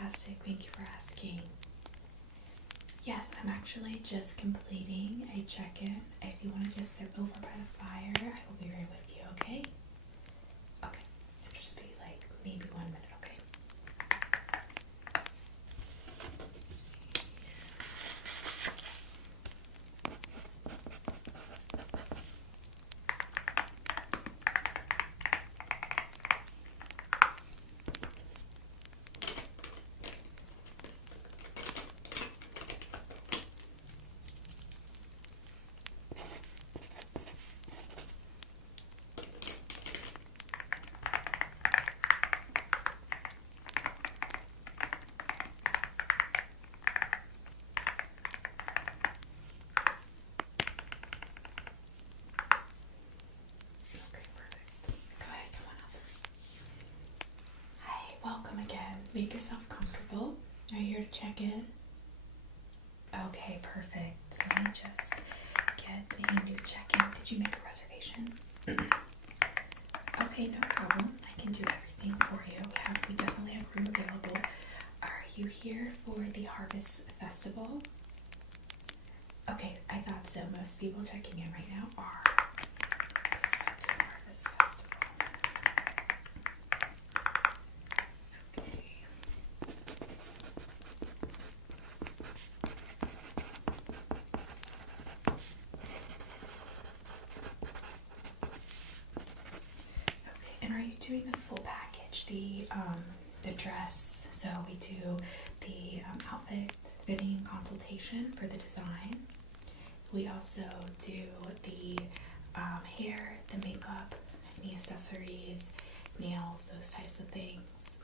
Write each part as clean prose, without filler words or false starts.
fantastic. Thank you for asking. Yes, I'm actually just completing a check-in. If you want to just sit over by the fire, I will be right with you, okay? Okay. It'll just be like maybe 1 minute, okay? Welcome again. Make yourself comfortable. Are you here to check in? Okay, perfect. Let me just get a new check-in. Did you make a reservation? Okay, no problem. I can do everything for you. We definitely have room available. Are you here for the Harvest Festival? Okay, I thought so. Most people checking in right now are. So to Harvest Festival. Are you doing the full package, the dress? So we do the outfit fitting consultation for the design. We also do the hair, the makeup, any accessories, nails, those types of things.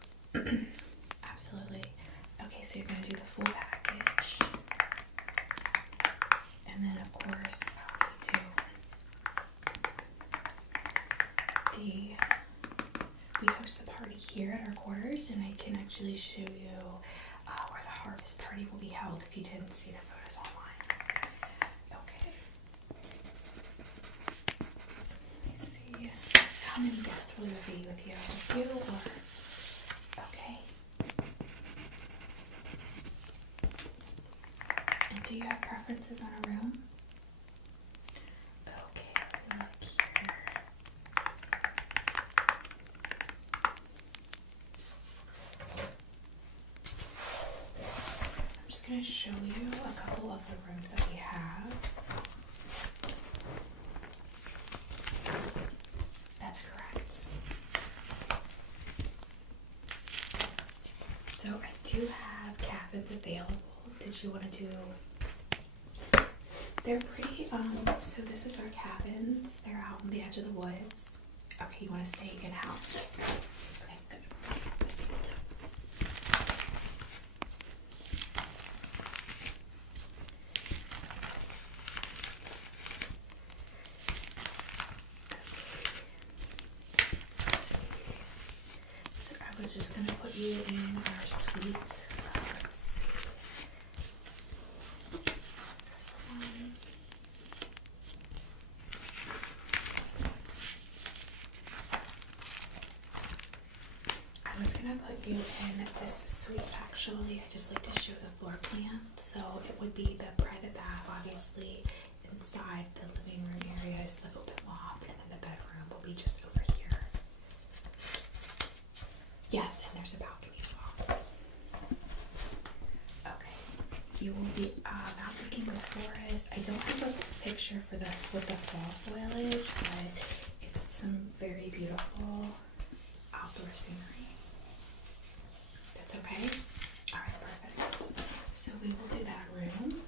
Absolutely. Okay, so you're going to do the full package. And then of course we host the party here at our quarters, and I can actually show you where the harvest party will be held if you didn't see the photos online. Okay. Let me see. How many guests will there be with you? Just you or? Okay. And do you have preferences on a room? Okay, look here. I'm going to show you a couple of the rooms that we have. That's correct. So I do have cabins available. Did you want to do? They're pretty, so this is our cabins. They're out on the edge of the woods. Okay, you want to stay in-house. Okay, good. I was just going to put you in our suite. Let's see. This is the one. I was going to put you in this suite actually. I just like to show the floor plan. So it would be the private bath, obviously. Inside the living room area is the open loft, and then the bedroom will be just over here. Yes, and there's a balcony as well. Okay, you will be not looking with forest. I don't have a picture for with the fall foliage, but it's some very beautiful outdoor scenery. That's okay? Alright, perfect. So we will do that room.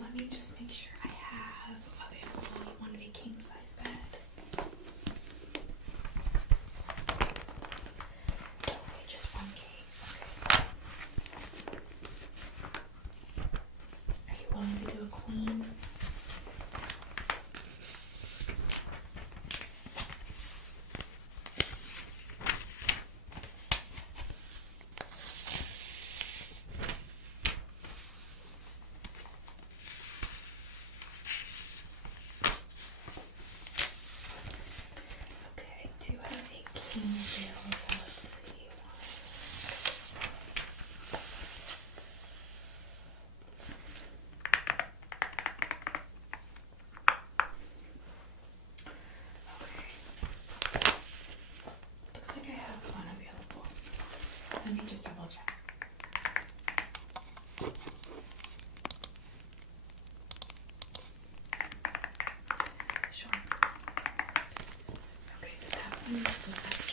Let me just make sure I have available. You wanted a king size bed. Okay, just one king. Okay. Are you willing to do a queen? Okay, do have a king available. Let's see.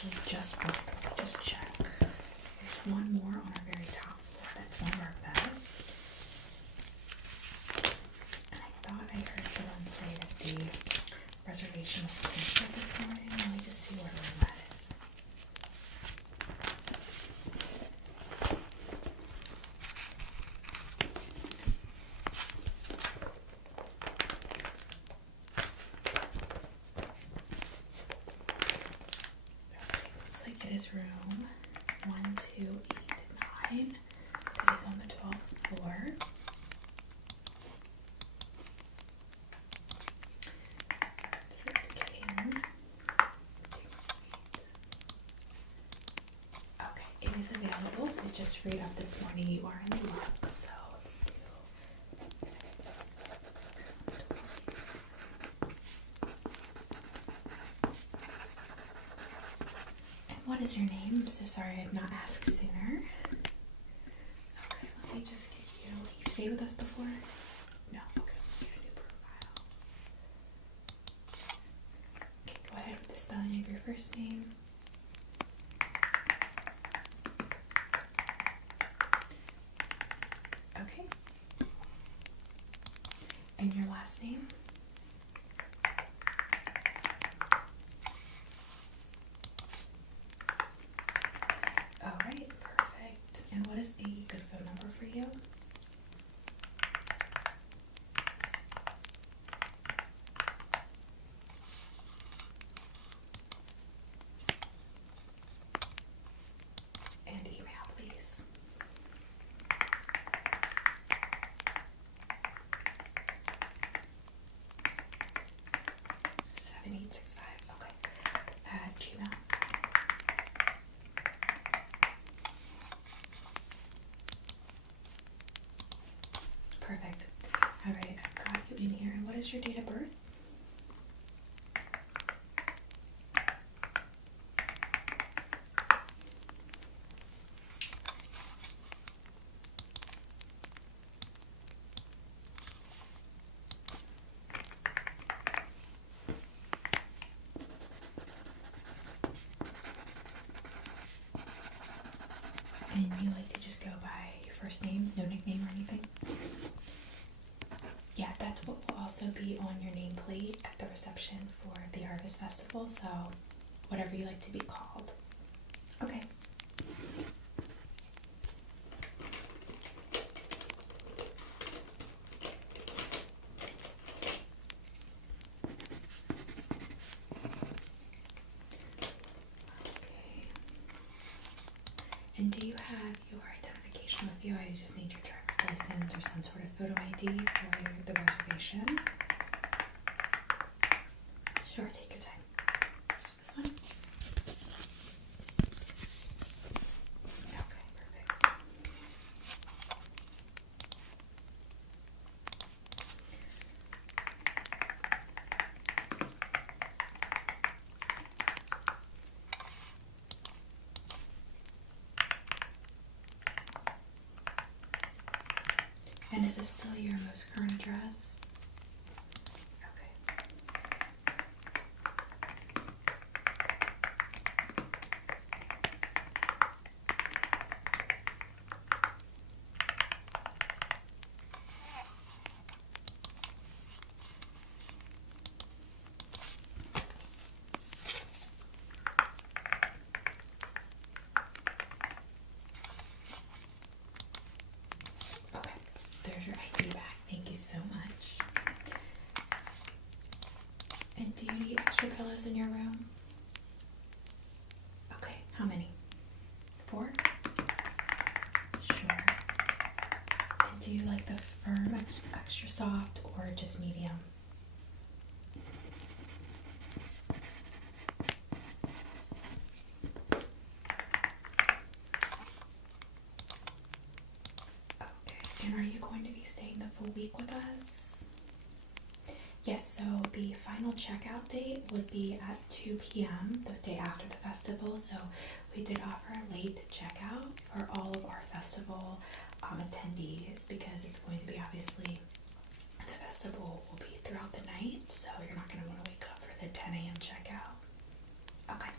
actually just booked. Let me just check. There's one more on our very top floor. That's one of our best. And I thought I heard someone say that the reservation was canceled this morning. Let me just see what room that is. Looks like it is room 1289. That is on the 12th floor. Let's look here. Okay, it is available. It just freed up this morning. You are in the luck, so let's do. What is your name? I'm so sorry I've not asked sooner. Okay, let me just get you. You've stayed with us before? No. Okay, let me get a new profile. Okay, go ahead with the spelling of your first name. Okay. And your last name? Alright, perfect. And what is a good phone number for you? And email, please. 7865, okay. At Gmail. Perfect. Alright, I've got you in here. And what is your date of birth? And you like to just go by your first name, no nickname or anything? Yeah, that's what will also be on your nameplate at the reception for the Harvest Festival, so whatever you like to be called. Okay. Okay. And do you have your identification with you? I just need your driver's license or some sort of photo ID for the reservation. Sure, take your time. Just this one. Okay, perfect. And is this still your most current address? Okay. Okay, there's your ID back. Thank you so much. And do you need extra pillows in your room? Okay, how many? 4? Sure. And do you like the firm, extra soft, or just medium? Okay, and are you going to be staying the full week with us? Yes, so the final checkout date would be at 2 p.m. the day after the festival, so we did offer a late checkout for all of our festival attendees because it's going to be obviously, the festival will be throughout the night, so you're not going to want to wake up for the 10 a.m. checkout. Okay.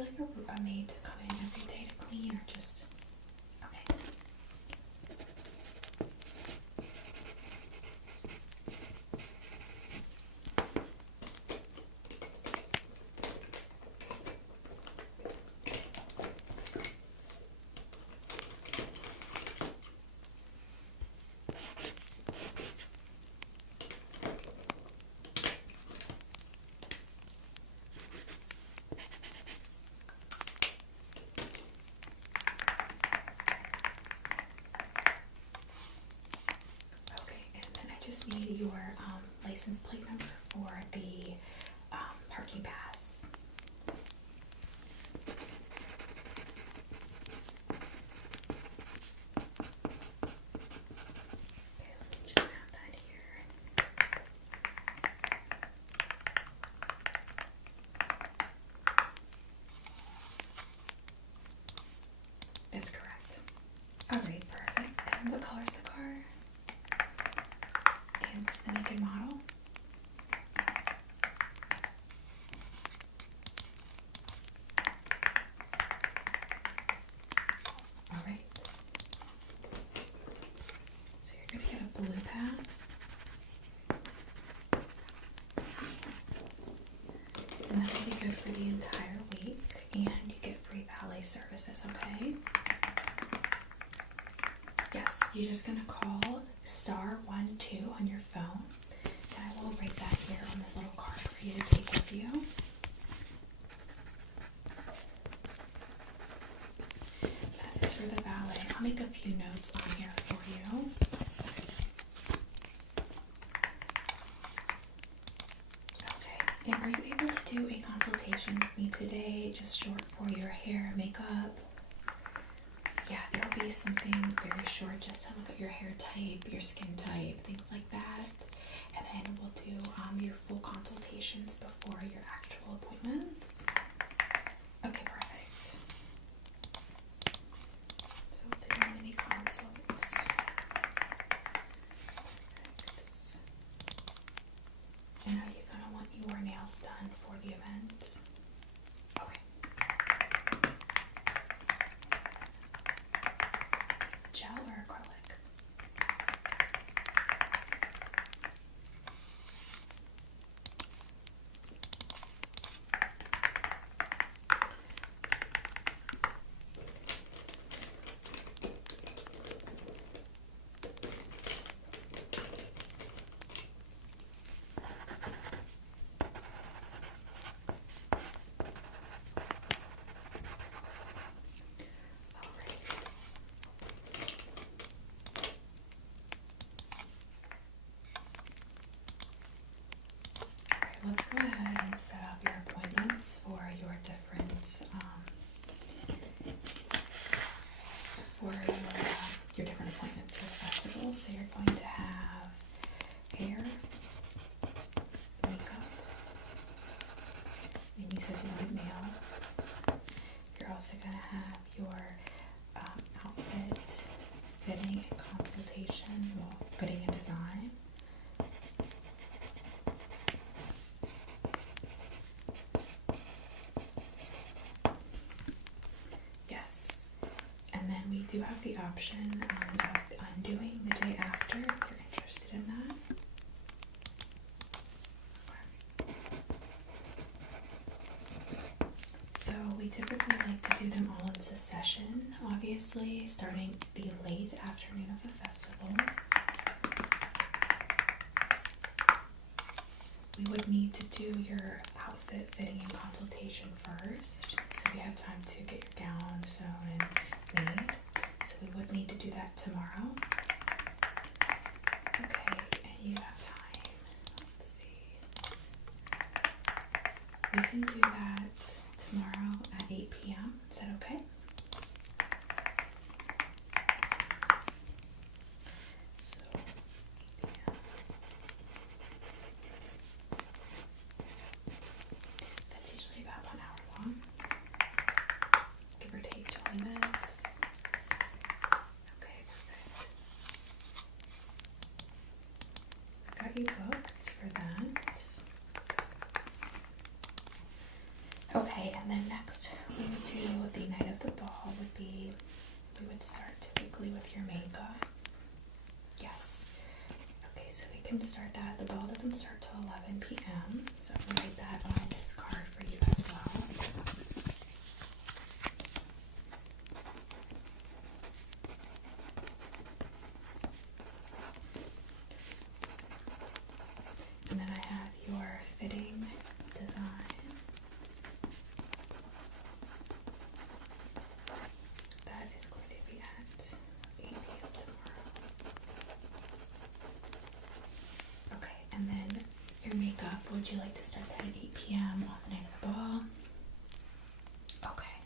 you like a maid to come in every day to clean, or just okay? Just need your license plate number for the parking pass. Okay, let me just have that here. That's correct. Alright, perfect. And what color is the car? And what's the make and model? Alright. So you're going to get a blue pass. And that'll be good for the entire week. And you get free valet services, okay? Yes, you're just going to call *12 on your phone, and I will write that here on this little card for you to take with you. That is for the valet. I'll make a few notes on here for you. Okay, and are you able to do a consultation with me today, just short for your hair, makeup? Yeah, it'll be something very short, just to look at your hair type, your skin type, things like that. And then we'll do your full consultations before your actual appointments. Okay, perfect. So we'll do a mini consults. Perfect. And are you going to want your nails done for the event? Gel or acrylic? Let's go ahead and set up your appointments for your different different appointments for the festival. So you're going to have hair, makeup, and you said you wanted nails. You're also going to have your outfit fitting and consultation, well, fitting and design. We do have the option of undoing the day after if you're interested in that. So we typically like to do them all in succession, obviously, starting the late afternoon of the festival. We would need to do your outfit fitting and consultation first, so we have time to get your gown sewn and made. So we would need to do that tomorrow. Okay, and you have time. Let's see. We can do that tomorrow at 8 p.m. Is that okay? So, yeah. That's usually about 1 hour long. Give or take 20 minutes. Got you booked for that. we would start typically with your makeup. Yes. Okay, so we can start that. The ball doesn't start till 11 p.m. So I'm gonna write that on this card for you as well. And then I have your fitting design. That is going to be at 8 p.m. tomorrow. Okay, and then your makeup, would you like to start that at 8 p.m. on the night of the ball? Okay.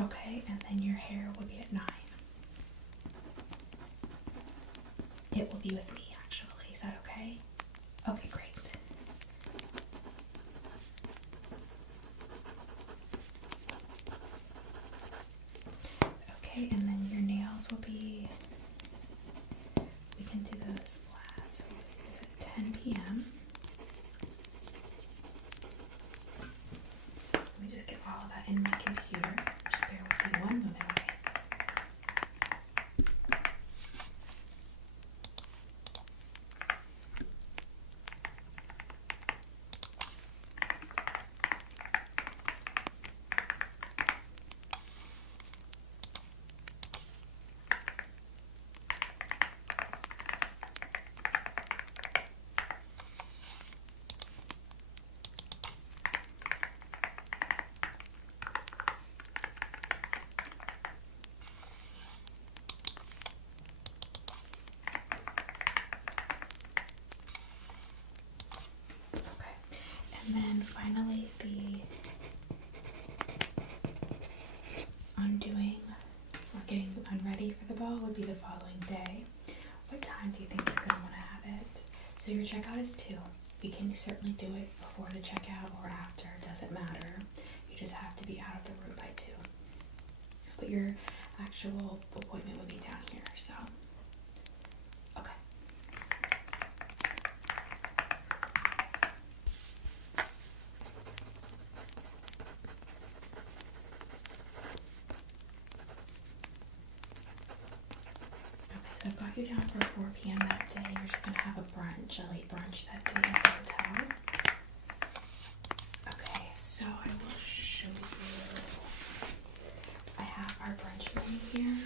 Okay, and then your hair will be at 9. It will be with me, actually. Is that okay? Okay, great. Okay, and then your nails will be, we can do those last, so we'll do this at 10 p.m. Let me just get all of that in my computer. Just bear with me one moment, okay? And then finally, the undoing or getting unready for the ball would be the following day. What time do you think you're going to want to have it? So your checkout is 2. You can certainly do it before the checkout or after, it doesn't matter. You just have to be out of the room by 2. But your actual appointment would be down here, so okay. So I've got you down for 4 p.m. that day. You're just going to have a brunch, a late brunch that day at the hotel. Okay, so I will show you. I have our brunch menu here.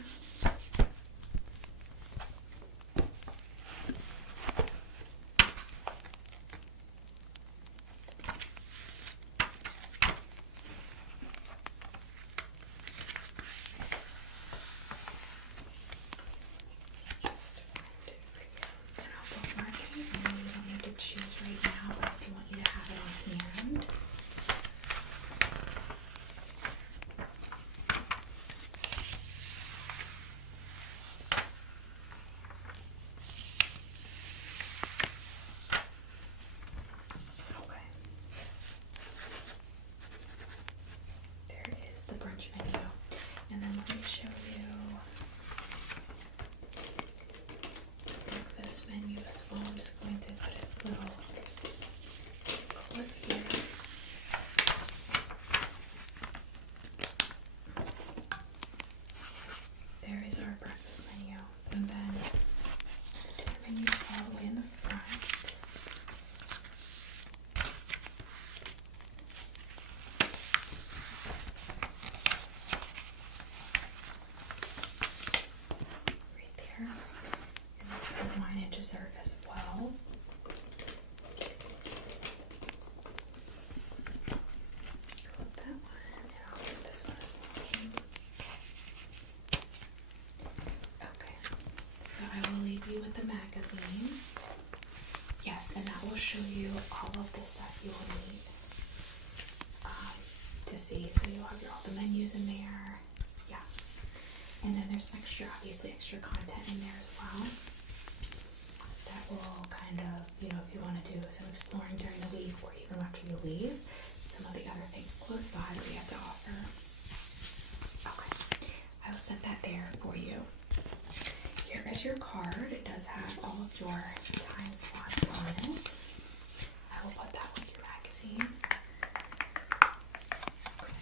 Menu, and then let me show you this menu as well. I'm just going to put a little clip here. There is our breakfast menu, and then the dinner menu is all the way in the front. Wine and dessert as well. Flip that one, and I'll flip this one as well. Okay, so I will leave you with the magazine. Yes, and that will show you all of the stuff you will need to see. So you'll have all the menus in there. Yeah, and then there's obviously extra content in there as well. That will kind of, if you want to do some exploring during the week or even after you leave, some of the other things close by that we have to offer. Okay, I will set that there for you. Here is your card. It does have all of your time slots on it. I will put that with your magazine. Okay.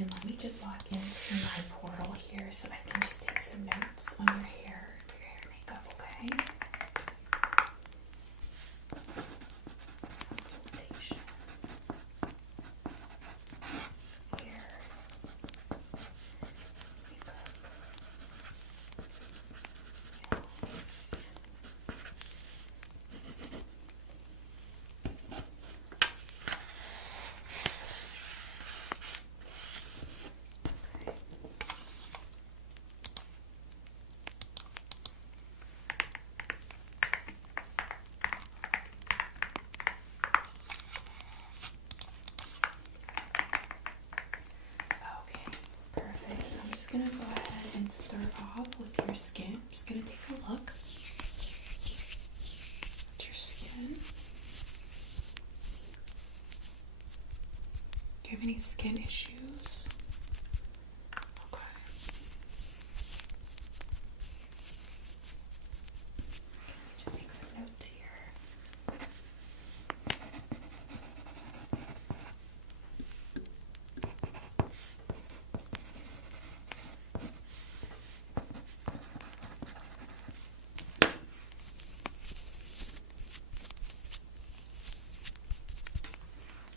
And let me just log into my portal here so I can just take some notes on your hair for your hair and makeup, okay? Consultation. Hair. Makeup. Okay, perfect. So I'm just gonna go ahead and start off with your skin. I'm just gonna take a look at your skin. Do you have any skin issues? Okay. Just take some notes here.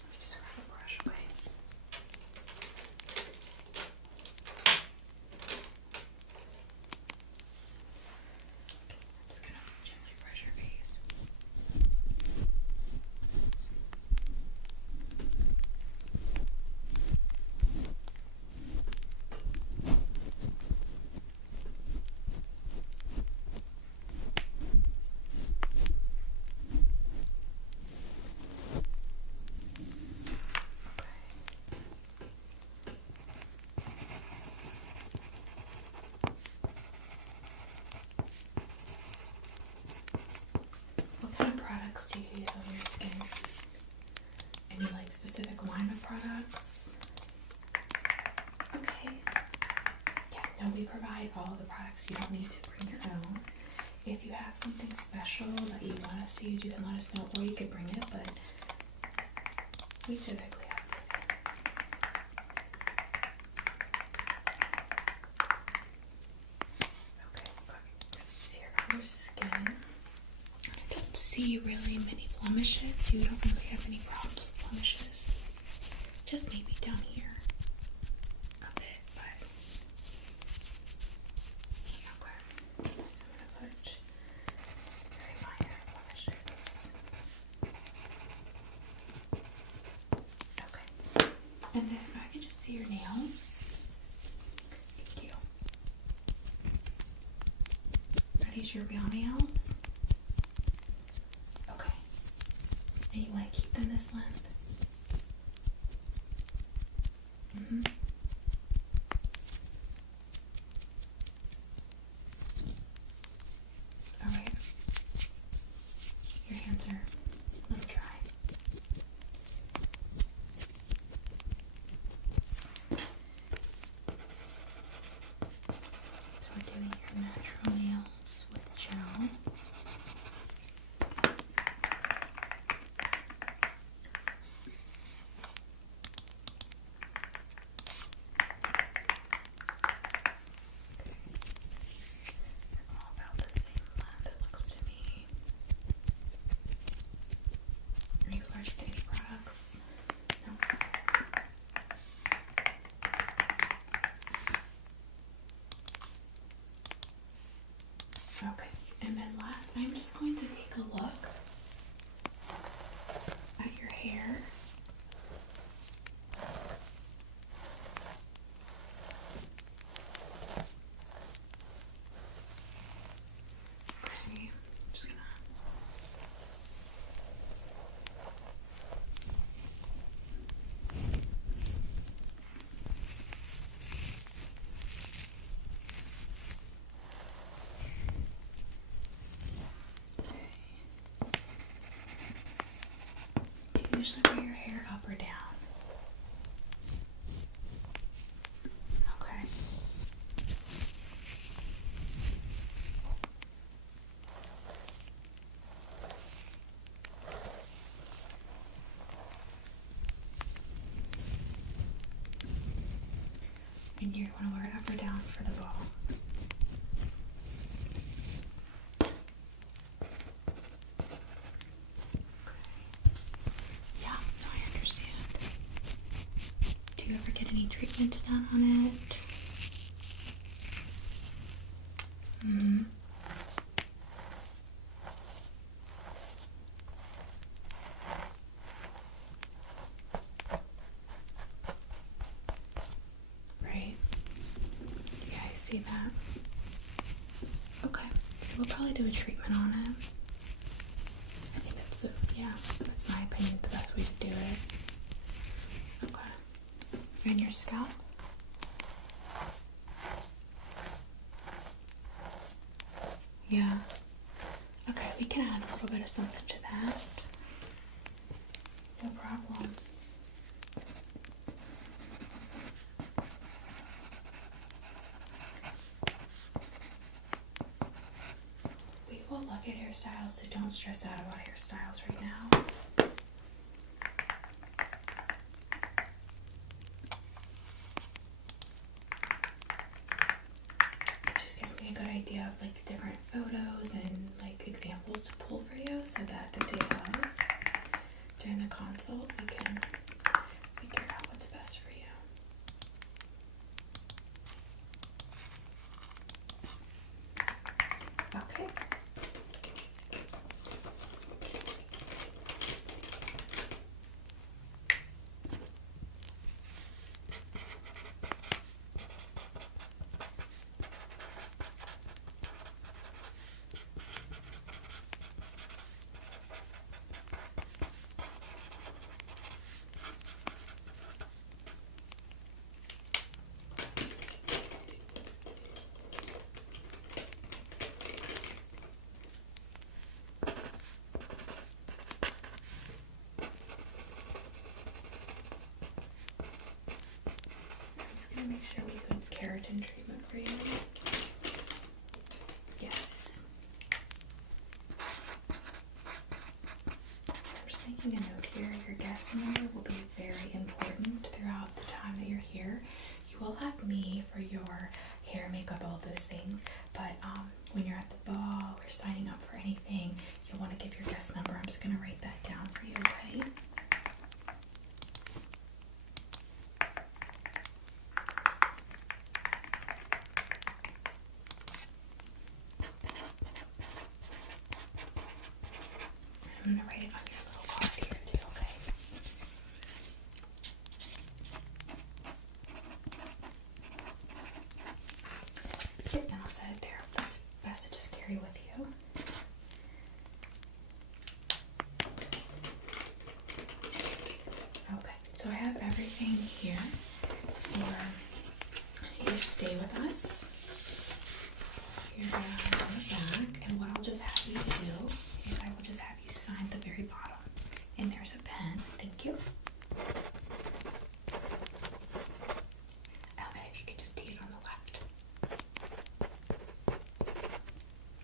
Let me just grab a brush, okay? I'm just gonna gently brush your face. What kind of products do you use on your skin? Any like specific line of products? Okay. Yeah, no, we provide all the products. You don't need to bring your own. If you have something special that you want us to use, you can let us know, or you could bring it, but we typically have everything. Okay, good. So here on your skin, I don't see really many blemishes. You don't really have any problems with blemishes. Just maybe down here a bit, but okay. So I'm gonna put very minor blemishes. Okay. And then I can just see your nails. Thank you. Are these your real nails? Okay. And you want to keep them this length? Mm-hmm. Alright. Your hands are a little dry. So we're doing your natural nails with gel. They're all about the same length, it looks to me. Are you allergic to any products? No. Okay, and then last, I'm just going to take a look at your hair. Okay, I'm just gonna. Do you usually wear your hair up or down? Okay. And you want to wear it up or down for the ball. Yeah, no, I understand. Do you ever get any treatments done on it? Mm-hmm. Right. Yeah, I see that. Okay, so we'll probably do a treatment on it. I think that's that's my opinion, the best way to do it. Okay. And your scalp? Yeah. Okay, we can add a little bit of something to that. No problem. We will look at hairstyles, so don't stress out about hairstyles right now. It just gives me a good idea of like different photos and like examples to pull for you, so that the day of during the consult we can figure out what's best for you. Okay. Make sure we do keratin treatment for you. Yes. I'm just making a note here. Your guest number will be very important throughout the time that you're here. You will have me for your hair, makeup, all those things. But when you're at the ball or signing up for anything, you'll want to give your guest number. I'm just going to write that down for you, okay? I'm going to write it on your little card here too, okay? Yep, and I'll set it there. That's best to just carry with you. Okay, so I have everything here for your stay with us. You're going to have on the back, and what I'll just have you do is I will just have you sign the very bottom. And there's a pen. Thank you. And if you could just date it on the left.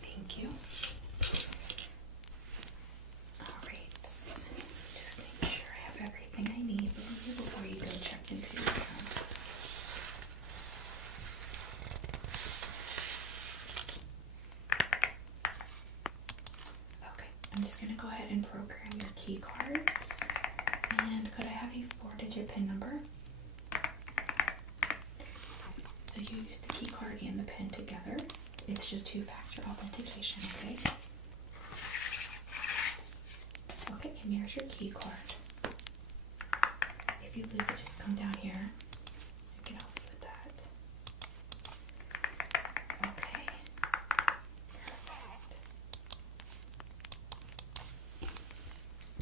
Thank you. Alright. Just make sure I have everything I need before you go check into your account. Okay, I'm just going to go ahead and program your key cards. And could I have a 4-digit PIN number? So you use the key card and the PIN together. It's just 2-factor authentication, okay? Okay, and here's your key card. If you lose it, just come down here. I can help you with that. Okay. Perfect.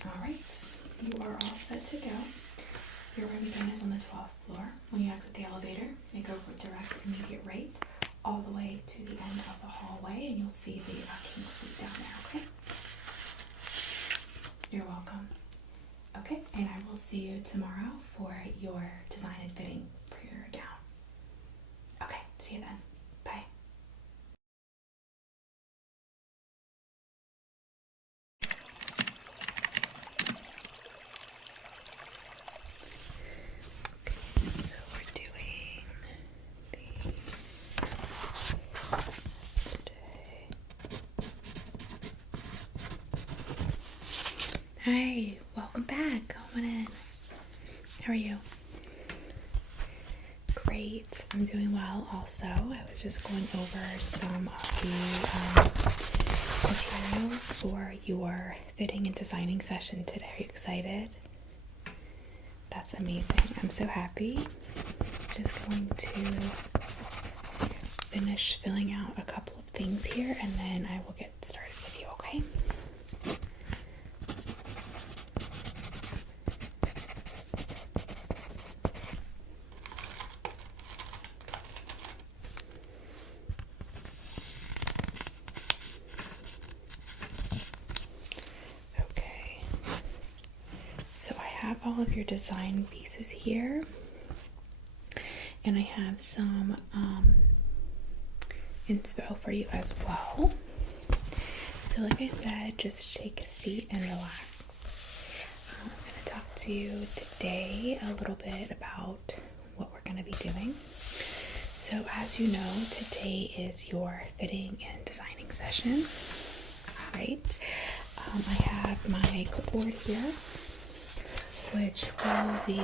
Alright, you are all set to go. Your room again is on the 12th floor. When you exit the elevator, make a direct immediate right all the way to the end of the hallway, and you'll see the king suite down there, okay? You're welcome. Okay, and I will see you tomorrow for your design and fitting for your gown. Okay, see you then. Bye. Okay, so we're doing Hi, welcome back. Come on in. How are you? Great. I'm doing well also. I was just going over some of the materials for your fitting and designing session today. Are you excited? That's amazing. I'm so happy. Just going to finish filling out a couple of things here and then I will get started with you, okay? Okay. So I have all of your design pieces here. And I have some inspo for you as well. So like I said, just take a seat and relax. I'm going to talk to you today a little bit about what we're going to be doing. So as you know, today is your fitting and designing session. Right? I have my clipboard here, which will be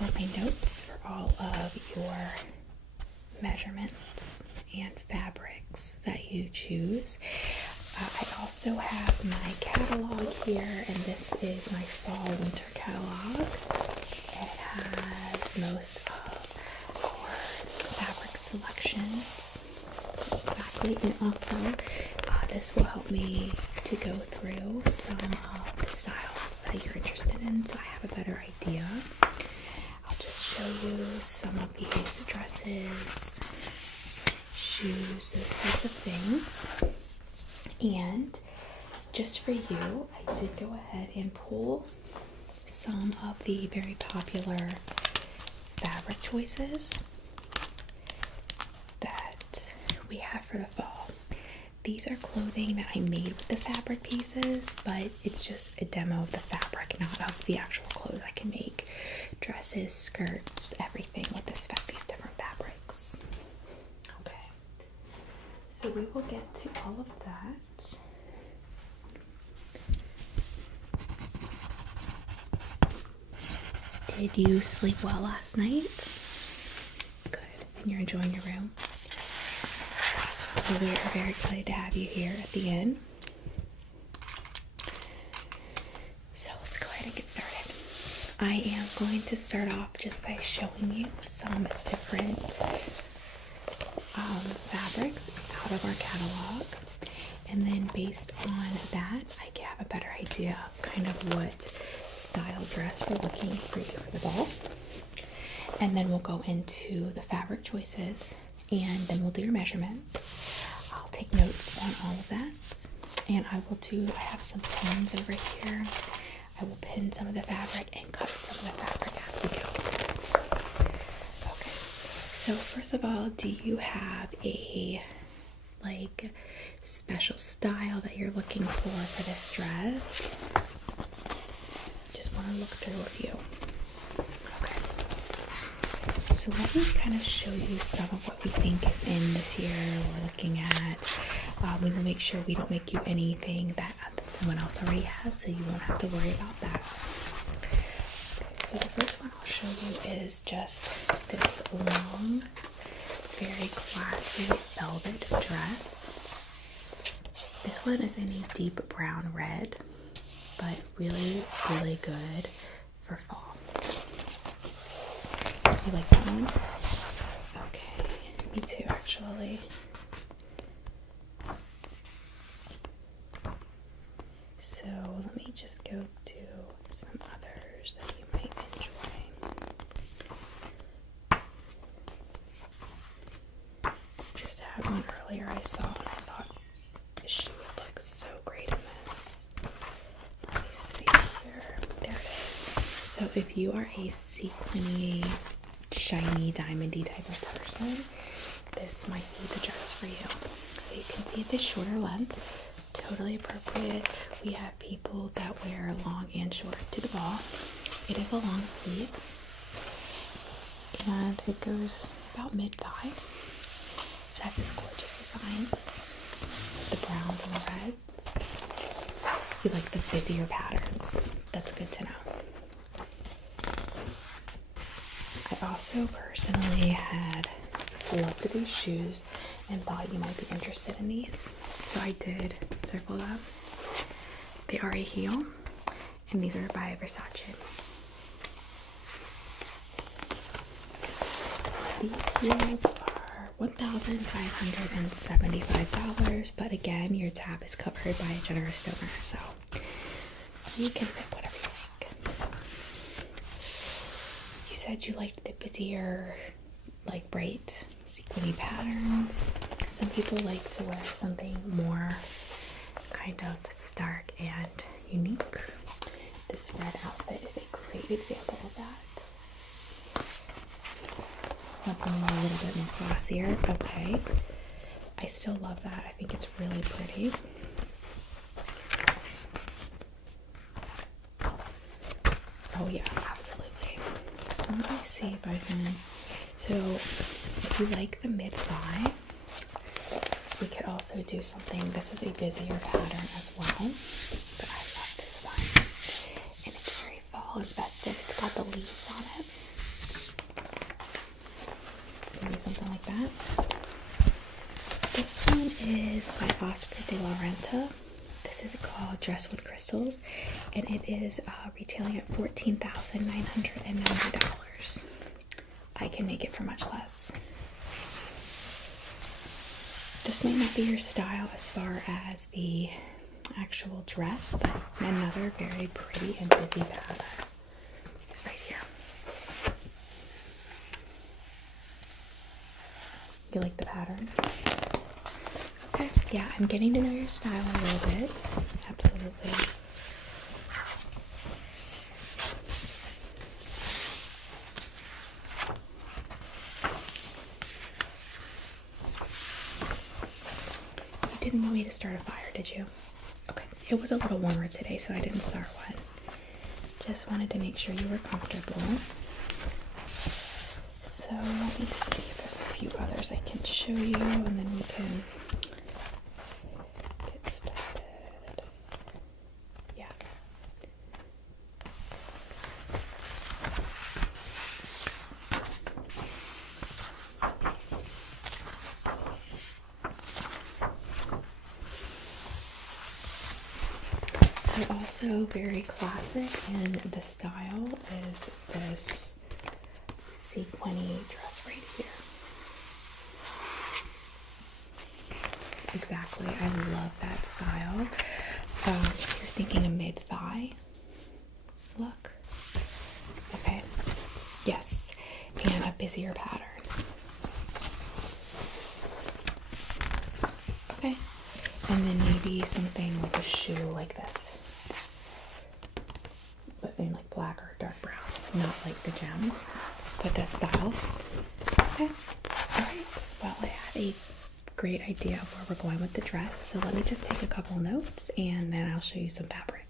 my notes for all of your measurements and fabrics that you choose. I also have my catalog here, and this is my fall-winter catalog. It has most of our fabric selections. Exactly, and also this will help me to go through some of the styles that you're interested in, so I have a better idea. I'll just show you some of these dresses, shoes, those types of things. And just for you, I did go ahead and pull some of the very popular fabric choices that we have for the fall. These are clothing that I made with the fabric pieces, but it's just a demo of the fabric, not of the actual clothes. I can make dresses, skirts, everything with these different fabrics. Okay, so we will get to all of that. Did you sleep well last night? Good, and you're enjoying your room? We are very excited to have you here at the inn. So let's go ahead and get started. I am going to start off just by showing you some different fabrics out of our catalog. And then based on that, I can have a better idea of kind of what style dress we're looking for you for the ball. And then we'll go into the fabric choices, and then we'll do your measurements. I'll take notes on all of that, and I have some pins over here. I will pin some of the fabric and cut some of the fabric as we go. Okay, so first of all, do you have a special style that you're looking for this dress? Just want to look through a few. So let me kind of show you some of what we think is in this year we're looking at. We will make sure we don't make you anything that someone else already has, so you won't have to worry about that. So the first one I'll show you is just this long, very classy velvet dress. This one is in a deep brown red, but really, really good for fall. You like that one? Okay, me too actually. So let me just go to some others that you might enjoy. Just had one earlier I saw and I thought she would look so great in this. Let me see here. There it is. So if you are a sequiny, shiny, diamondy type of person, this might be the dress for you. So you can see it's a shorter length, totally appropriate. We have people that wear long and short to the ball. It is a long sleeve, and it goes about mid-thigh. It has this gorgeous design, the browns and the reds. You like the busier patterns. That's good to know. I also personally had looked at these shoes and thought you might be interested in these. So I did circle them. They are a heel, and these are by Versace. These heels are $1,575, but again, your tab is covered by a generous donor, so you can pick whatever you like. You said you liked the busier, like bright, sequiny patterns. Some people like to wear something more kind of stark and unique. This red outfit is a great example of that. Want something a little bit more classier? Okay. I still love that. I think it's really pretty. Oh yeah, absolutely. So let me see if I can. So if you like the mid-thigh, we could also do something. This is a busier pattern as well, but I love this one. And it's very fall and festive. It's got the leaves on it. Maybe something like that. This one is by Oscar de la Renta. This is called Dress with Crystals, and it is retailing at $14,990. I can make it for much less. This may not be your style as far as the actual dress, but another very pretty and busy pattern right here. You like the pattern? Okay, yeah, I'm getting to know your style a little bit. Absolutely. You didn't want me to start a fire, did you? Okay, it was a little warmer today, so I didn't start one. Just wanted to make sure you were comfortable. So let me see if there's a few others I can show you, and then we can get started. Yeah. So also very classic in the style is this sequiny dress right here. Exactly, I love that style. So you're thinking a mid-thigh look. Okay, yes, and a busier pattern. Okay, and then maybe something like a shoe like this, but in like black or dark brown, not like the gems, but that style. Okay, alright, well I have a great idea of where we're going with the dress, so let me just take a couple notes and then I'll show you some fabrics.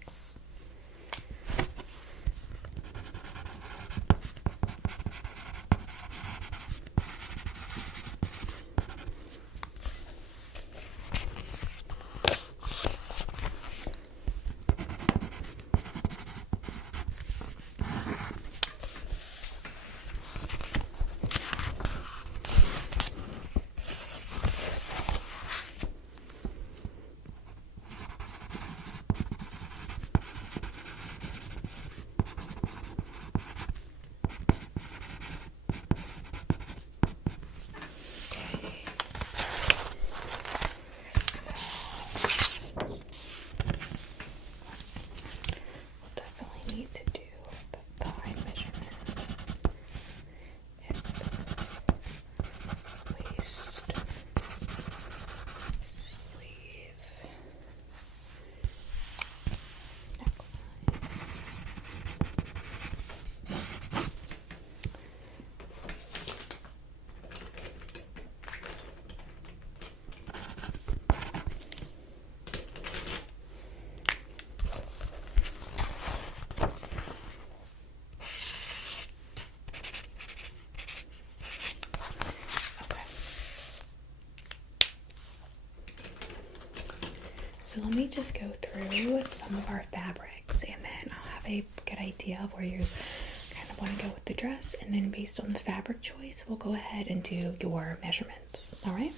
So let me just go through some of our fabrics, and then I'll have a good idea of where you kind of want to go with the dress, and then based on the fabric choice, we'll go ahead and do your measurements. All right?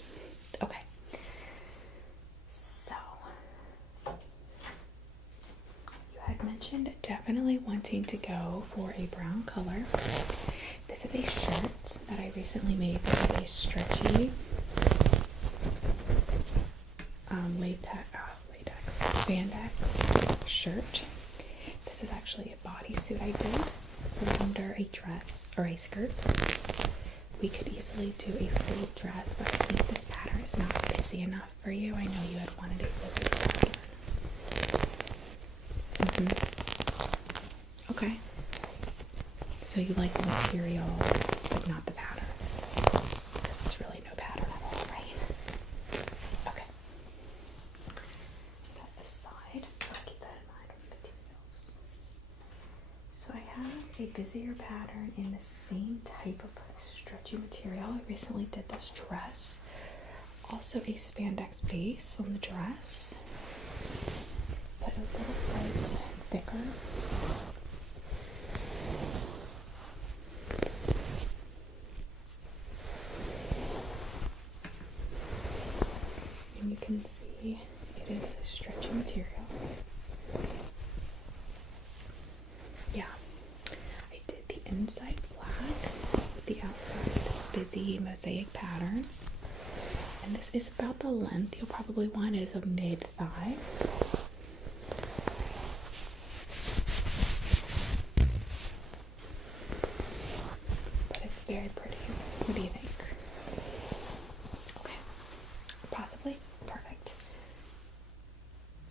Okay. So you had mentioned definitely wanting to go for a brown color. This is a shirt that I recently made. This is a stretchy latex spandex shirt. This is actually a bodysuit I did for under a dress or a skirt. We could easily do a full dress, but I think this pattern is not busy enough for you. I know you had wanted a busy pattern. Okay. So you like the material, but not the pattern, because it's really no pattern at all, right? Okay. Put that aside. I'll keep that in mind for materials. So I have a busier pattern in the same type of stretchy material. I recently did this dress. Also a spandex base on the dress, but a little bit thicker. And you can see it is a stretchy material. Yeah, I did the inside black with the outside this busy mosaic pattern. And this is about the length you'll probably want is a mid-thigh. But it's very pretty. What do you think? Okay. Possibly? Perfect.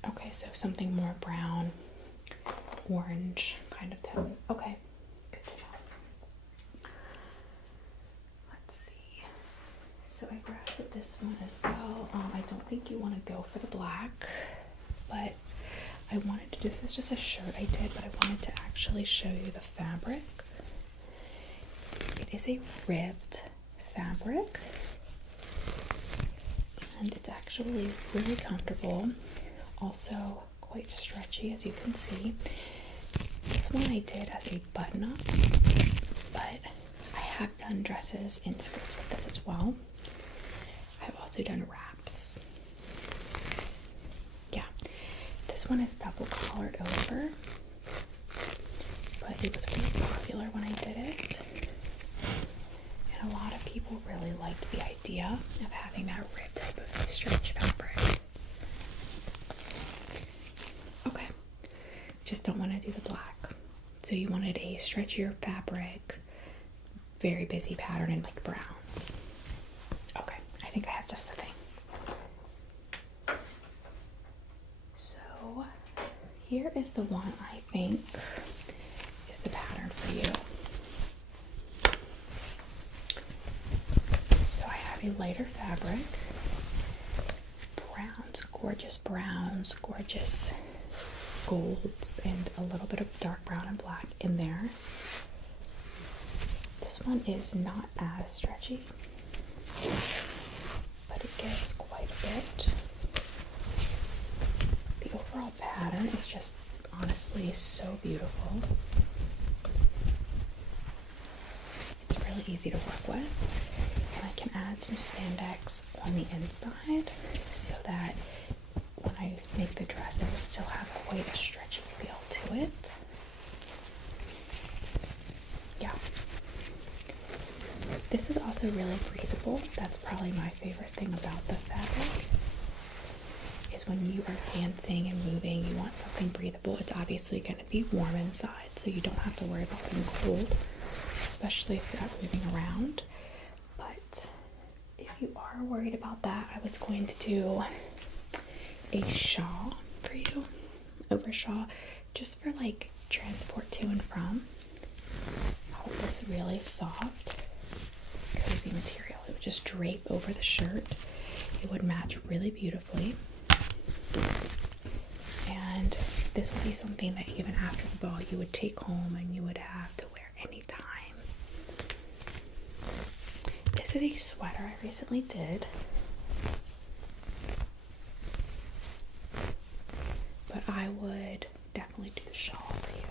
Okay, so something more brown, orange kind of tone. Okay, good to know. Let's see. So I grabbed this one as well. I don't think you want to go for the black, but I wanted to do, this is just a shirt I did, but I wanted to actually show you the fabric. It is a ribbed fabric, and it's actually really comfortable, also quite stretchy, as you can see. This one I did as a button-up, but I have done dresses and skirts with this as well. I've also done wraps. Yeah, this one is double collared over, but it was really popular when I did it. And a lot of people really liked the idea of having that rib type of stretch fabric. Okay, just don't want to do the black. So you wanted a stretchier fabric, very busy pattern in like browns. Okay, I think I have just the thing. So here is the one I think is the pattern for you. So I have a lighter fabric, browns, gorgeous golds, and a little bit of dark brown and black in there. This one is not as stretchy, but it gives quite a bit. The overall pattern is just honestly so beautiful. It's really easy to work with, and I can add some spandex on the inside so that when I make the dress it will still have quite a stretchy feel to it. Yeah. This is also really breathable. That's probably my favorite thing about the fabric, is when you are dancing and moving, you want something breathable. It's obviously going to be warm inside, so you don't have to worry about being cold, especially if you're not moving around. But if you are worried about that, I was going to do a shawl for you, over shawl, just for like transport to and from. This really soft, cozy material. It would just drape over the shirt. It would match really beautifully. And this would be something that even after the ball you would take home and you would have to wear anytime. This is a sweater I recently did. would definitely do the shawl for you.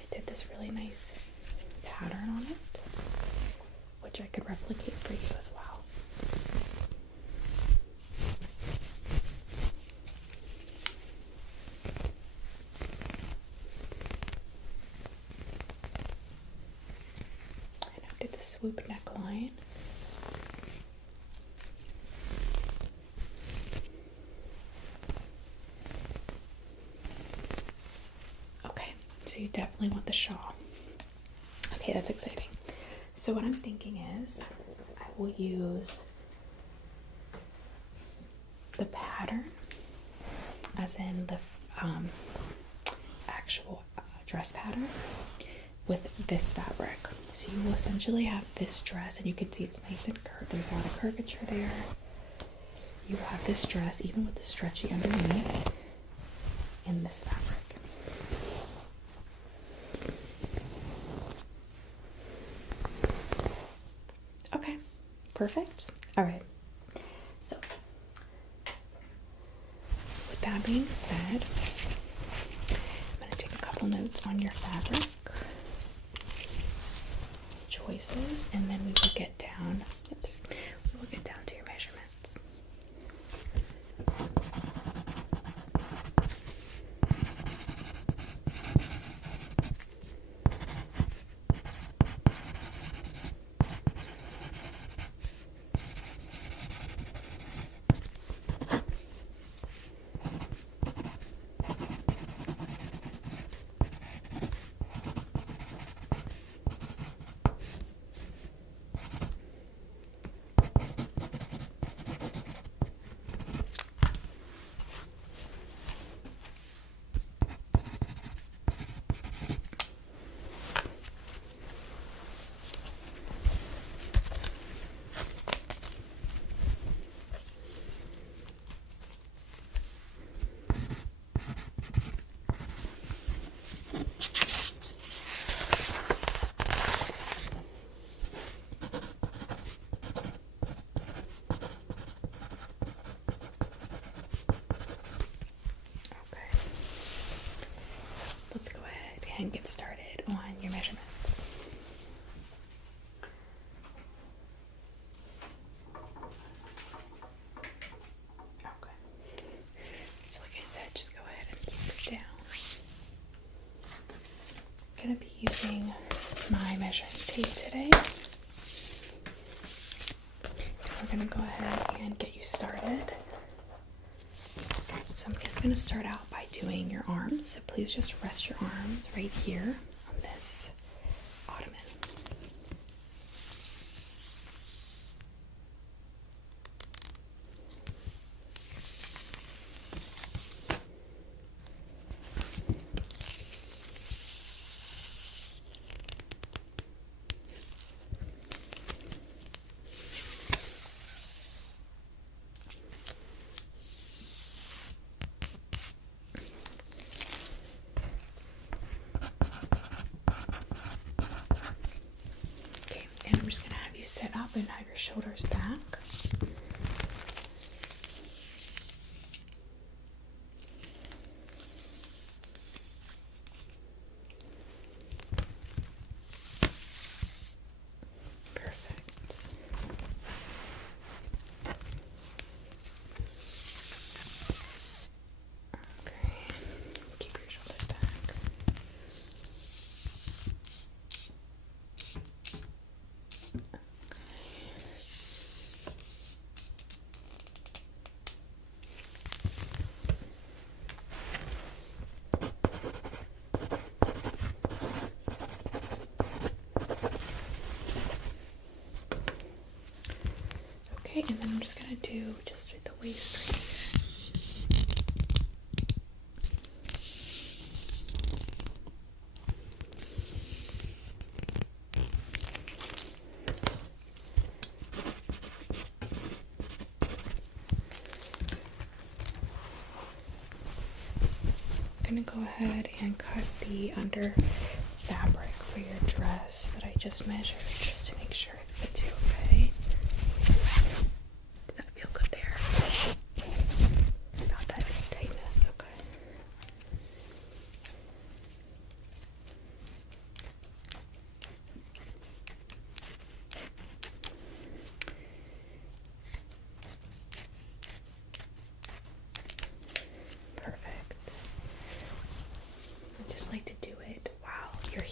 I did this really nice pattern on it, which I could replicate for you as well. And I did the swoop neckline. Okay, so you definitely want the shawl. Okay, that's exciting. So what I'm thinking is I will use the pattern, as in the actual dress pattern, with this fabric. So you will essentially have this dress, and you can see it's nice and curved. There's a lot of curvature there. You will have this dress, even with the stretchy underneath, in this fabric. Okay, perfect. All right. So, with that being said, I'm going to take a couple notes on your fabric choices, and then we will get down. Oops. We will get down to your measurements. And get started on your measurements. Okay. So like I said, just go ahead and sit down. I'm going to be using my measuring tape today. And we're going to go ahead and get you started. So I'm just going to start out by doing your arms. So please just rest your arms right here on this ottoman. I'm just going to have you sit up and have your shoulders back. Perfect. Okay. Keep your shoulders back. Okay, and then I'm just going to do just with the waist right here. I'm going to go ahead and cut the under fabric for your dress that I just measured, just to make sure it fits you okay. Does that feel good there? Not that tightness.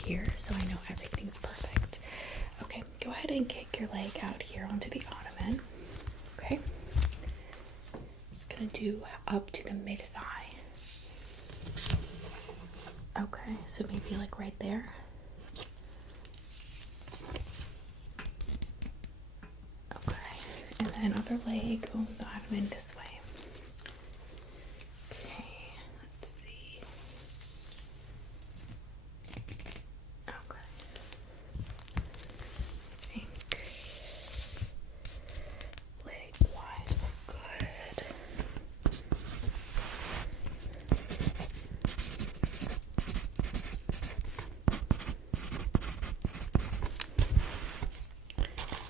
here so I know everything's perfect. Okay, go ahead and kick your leg out here onto the ottoman. Okay. I'm just gonna do up to the mid thigh. Okay, so maybe like right there. Okay, and then other leg on the ottoman this way. Okay, let's see. Okay. I think leg wise we're good.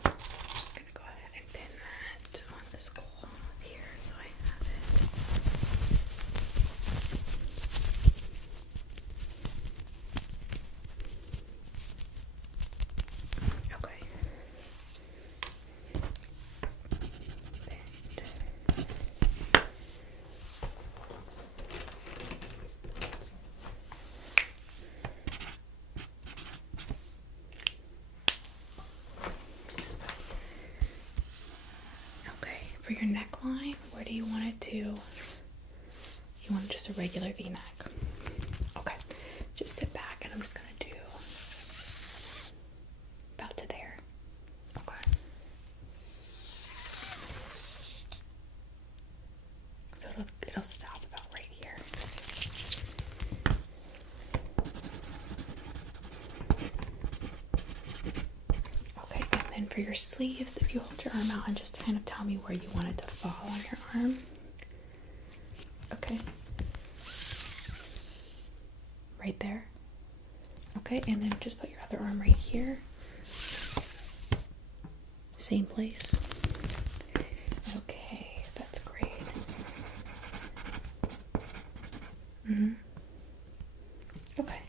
I'm gonna go ahead and pin that on this cloth here so I have it. Okay. Okay, for your neckline, where do you want it to? You want just a regular V-neck? Okay, just sit back and I'm just gonna do about to there. Okay. So it'll stop about right here. Okay, and then for your sleeves, if you hold your arm out and just kind of tell me where you want it to fall on your arm. Okay. Right there. Okay, and then just put your other arm right here. Same place. Okay, that's great. Okay.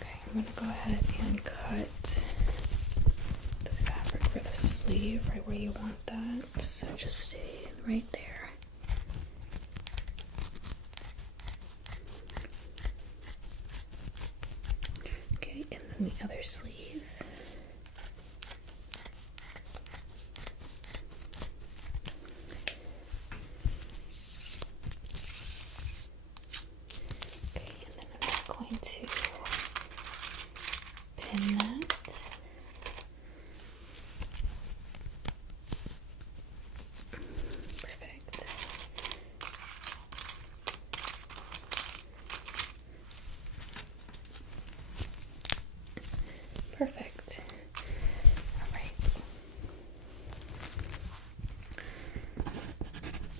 Okay, I'm gonna go ahead and cut the fabric for the sleeve right where you want that. So just stay right there. Okay, and then the other sleeve. Okay, and then I'm just going to pin that. Perfect. Perfect. All right.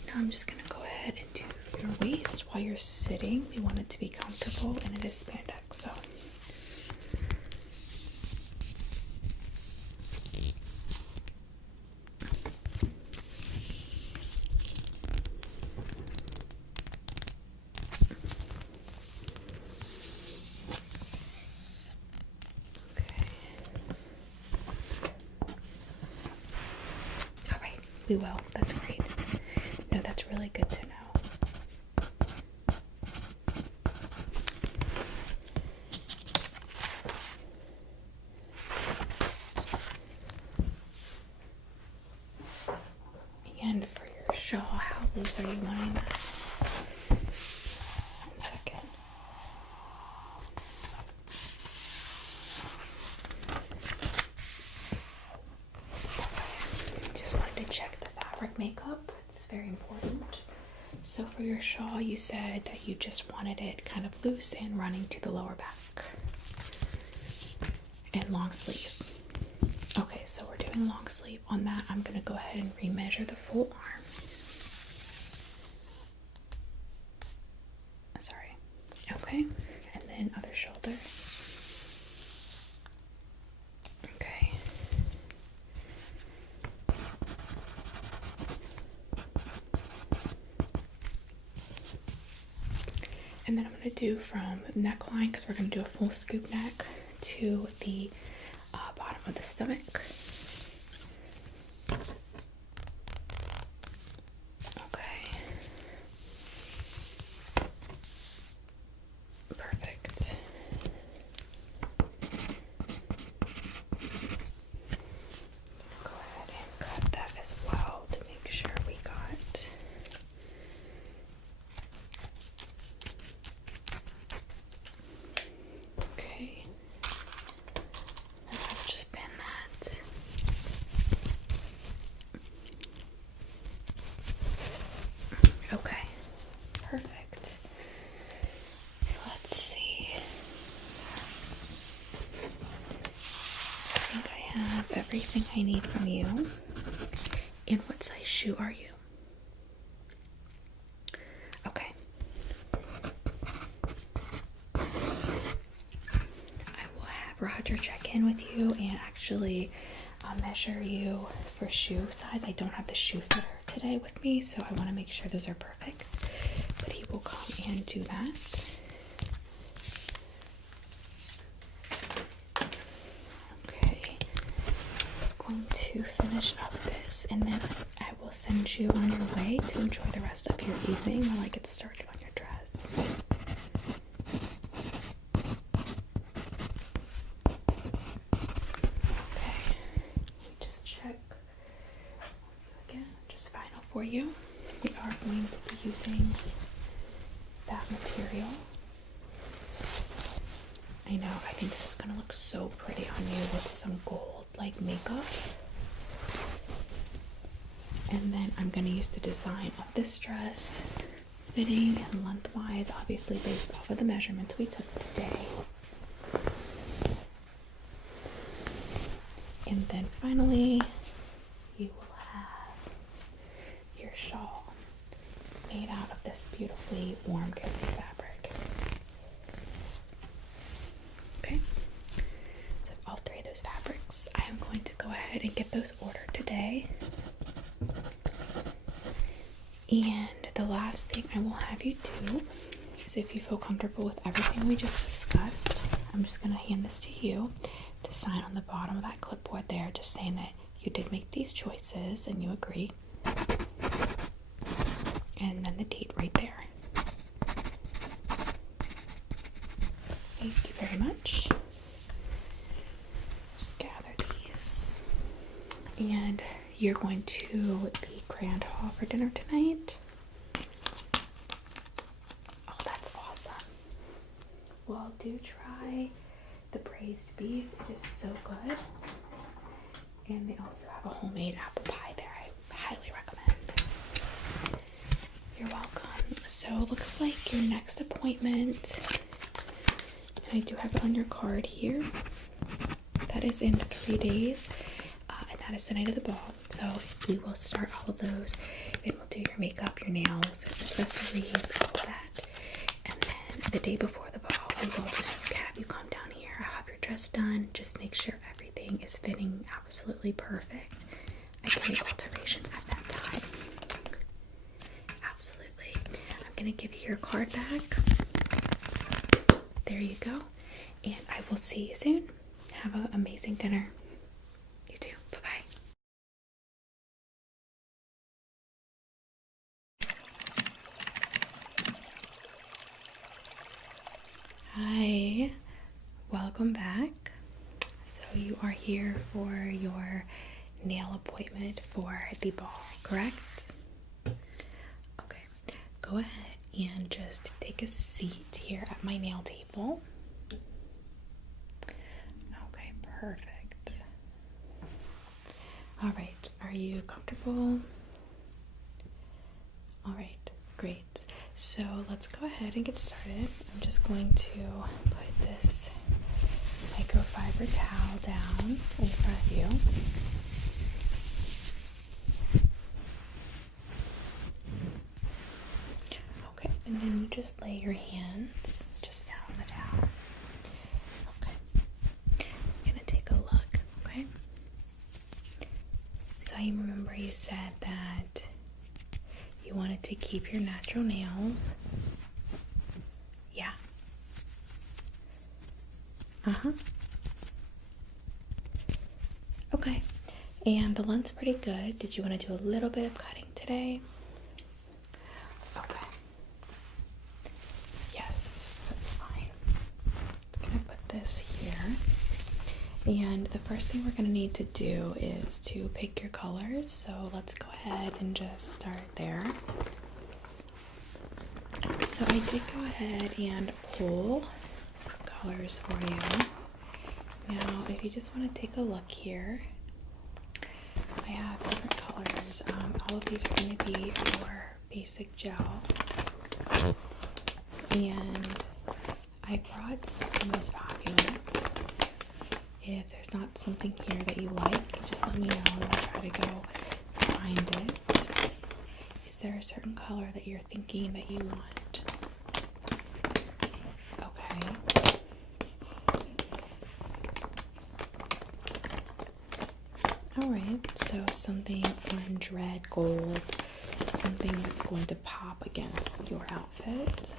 Now I'm just going to go ahead and do your waist while you're sitting. We want it to be comfortable, and it is spandex, so. Alright, we will. That's great. No, that's really good to know. And for your shawl, how loose are you wanting that? 1 second. Just wanted to check the fabric makeup. It's very important. So for your shawl, you said that you just wanted it kind of loose and running to the lower back. And long sleeve. Okay, so we're doing long sleeve. On that, I'm going to go ahead and remeasure the full arm. Sorry. Okay, and then other shoulder. Okay. And then I'm going to do from neckline, because we're going to do a full scoop neck, to the bottom of the stomach. Okay. have everything I need from you. And what size shoe are you? Okay. I will have Roger check in with you and actually measure you for shoe size. I don't have the shoe fitter today with me, so I want to make sure those are perfect. But he will come and do that. Going to finish up this, and then I will send you on your way to enjoy the rest of your evening while I get started on your dress. Okay, let me just check again, just final for you. We are going to be using that material. I know, I think this is going to look so pretty on you with some gold like makeup. And then I'm going to use the design of this dress, fitting and lengthwise, obviously based off of the measurements we took today. And then finally, you will have your shawl made out of this beautifully warm, cozy fabric. Okay, so all three of those fabrics, I am going to go ahead and get those ordered today. And the last thing I will have you do is, if you feel comfortable with everything we just discussed, I'm just going to hand this to you to sign on the bottom of that clipboard there, just saying that you did make these choices and you agree. And then the date right there. Thank you very much. Just gather these. And you're going to the Grand Hall for dinner tonight. Oh, that's awesome. Well, do try the braised beef. It is so good. And they also have a homemade apple pie there. I highly recommend. You're welcome. So it looks like your next appointment, and I do have it on your card here, that is in 3 days. That is the night of the ball, so we will start all of those, and we'll do your makeup, your nails, accessories, all of that. And then the day before the ball, we will just have you come down here. I'll have your dress done, just make sure everything is fitting absolutely perfect. I can make alterations at that time. Absolutely. I'm gonna give you your card back. There you go. And I will see you soon. Have an amazing dinner. You too. Bye-bye. Hi. Welcome back. So you are here for your nail appointment for the ball, correct? Okay. Go ahead and just take a seat here at my nail table. Okay, perfect. All right, are you comfortable? All right, great. So let's go ahead and get started. I'm just going to put this microfiber towel down in front of you. Okay, and then you just lay your hands just down on the towel. Okay, just gonna take a look, okay? So you remember you said that you wanted to keep your natural nails. Yeah. Uh-huh. Okay. And the length's pretty good. Did you want to do a little bit of cutting today? Okay. Yes, that's fine. I'm gonna put this here. And the first thing we're going to need to do is to pick your colors. So let's go ahead and just start there. So I did go ahead and pull some colors for you. Now, if you just want to take a look here, I have different colors. All of these are going to be your basic gel. And I brought some of the most popular. If there's there's not something here that you like, just let me know and I'll try to go find it. Is there a certain color that you're thinking that you want? Okay. Alright, so something orange, red, gold, something that's going to pop against your outfit.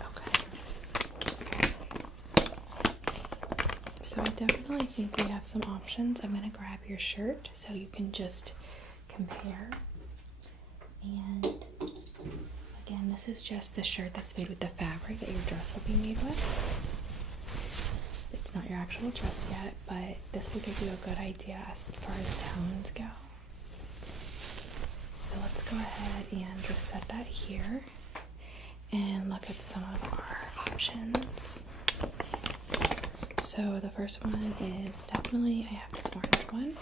Okay. So I definitely think we have some options. I'm going to grab your shirt so you can just compare. And again, this is just the shirt that's made with the fabric that your dress will be made with. It's not your actual dress yet, but this will give you a good idea as far as tones go. So let's go ahead and just set that here and look at some of our options. So the first one is definitely, I have this orange one.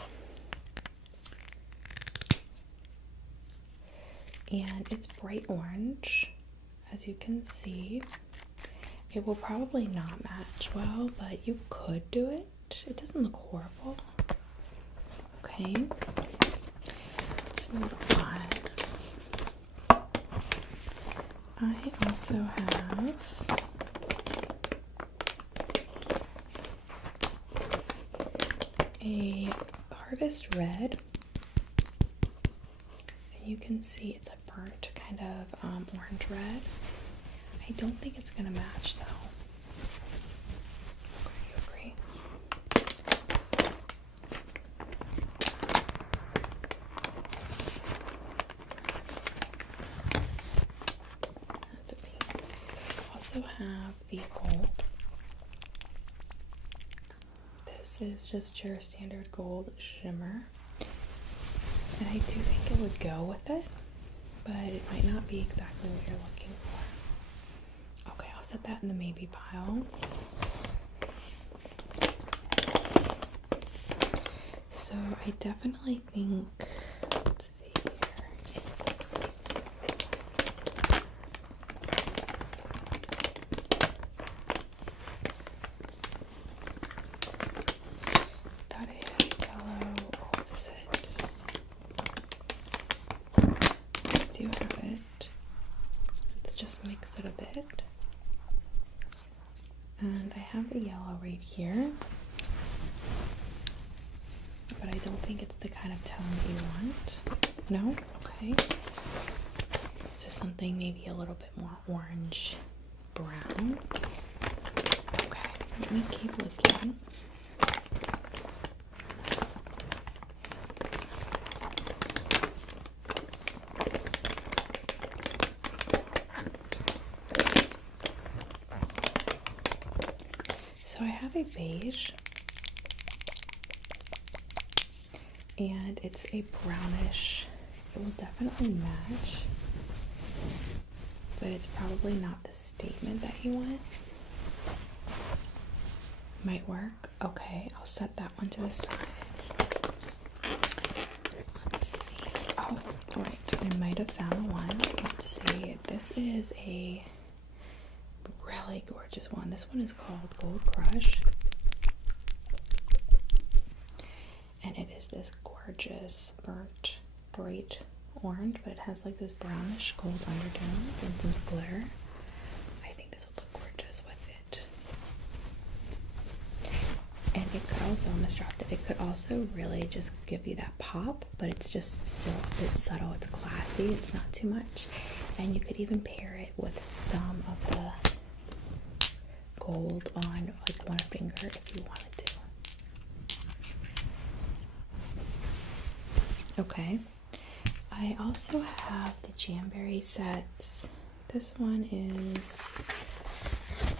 And it's bright orange, as you can see. It will probably not match well, but you could do it. It doesn't look horrible. Okay, let's move on. I also have a harvest red. And you can see it's a burnt kind of orange red. I don't think it's gonna match though. Okay, you agree? That's a pink. So I also have the gold. This is just your standard gold shimmer. And I do think it would go with it, but it might not be exactly what you're looking for. Okay, I'll set that in the maybe pile. So I definitely think, let's see here. Thought I had yellow. Oh, is this it? I do have it. Let's just mix it a bit. And I have the yellow right here. But I don't think it's the kind of tone that you want. No? Okay. So something maybe a little bit more orange brown. Okay, let me keep looking. So I have a beige. And it's a brownish. It will definitely match, but it's probably not the statement that you want. Might work. Okay, I'll set that one to the side. Let's see. Oh, alright, I might have found one. Let's see. This is a really gorgeous one. This one is called Gold Crush. And it is this gorgeous burnt bright orange, but it has like this brownish gold undertones and some glitter. I think this would look gorgeous with it. And it could also, almost dropped it, it could also really just give you that pop, but it's just still a bit subtle. It's classy, it's not too much. And you could even pair it with some of the gold on like one finger if you wanted to. Okay, I also have the Jamberry sets. This one is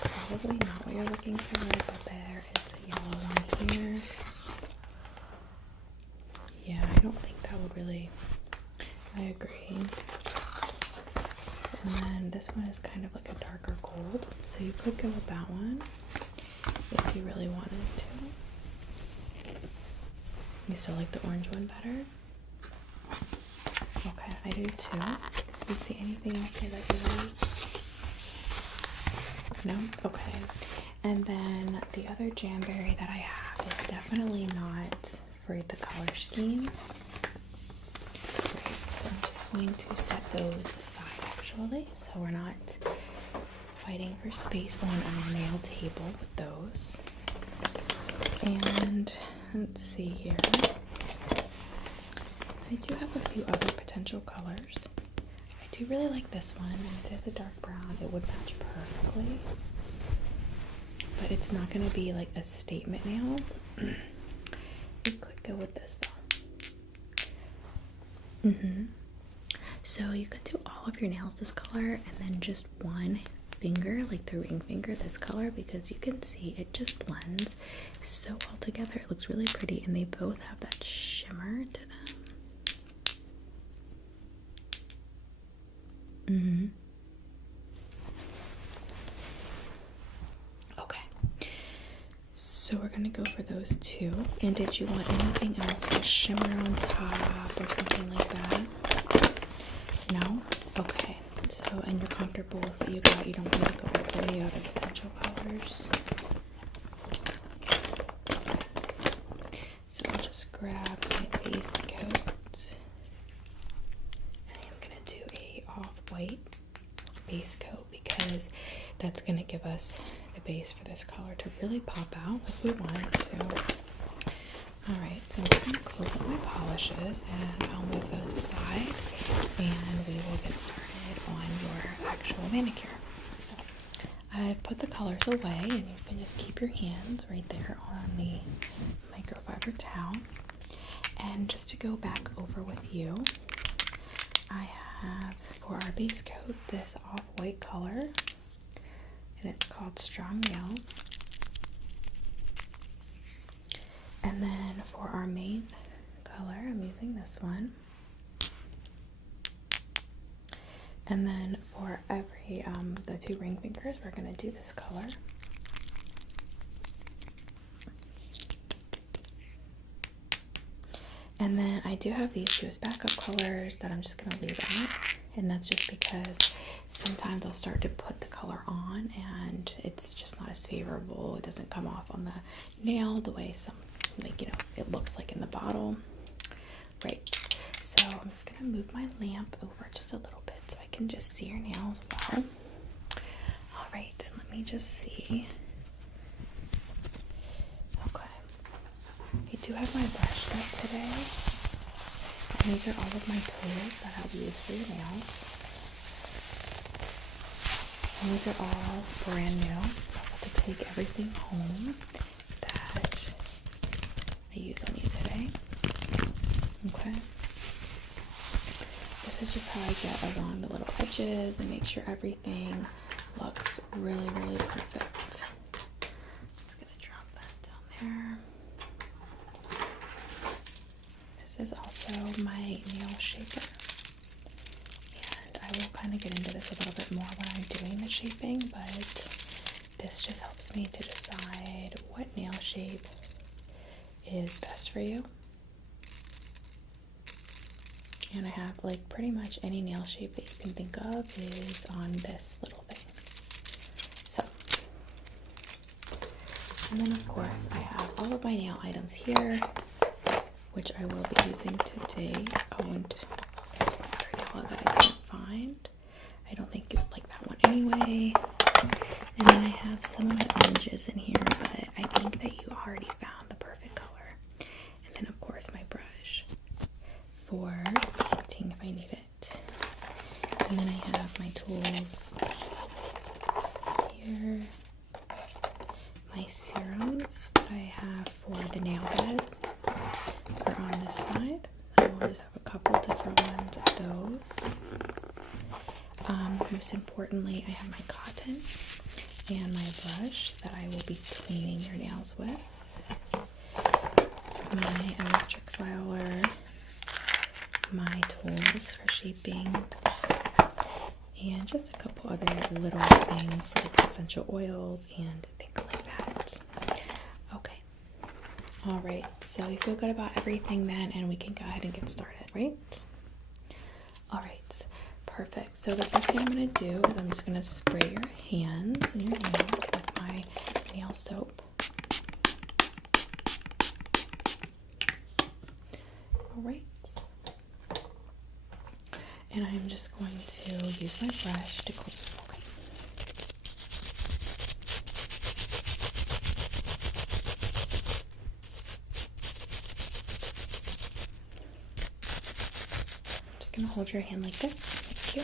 probably not what you're looking for, but there is the yellow one here. Yeah, I don't think that would really, I agree. And then this one is kind of like a darker gold, so you could go with that one if you really wanted to. You still like the orange one better? Okay, I do too. Do you see anything else that you like? No? Okay. And then the other jamberry that I have is definitely not for the color scheme. Great, so I'm just going to set those aside actually, so we're not fighting for space on our nail table with those. And let's see here. I do have a few other potential colors. I do really like this one, and it is a dark brown. It would match perfectly. But it's not going to be like a statement nail. We could go with this though. So you could do all of your nails this color and then just one finger, like the ring finger, this color, because you can see it just blends so well together. It looks really pretty, and they both have that shimmer to them. Okay, so we're gonna go for those two. And did you want anything else, like shimmer on top or something like that? No? Okay. So, and you're comfortable with you don't want to go with any other potential colors. So I'll just grab my base coat. And I'm gonna do a off-white base coat because that's gonna give us the base for this color to really pop out if we want it to. Alright, so I'm just going to close up my polishes and I'll move those aside and we will get started on your actual manicure. So I've put the colors away and you can just keep your hands right there on the microfiber towel. And just to go back over with you, I have for our base coat this off-white color and it's called Strong Nails. And then for our main color, I'm using this one. And then for every, the two ring fingers, we're gonna do this color. And then I do have these two as backup colors that I'm just gonna leave out. And that's just because sometimes I'll start to put the color on and it's just not as favorable. It doesn't come off on the nail the way it looks like in the bottle. Right, so I'm just gonna move my lamp over just a little bit so I can just see your nails well. All right, and let me just see. Okay, I do have my brush set today. And these are all of my tools that I'll use for your nails. And these are all brand new. I'm about to take everything home that I use on you today. Okay. This is just how I get along the little edges and make sure everything looks really, really perfect. I'm just gonna drop that down there. This is also my nail shaper. And I will kind of get into this a little bit more when I'm doing the shaping, but this just helps me to decide what nail shape is best for you. And I have like pretty much any nail shape that you can think of is on this little thing. So, and then of course I have all of my nail items here, which I will be using today. Oh, and another nail that I couldn't find. I don't think you would like that one anyway. And then I have some of my oranges in here, but I think that you already found the perfect color. And then of course my brush for painting if I need it. And then I have my tools here, my serums that I have for the nail bed are on this side. So we'll just have a couple different ones of those. Most importantly, I have my cotton and my brush that I will be cleaning your nails with. My electric filer, my tools for shaping, and just a couple other little things like essential oils and things like that. Okay. Alright, so you feel good about everything then, and we can go ahead and get started, right? Alright, perfect. So the first thing I'm going to do is I'm just going to spray your hands and your nails with my nail soap. Alright. And I am just going to use my brush to clean. Okay. I'm just going to hold your hand like this. Thank you.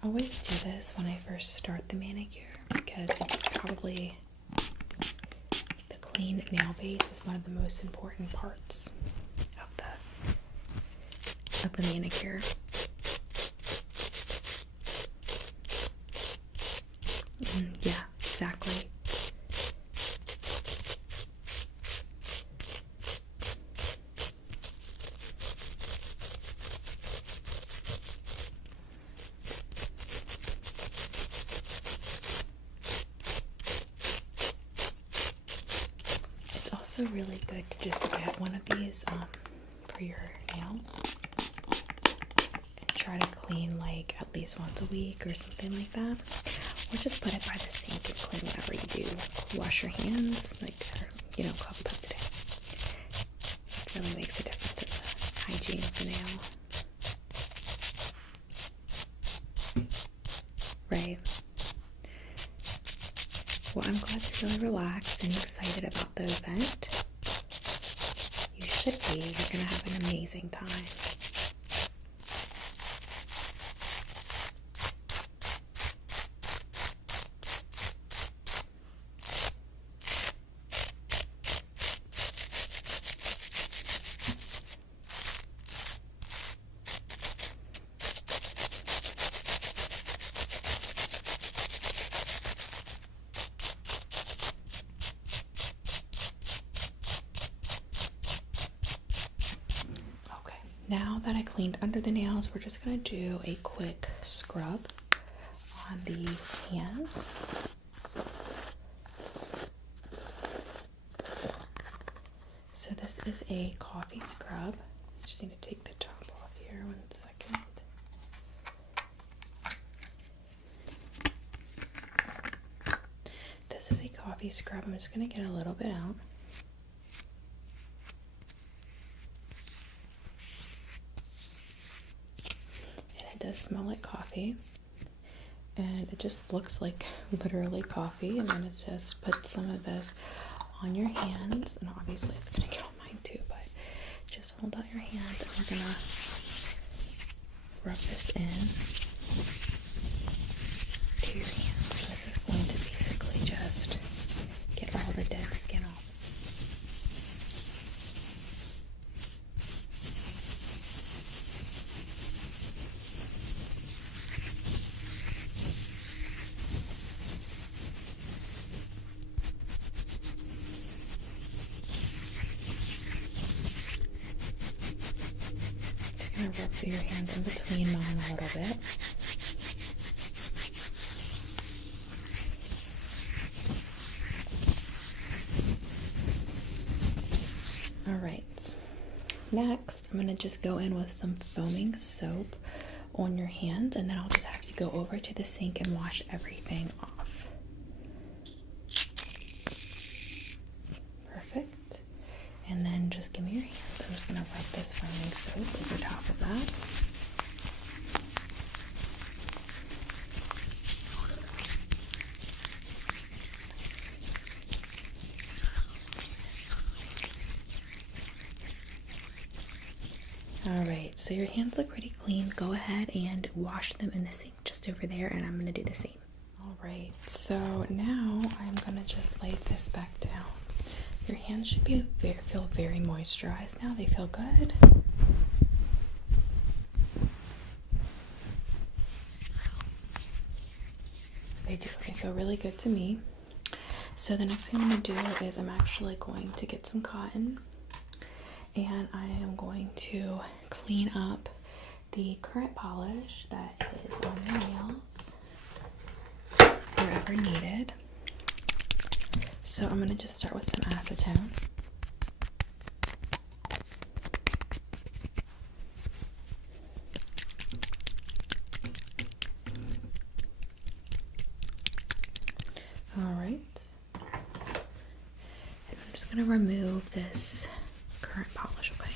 I always do this when I first start the manicure because it's probably the clean nail base is one of the most important parts of the manicure. Yeah, exactly. Really good to just get one of these for your nails and try to clean like at least once a week or something like that, or just put it by the sink and clean whatever you do. Wash your hands like a couple times a day. It really makes a difference in the hygiene of the nail. Right. Well, I'm glad you're really relaxed and excited about the event. You should be. You're going to have an amazing time. Now that I cleaned under the nails, we're just going to do a quick scrub on the hands. So this is a coffee scrub. Just need to take the top off here 1 second. This is a coffee scrub. I'm just going to get a little bit out. It does smell like coffee, and it just looks like literally coffee. And then it just puts some of this on your hands, and obviously it's gonna get on mine too, but just hold out your hand and we're gonna rub this in to your hands. This is going to basically just get all the dead skin off. Rub through your hands in between mine a little bit. Alright, next I'm going to just go in with some foaming soap on your hands, and then I'll just have you go over to the sink and wash everything off. Perfect. And then just give me your hands. I'm just going to rub this foaming soap over top of that. Alright, so your hands look pretty clean. Go ahead and wash them in the sink just over there, and I'm going to do the same. Alright, so now I'm going to just lay this back down. Your hands should feel very moisturized now. They feel good. They do. They feel really good to me. So the next thing I'm going to do is I'm actually going to get some cotton, and I am going to clean up the current polish that is on your nails wherever needed. So I'm going to just start with some acetone. just going to remove this current polish, okay?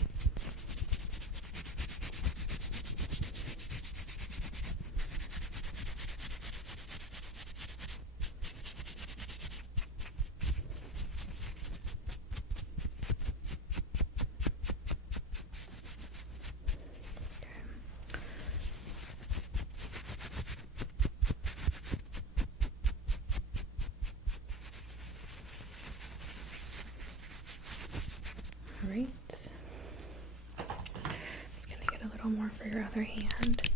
Alright, just gonna get a little more for your other hand.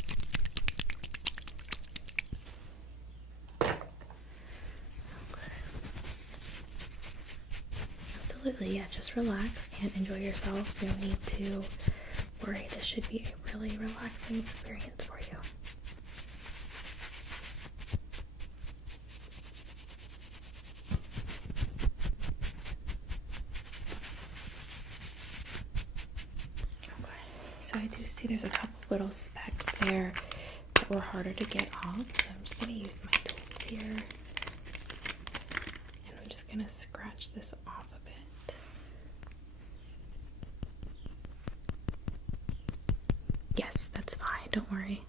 Okay. Absolutely, yeah, just relax and enjoy yourself. No need to worry. This should be a really relaxing experience for you. So I do see there's a couple little specks there that were harder to get off, so I'm just going to use my tools here. And I'm just going to scratch this off a bit. Yes, that's fine, don't worry.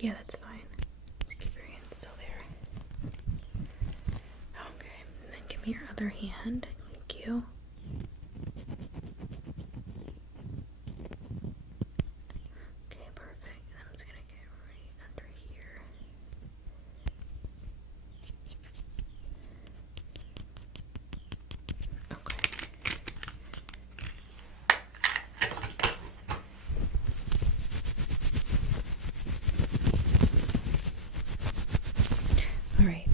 Yeah, that's fine. Just keep your hand still there. Okay, and then give me your other hand. Thank you. Okay, perfect. I'm just gonna get right under here. Alright,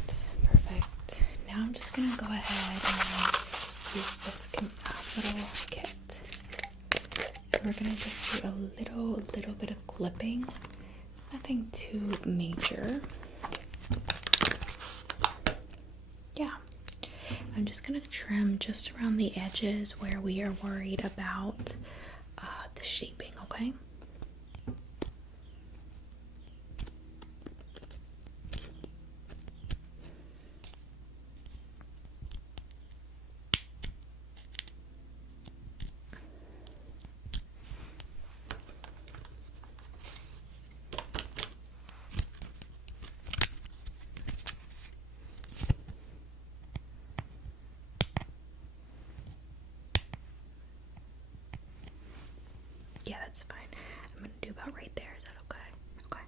perfect. Now I'm just going to go ahead and use this little kit. We're going to just do a little bit of clipping. Nothing too major. Yeah. I'm just going to trim just around the edges where we are worried about the shaping, okay? Yeah, that's fine. I'm gonna do about right there. Is that okay? Okay.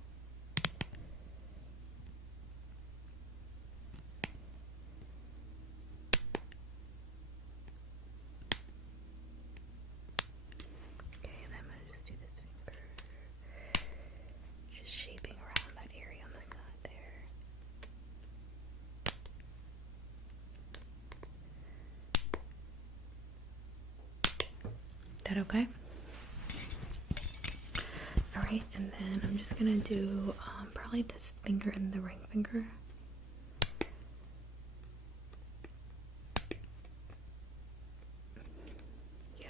Okay, and then I'm gonna just do this finger. Just shaping around that area on the side there. Is that okay? Alright, and then I'm just gonna do probably this finger and the ring finger. Yeah.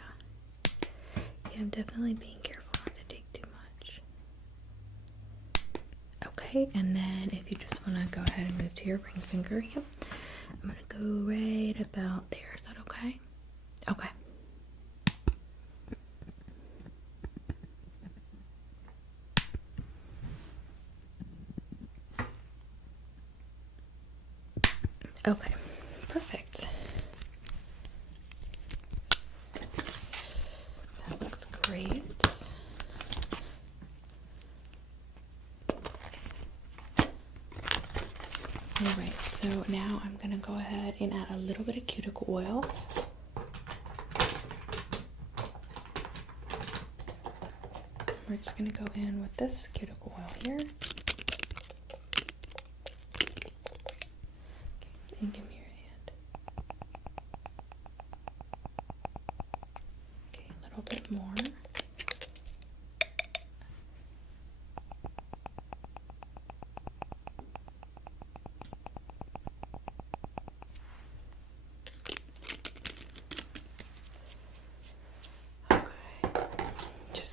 Yeah, I'm definitely being careful not to take too much. Okay, and then if you just want to go ahead and move to your ring finger, yep. I'm gonna go right about there. Is that okay? Okay. Okay, perfect. That looks great. Alright, so now I'm going to go ahead and add a little bit of cuticle oil. We're just going to go in with this cuticle oil here. And give me your hand. Okay, a little bit more.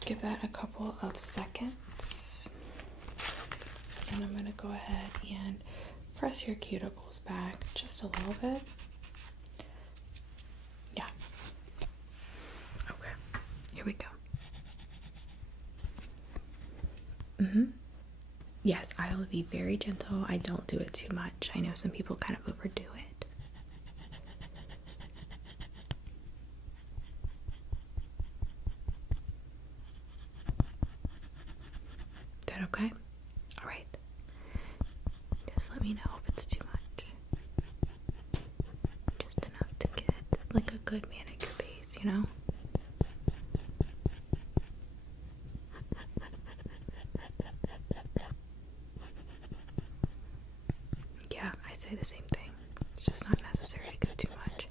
Just give that a couple of seconds. And I'm going to go ahead and press your cuticles back just a little bit. Yeah. Okay. Here we go. Yes, I will be very gentle. I don't do it too much. I know some people kind of overdo it. Is that okay? All right. Just let me know if it's too much. Just enough to get like a good manicure base, you know? Yeah, I say the same thing. It's just not necessary to go too much.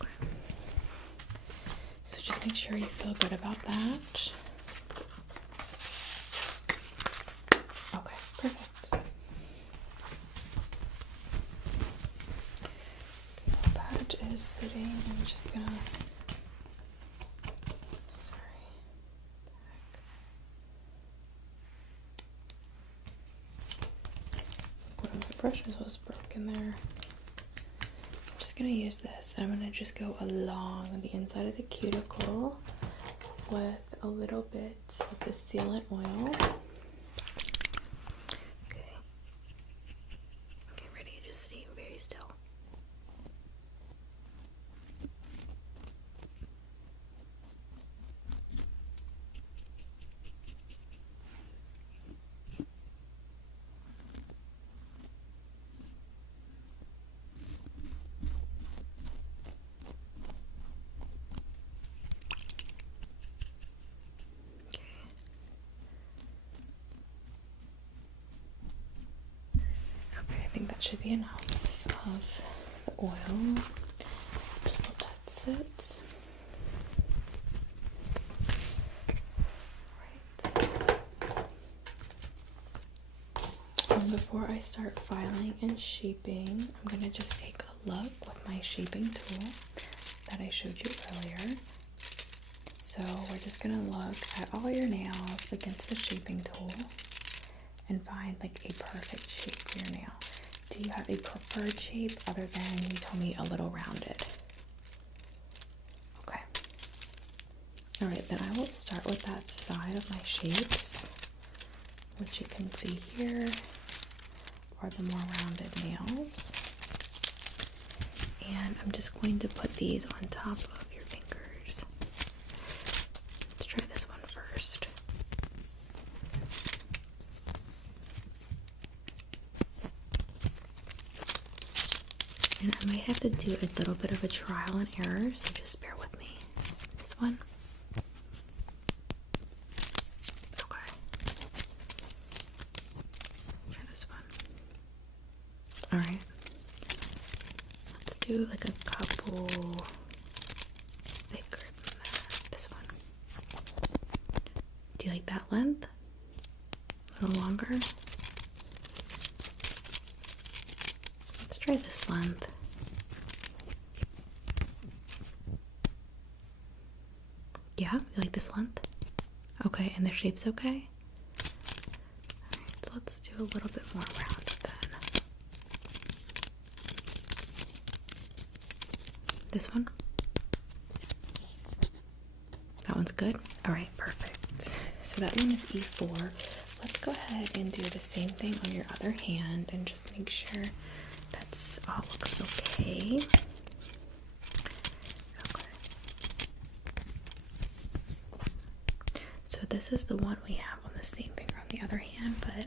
Okay. So just make sure you feel good about that. Okay, perfect. That is sitting. I'm just gonna. Brushes was broken there. I'm just gonna use this. I'm gonna just go along the inside of the cuticle with a little bit of the sealant oil. Okay. Okay, ready? Just stay very still. I think that should be enough of the oil. Just let that sit. Right. And before I start filing and shaping, I'm going to just take a look with my shaping tool that I showed you earlier. So we're just going to look at all your nails against the shaping tool and find like a perfect shape for your nail. Do you have a preferred shape other than you told me a little rounded? Okay. Alright, then I will start with that side of my shapes, which you can see here are the more rounded nails. And I'm just going to put these on top of your fingers. Let's try this one first. And I might have to do a little bit of a trial and error, so just bear with me. This one. Okay. Try this one. Alright. Let's do like a couple bigger than that. This one. Do you like that length? A little longer? Let's try this length. Yeah, you like this length? Okay, and the shape's okay? Alright, so let's do a little bit more rounded then. This one? That one's good? Alright, perfect. So that one is E4. Let's go ahead and do the same thing on your other hand and just make sure that's all looks okay. Okay. So this is the one we have on the same finger on the other hand, but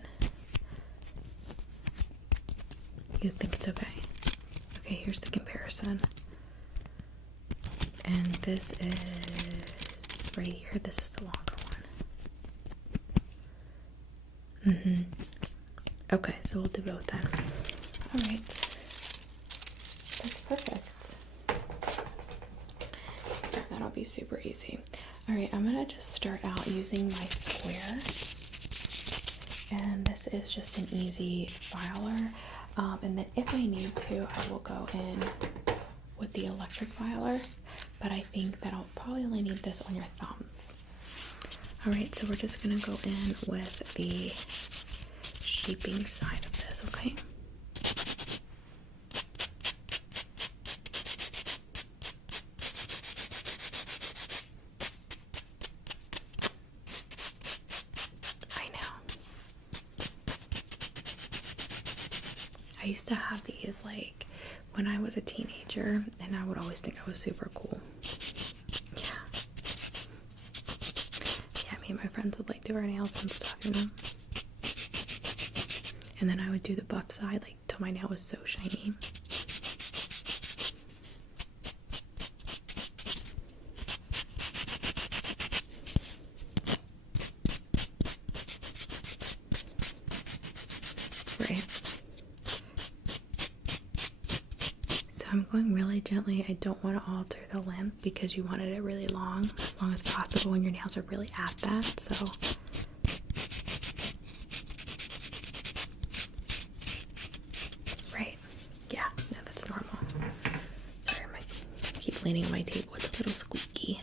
you think it's okay? Okay, here's the comparison. And this is right here. This is the longer one. Okay, so we'll do both then. Alright. That's perfect. That'll be super easy. Alright, I'm gonna just start out using my square. and this is just an easy filer. And then if I need to, I will go in with the electric filer, but I think that I'll probably only need this on your thumbs. All right, so we're just gonna go in with the shaping side of this, okay? I know. I used to have these like when I was a teenager, and I would always think I was super cool. Yeah. Yeah, me and my friends would like do our nails and stuff, you know? And then I would do the buff side, like, till my nail was so shiny. Right. So I'm going really gently. I don't want to alter the length because you wanted it really long as possible when your nails are really at that, so... Leaning on my table, it's a little squeaky.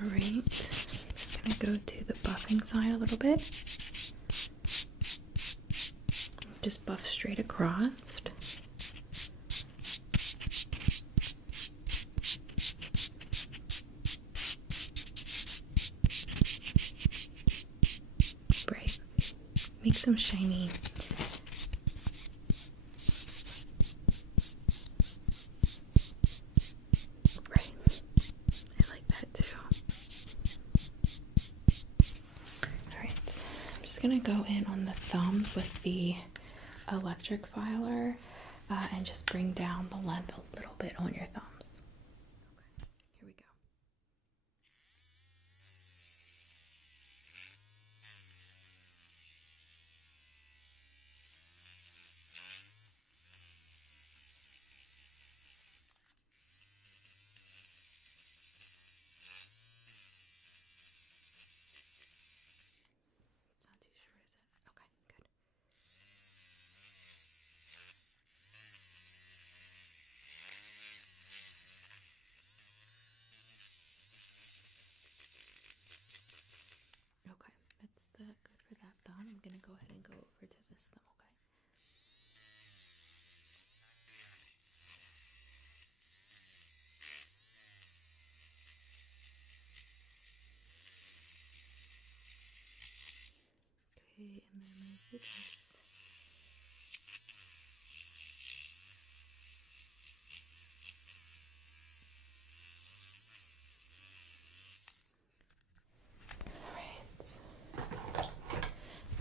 Alright, just gonna go to the buffing side a little bit. Just buff straight across. Make some shiny. Right. I like that too. Alright. I'm just gonna go in on the thumbs with the electric filer and just bring down the length a little bit on your thumbs. Okay. Here we go. Good for that thumb. I'm gonna go ahead and go over to this thumb, okay? Okay, and then move the chest.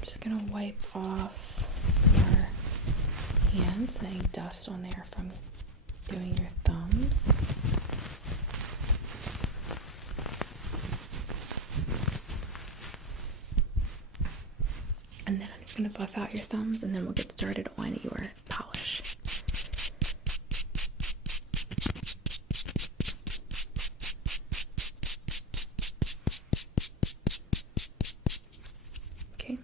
Just gonna wipe off your hands, any dust on there from doing your thumbs. And then I'm just gonna buff out your thumbs, and then we'll get started on your polish. Okay.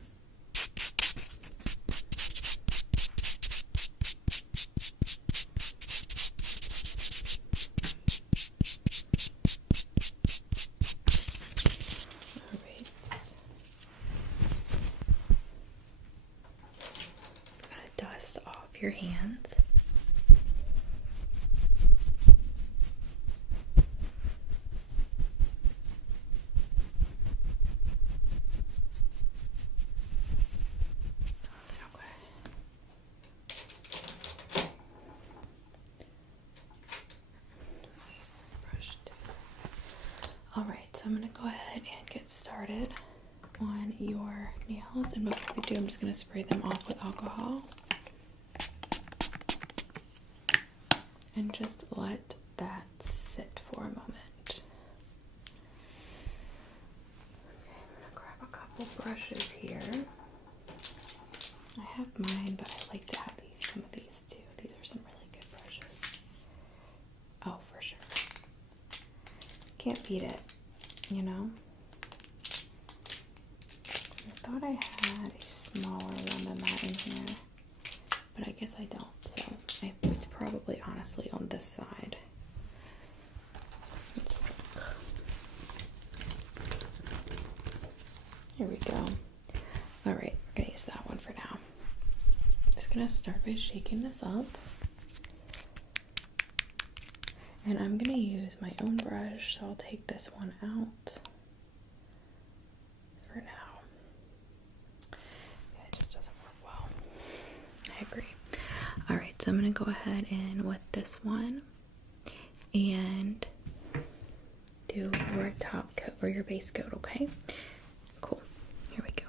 Your hands. All right, so I'm gonna go ahead and get started on your nails, and before I do, I'm just gonna spray them off with alcohol. And just let that sit for a moment. Okay, I'm gonna grab a couple brushes here. I have mine, but I like to have some of these too. These are some really good brushes. Oh, for for sure. Can't beat it, you know? I thought I had a smaller one than that in here, but I guess I don't, so it's probably honestly on this side. Let's look. Here we go. Alright, we're gonna use that one for now. Just gonna start by shaking this up. And I'm gonna use my own brush, so I'll take this one out for now. Yeah, it just doesn't work well. I agree. Alright, so I'm gonna go ahead and with this one and do your top coat or your base coat, okay? Cool. Here we go.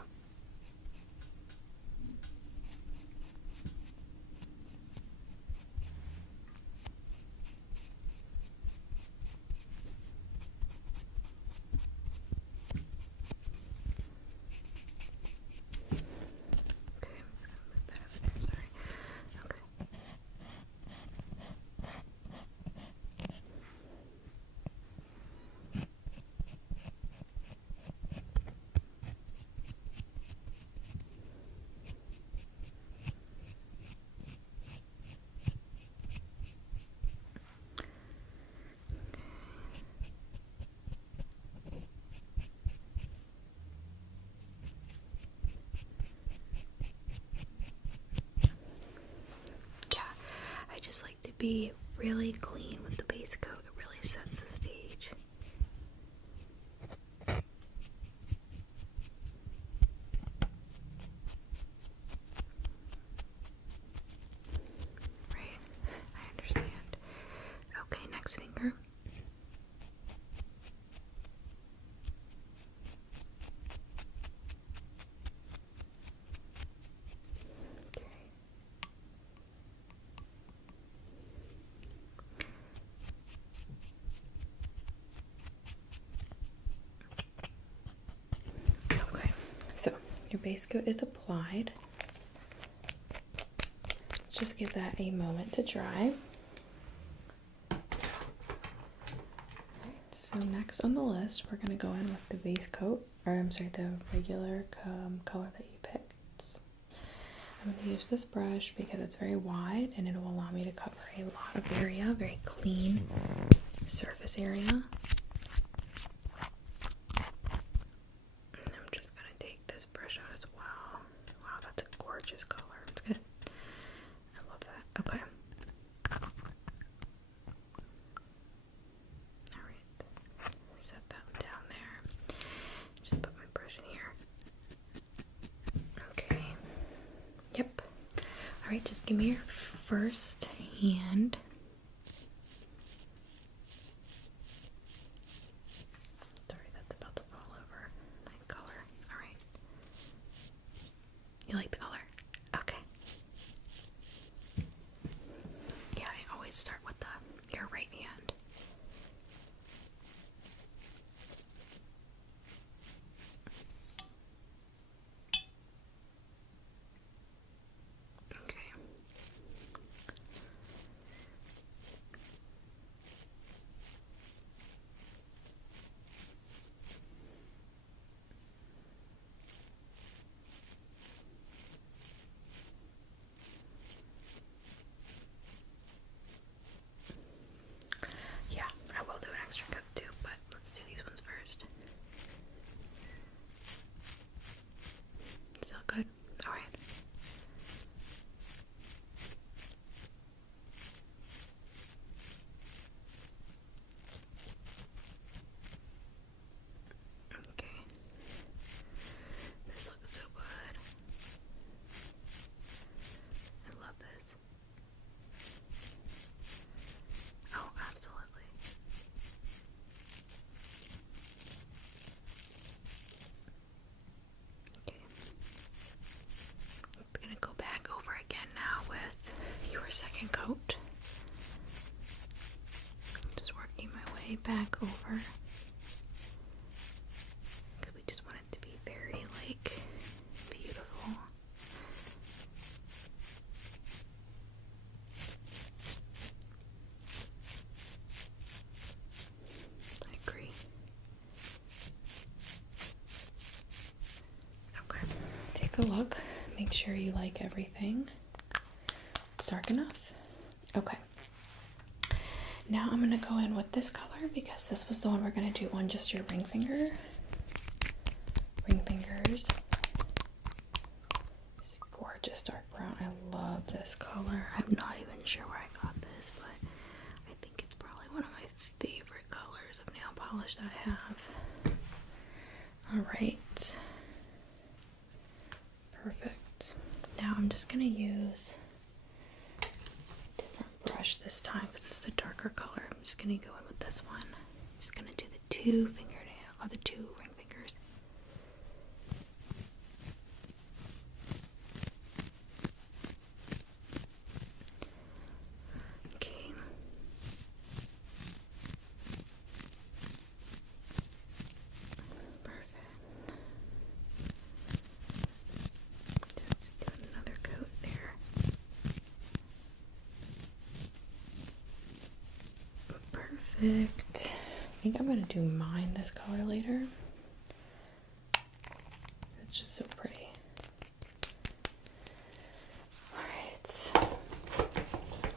Be really clean with the base coat. It really sets the stage. Right, I understand. Okay, next finger. Your base coat is applied. Let's just give that a moment to dry. So next on the list, we're going to go in with the base coat, or I'm sorry, the regular color that you picked. I'm going to use this brush because it's very wide and it will allow me to cover a lot of area, very clean surface area. Alright, just give me your first hand. Sorry, that's about to fall over my color. Alright. You like the color? Okay. Yeah, I always start with your right hand. Second coat. Just working my way back over. Because we just want it to be very, beautiful. sure you like everything. It's dark enough? Okay. Now I'm going to go in with this color because this was the one we're going to do on just your ring finger. Ring fingers. It's gorgeous dark brown. I love this color. I'm not even sure where I got this, but I think it's probably one of my favorite colors of nail polish that I have. Alright. Perfect. Now I'm just going to use a different brush this time because it's the darker color. I'm just going to go in with this one. I'm just going to do the two fingernail, or the two ring fingers. Okay. Perfect. Just do another coat there. Perfect. I think I'm going to do mine this color later. It's just so pretty. Alright.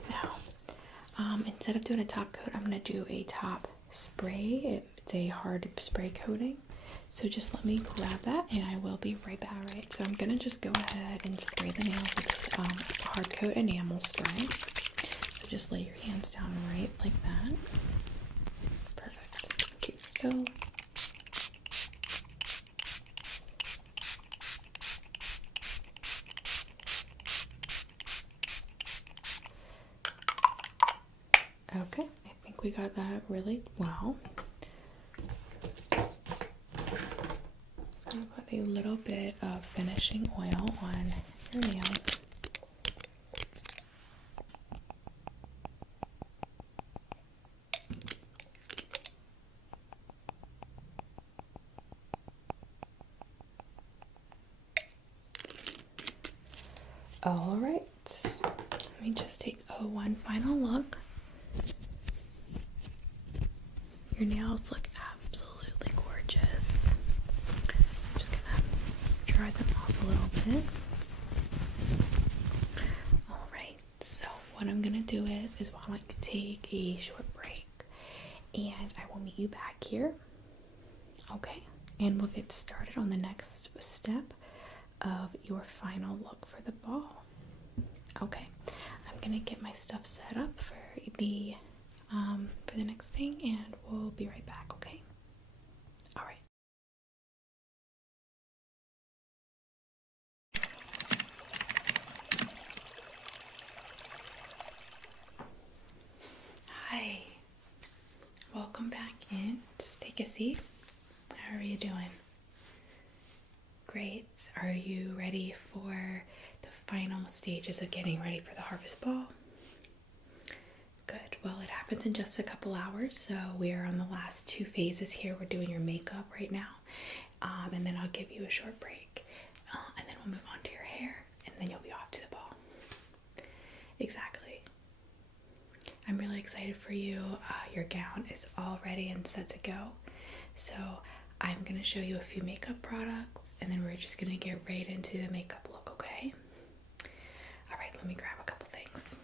Now, instead of doing a top coat, I'm going to do a top spray. It's a hard spray coating. So just let me grab that and I will be right back. Alright, so I'm going to just go ahead and spray the nails with this hard coat enamel spray. So just lay your hands down right like that. Perfect. Keep still. Okay, I think we got that really well. Just gonna put a little bit of finishing oil on your nails. All right, let me just take one final look. Your nails look absolutely gorgeous. I'm just gonna dry them off a little bit. All right, so what I'm gonna do is why don't you take a short break and I will meet you back here. Okay, and we'll get started on the next step of your final look for the ball. Okay, I'm gonna get my stuff set up for the next thing and we'll be right back, okay? All right. Hi. Welcome back in. Just take a seat. How are you doing? Great. Are you ready for the final stages of getting ready for the harvest ball? Good. Well, it happens in just a couple hours, so we are on the last two phases here. We're doing your makeup right now, and then I'll give you a short break, and then we'll move on to your hair, and then you'll be off to the ball. Exactly. I'm really excited for you. Your gown is all ready and set to go, so I'm going to show you a few makeup products, and then we're just going to get right into the makeup look, okay? All right, let me grab a couple things.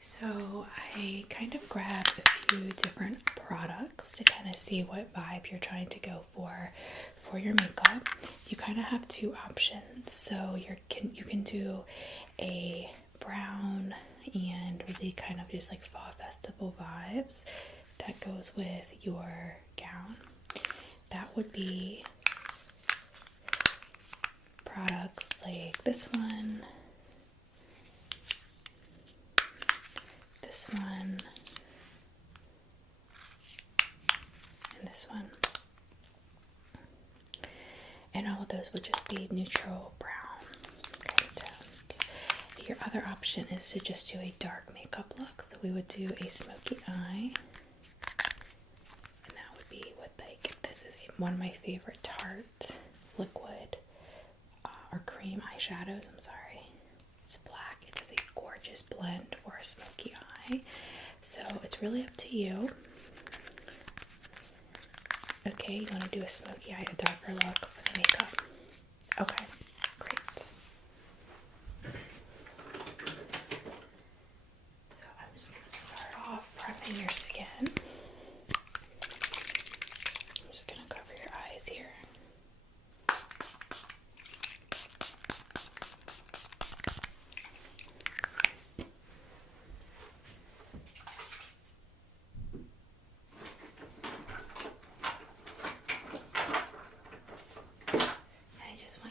So I kind of grabbed a few different products to kind of see what vibe you're trying to go for your makeup. You kind of have two options. So you can do a brown and really kind of just like fall festival vibes that goes with your gown. That would be products like this one, this one, and this one. And all of those would just be neutral brown kind of tones. your other option is to just do a dark makeup look. So we would do a smoky eye. And that would be with like, this is one of my favorite Tarte liquid or cream eyeshadows. I'm sorry. It's black. It does a gorgeous blend for a smoky eye. So it's really up to you. Okay, you want to do a smoky eye, a darker look for the makeup. Okay, great. So I'm just going to start off prepping your skin. I'm just going to cover your eyes here.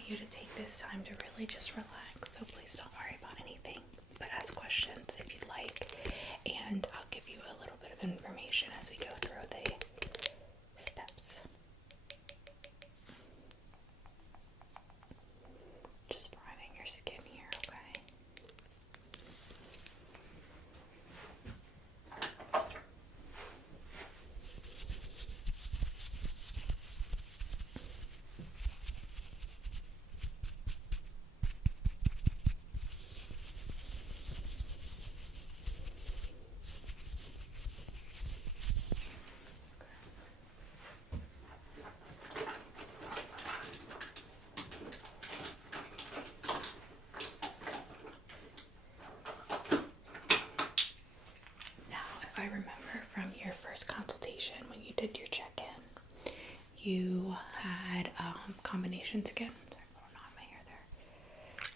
You to take this time to really just relax, so please don't worry about anything, but ask questions if you'd like, and I'll give you a little bit of information as we go through the steps. Just priming your skin here, okay? I remember from your first consultation when you did your check-in, you had combination skin. Sorry, a little knot in my hair there.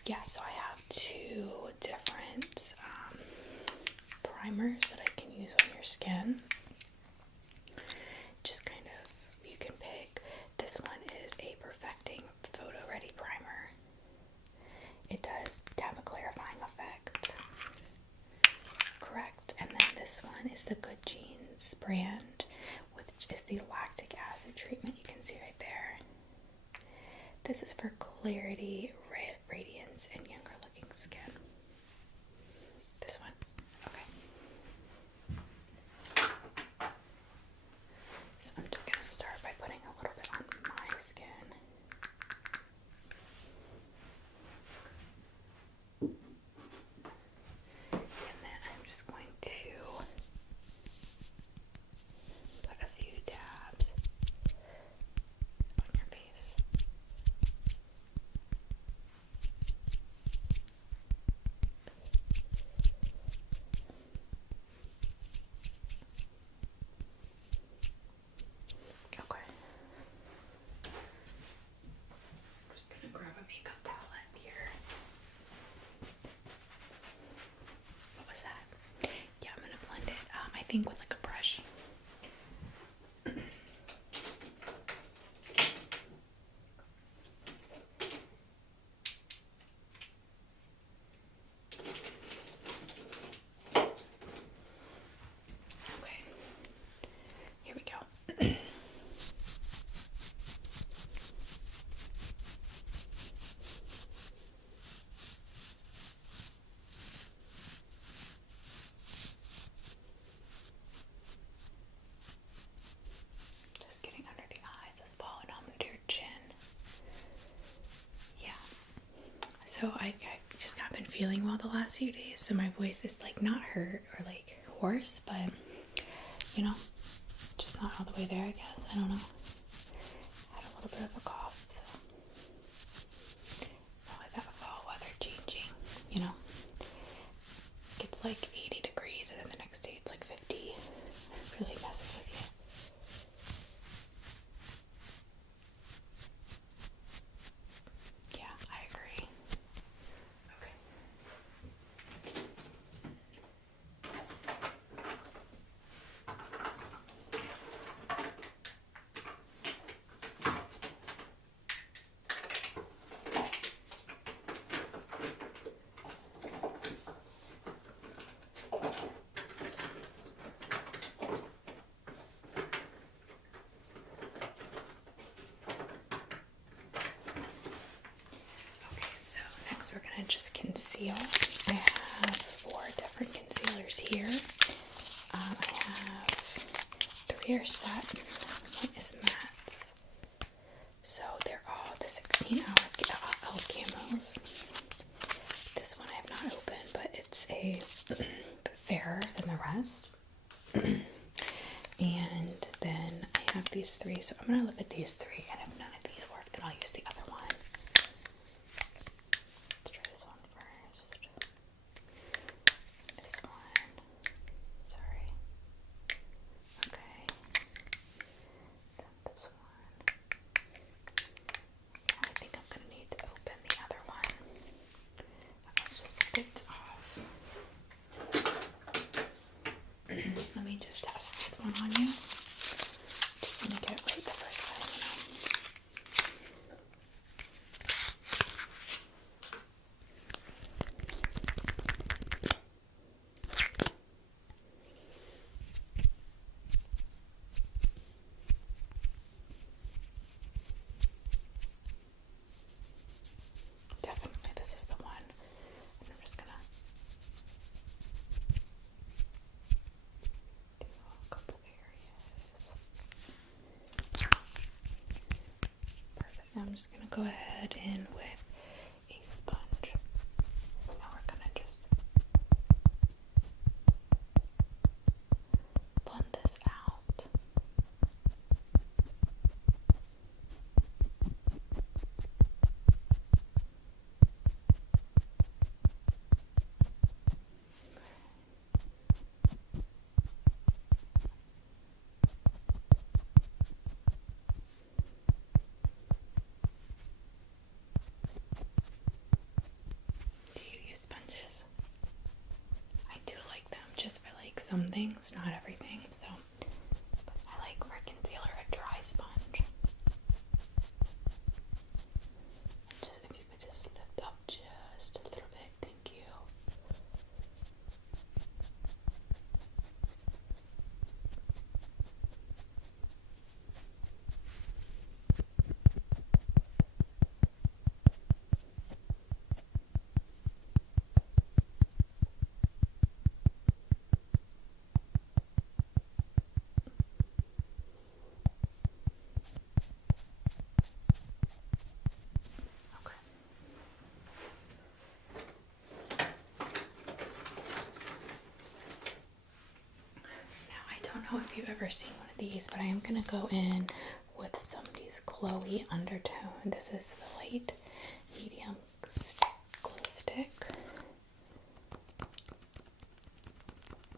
Yeah, so I have two different primers that I can use on your skin. Just kind of, you can pick. This one is a Perfecting Photo Ready Primer. It does have a clarifying effect. Correct. And then this one is the Good Genes brand, which is the lactic acid treatment. You can see right there. This is for clarity, radiance, and younger looking skin. This one. Okay. So I'm just going to start by putting a little bit on my skin. And then I'm just going to put a few dabs on your face. Okay. I'm just going to grab a makeup palette here. What was that? Yeah, I'm going to blend it, I think with like a brush. Okay, here we go. Just getting under the eyes as well and onto your chin. Yeah. So I just not been feeling well the last few days, so my voice is like not hurt or like hoarse, but you know, just not all the way there, I guess. I don't know. Had a little bit of a cough, so probably that fall weather changing, you know. It's like 80 degrees and then the next day it's like 50. It really messes with you. Yeah, I agree. Okay. we're gonna just conceal. I have 4 different concealers here. I have 3 are set, 1 is matte. So they're all the 16-hour camos. This one I have not opened, but it's a bit fairer than the rest. And then I have these 3, so I'm gonna look at these 3, and if none of these work, then I'll use the other one. Let's try this one first. This one. Sorry. Okay. Then this one. I think I'm gonna need to open the other one. Let's just get it off. Let me just test this one on you. Just want to get it right the first time, you know. Definitely, this is the one. And I'm just gonna do a couple areas. Perfect. Now I'm just gonna go ahead in with a sponge. Now we're gonna just blend this out. Do you use sponges? I do like them, just for like some things, not everything. So, but I like for concealer a dry sponge. Just if you could just lift up just a little bit, thank you. Okay. Now I don't know if you've ever seen one of these, but I am gonna go in with some of these glowy undertone. This is the light medium glow stick.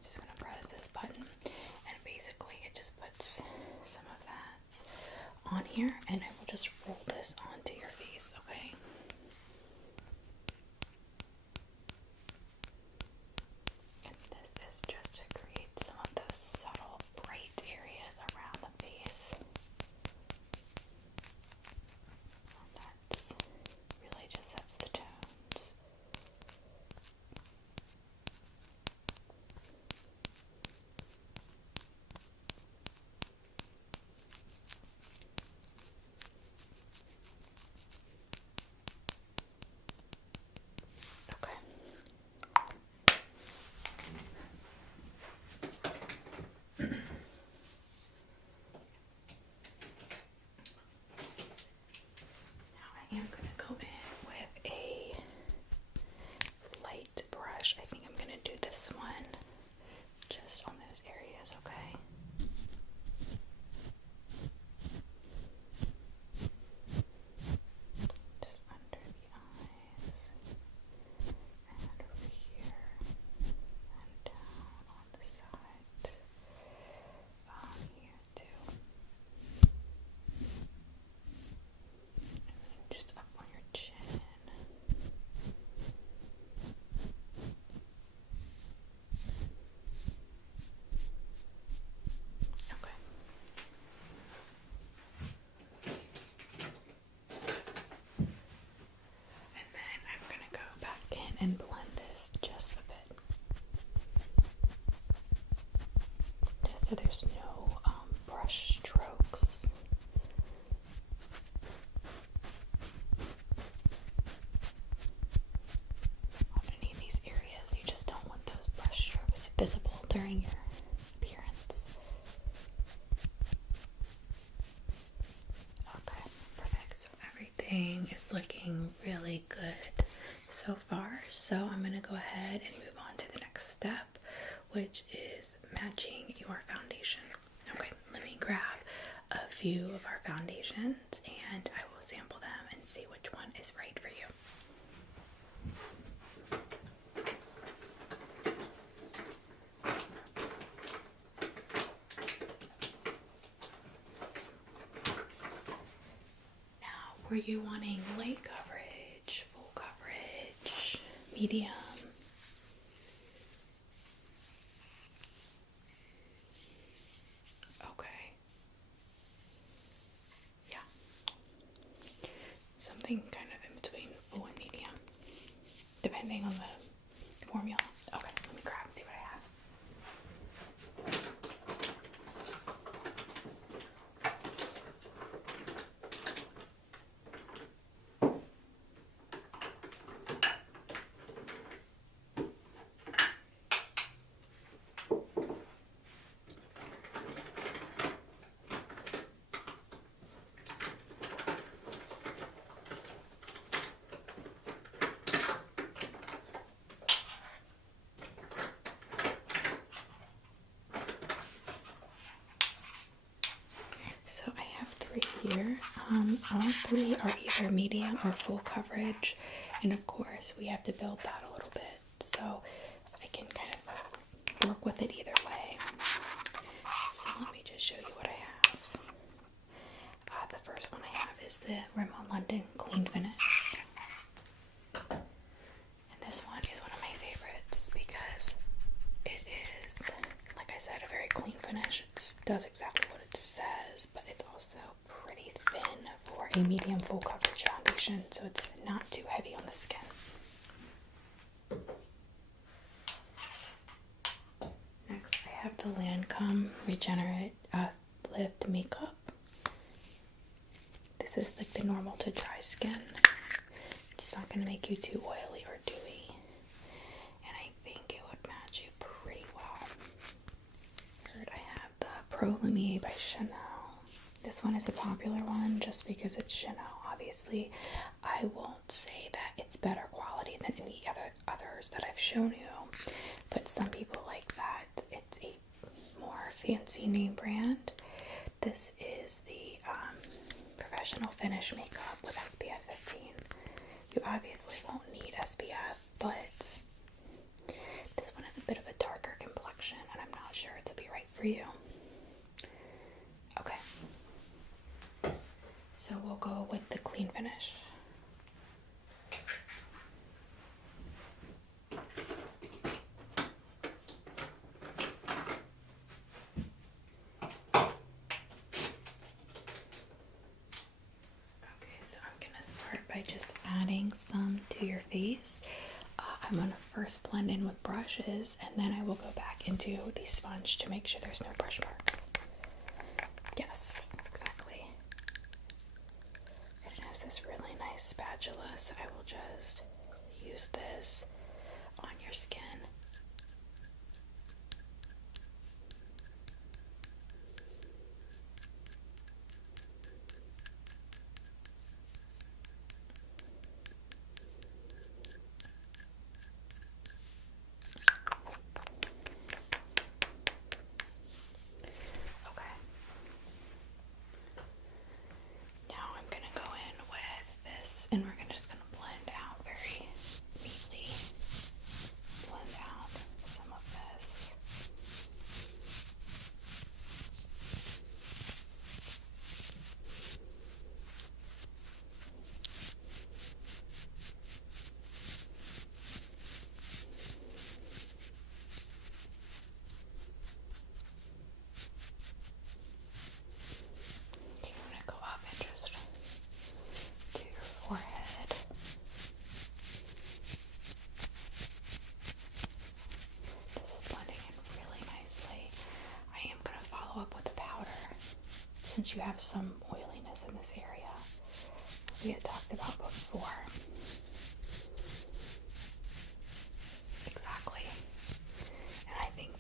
Just gonna press this button, and basically it just puts some of that on here, and I will just roll this onto your face, okay? And this is just to create some of those subtle bright areas around the face. That's really just sets the tones. visible during your appearance. Okay, perfect. So everything is looking really good so far. So I'm going to go ahead and move on to the next step, which is matching your foundation. Okay, let me grab a few of our foundations and I will sample them and see which one is right for you. Now, were you wanting light coverage, full coverage, medium? Okay. Yeah. Something kind of in between full and medium, depending on the formula. Okay, let me grab and see what I have. So I have 3 here. All 3 are either medium or full coverage, and of course we have to build that a little bit, so I can kind of work with it either way. So let me just show you what I have. The first one I have is the Rimmel London Clean Finish, and this one is one of my favorites because it is, like I said, a very clean finish. It does exactly what it says, but it's also pretty thin for a medium full coverage foundation, so it's not too heavy on the skin. Next, I have the Lancome Regenerate Lift Makeup. This is like the normal to dry skin. It's not going to make you too oily or dewy, and I think it would match you pretty well. Third, I have the Pro Lumiere by Chanel. This one is a popular one just because it's Chanel. Obviously, I won't say that it's better quality than any others that I've shown you, but some people like that. It's a more fancy name brand. This is the Professional Finish Makeup with SPF 15. You obviously won't need SPF, but this one has a bit of a darker complexion, and I'm not sure it'll be right for you. Okay. So we'll go with the Clean Finish. By just adding some to your face. I'm going to first blend in with brushes, and then I will go back into the sponge to make sure there's no brush marks. Yes, exactly. And it has this really nice spatula, so I will just use this on your skin. And we're just going to blend out very neatly. Blend out some of this. Okay, I'm going to go up and just do your forehead. This is blending in really nicely. I am going to follow up with a powder since you have some oiliness in this area we had talked about before. Exactly. And I think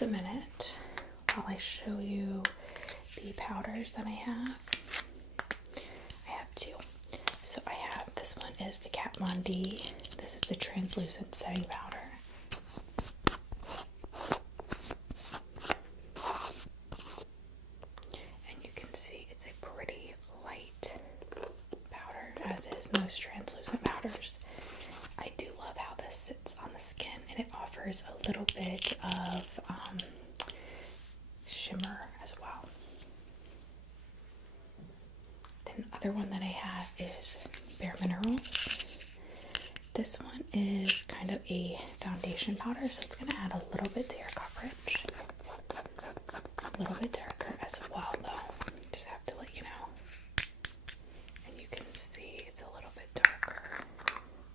just a minute while I show you the powders that I have. I have two. So I have, this one is the Kat Von D. This is the translucent setting powder. And you can see it's a pretty light powder, as is most translucent powders. I do love how this sits on the skin, and it offers a little bit of shimmer as well. Then the other one that I have is Bare Minerals. This one is kind of a foundation powder, so it's going to add a little bit to your coverage. A little bit darker as well, though. Just have to let you know. And you can see it's a little bit darker.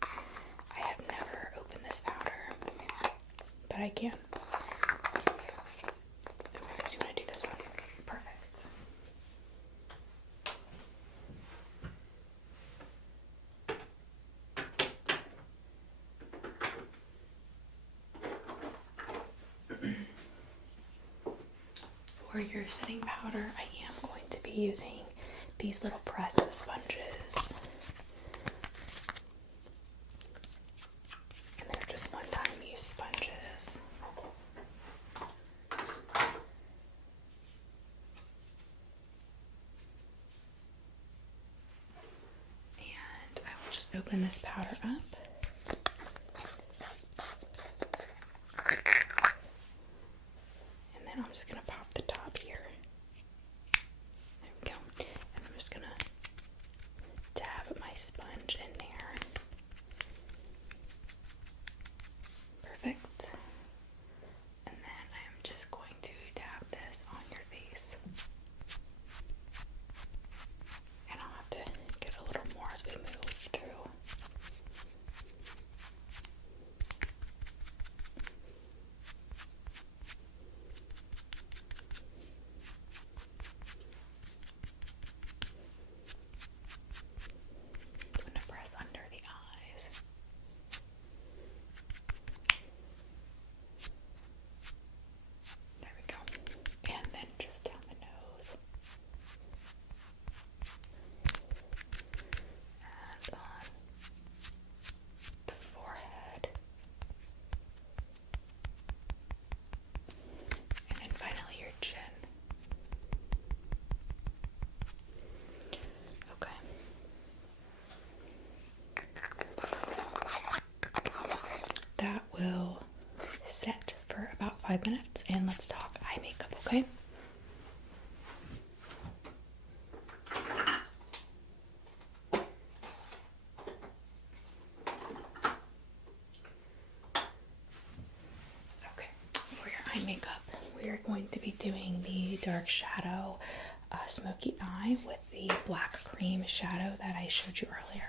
I have never opened this powder, but I can. Okay, so you want to do this one? Perfect. For your setting powder, I am going to be using these little press sponges. And they're just one-time use sponges. And I will just open this powder up. And then I'm just going to pop the top here. There we go. And I'm just going to dab my sponge in there. Perfect. And then I'm just going to dab this on your face. And I'll have to get a little more as we move through. I'm going to press under the eyes. There we go. And then just down the nose. And on the forehead. And then finally your chin. Okay. That will set for about 5 minutes, and let's talk eye makeup, okay? Okay, for your eye makeup, we are going to be doing the dark shadow smoky eye with the black cream shadow that I showed you earlier.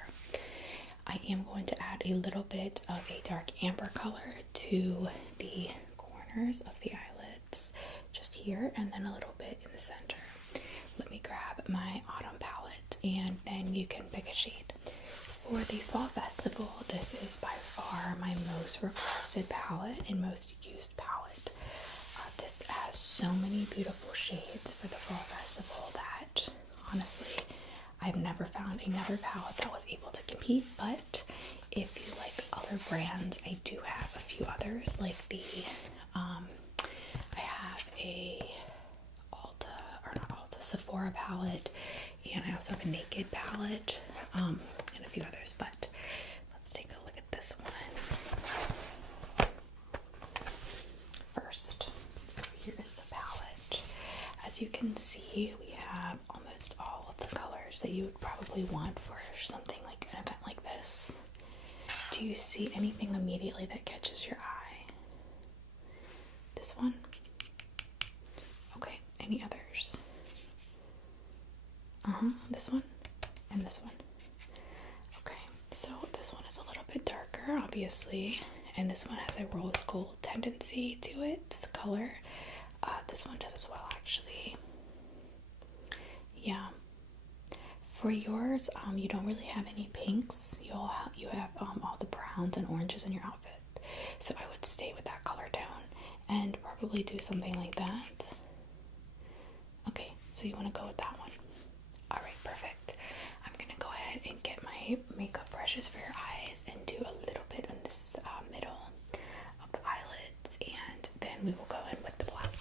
I am going to add a little bit of a dark amber color to the corners of the eyelids, just here, and then a little bit in the center. Let me grab my autumn palette, and then you can pick a shade. For the fall festival, this is by far my most requested palette and most used palette. This has so many beautiful shades for the fall festival that, honestly, I've never found another palette that was able to compete, but if you like other brands, I do have a few others, like the, I have a Sephora palette, and I also have a Naked palette, and a few others, but let's take a look at this one first. So here is the palette. As you can see, we have almost all of the colors that you would probably want for something like an event like this. Do you see anything immediately that catches your eye? This one? Okay, any others? This one? And this one. Okay, so this one is a little bit darker, obviously, and this one has a rose gold tendency to its color. This one does as well, actually. Yeah. For yours, you don't really have any pinks. You have all the browns and oranges in your outfit. So I would stay with that color tone. and probably do something like that. Okay, so you want to go with that one. All right, perfect. I'm gonna go ahead and get my makeup brushes for your eyes and do a little bit on this middle of the eyelids, and then we will go in with the black.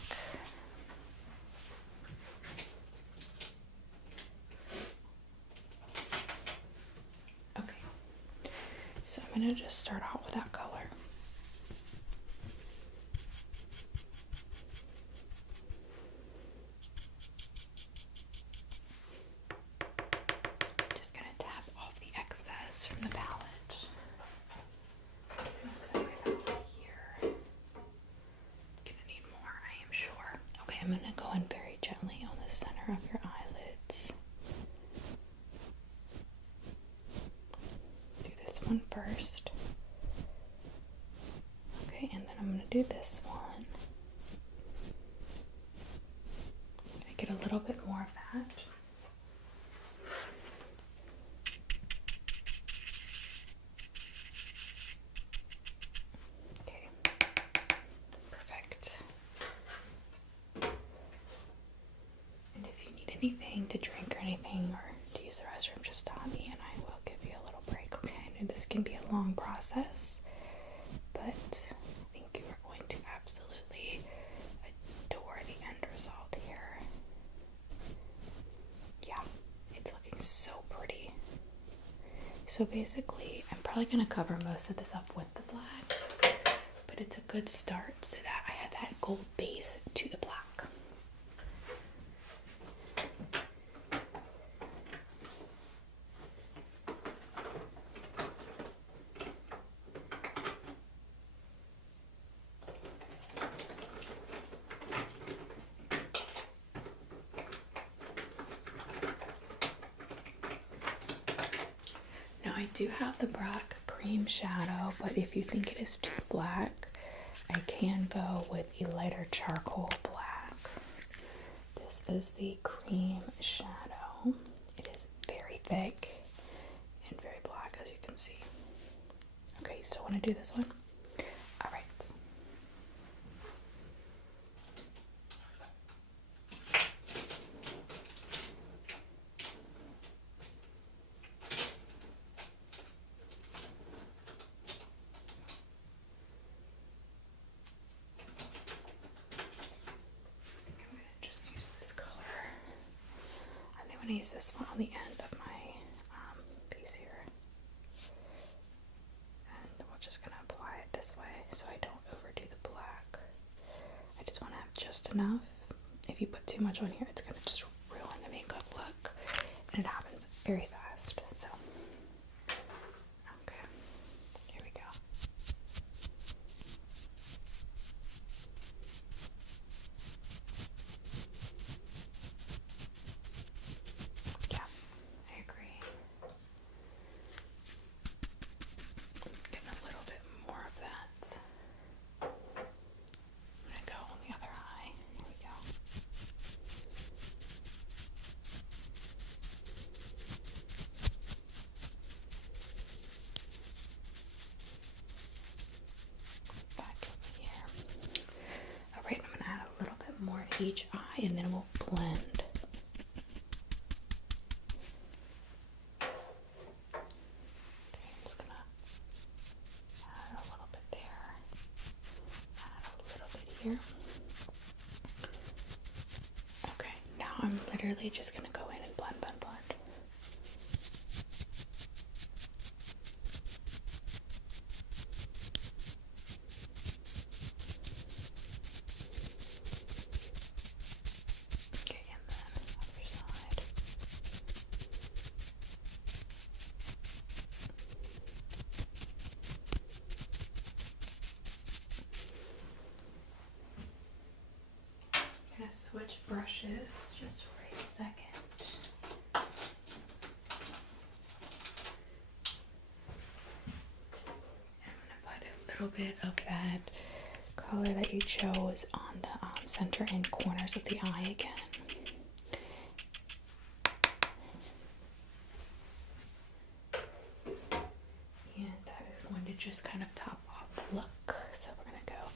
Okay, so I'm gonna just start out with that color. Just gonna tap off the excess from the palette. I'm gonna set it over here. Gonna need more, I am sure. Okay, I'm gonna go in very gently on the center of your eyelids. Do this one first. Okay, and then I'm gonna do this one. I'm gonna get a little bit more of that. Okay, perfect. And if you need anything to drink or anything, or to use the restroom, just stop me and I will give you a little break. Okay, I know this can be a long process, but I think you are going to absolutely adore the end result here. Yeah, it's looking so pretty. So basically, I'm probably going to cover most of this up with the black, but it's a good start so that I have that gold base to the black. Now I do have the black cream shadow, but if you think it is too black, I can go with a lighter charcoal black. This is the cream shadow. It is very thick and very black, as you can see. Okay, so want to do this one? All right. I'm going to just use this color. I think I'm going to use this one on the end of my piece here. And we're just going to apply it this way so I don't overdo the black. I just want to have just enough. If you put too much on here, it's going to just ruin the makeup look. And it happens very fast. So, okay. Here we go. Yeah, I agree. Getting a little bit more of that. I'm gonna go on the other eye. Here we go. Back over here. Alright, I'm gonna add a little bit more to each eye and then we'll blend. Okay, I'm just gonna add a little bit there. Add a little bit here. Okay, now I'm literally just gonna go in and blend, blend, blend. Okay, and then other side. I'm gonna switch brushes just for a second. And I'm gonna put a little bit of that color that you chose on the center and corners of the eye again. And that is going to just kind of top off the look. So we're gonna go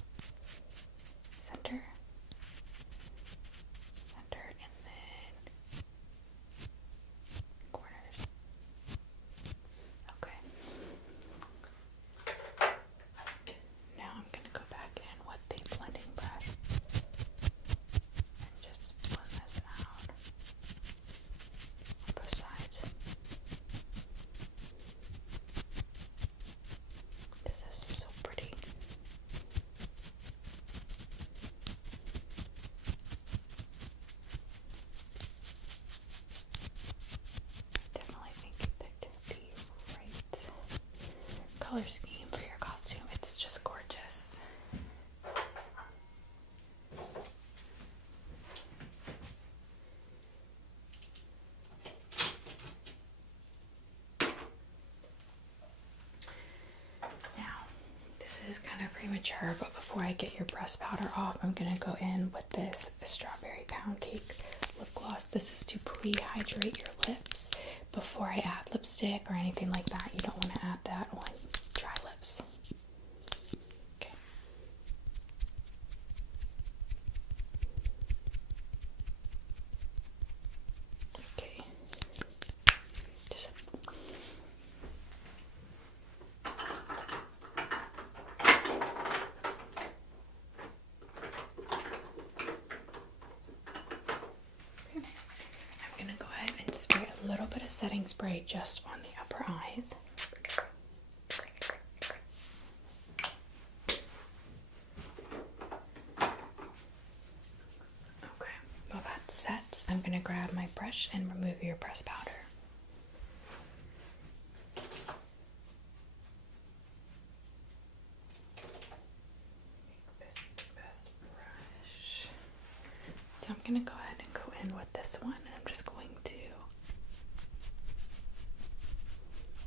color scheme for your costume. It's just gorgeous. Now, this is kind of premature, but before I get your breast powder off, I'm going to go in with this strawberry pound cake lip gloss. This is to pre-hydrate your lips before I add lipstick or anything like that. You don't want to add that on dry lips. Okay. Okay. Just I'm going to go ahead and spray a little bit of setting spray just on the upper eyes. Okay, while that sets, I'm going to grab my brush and remove your breast powder. This is the best brush. So I'm going to go ahead and go in with this one, and I'm just going to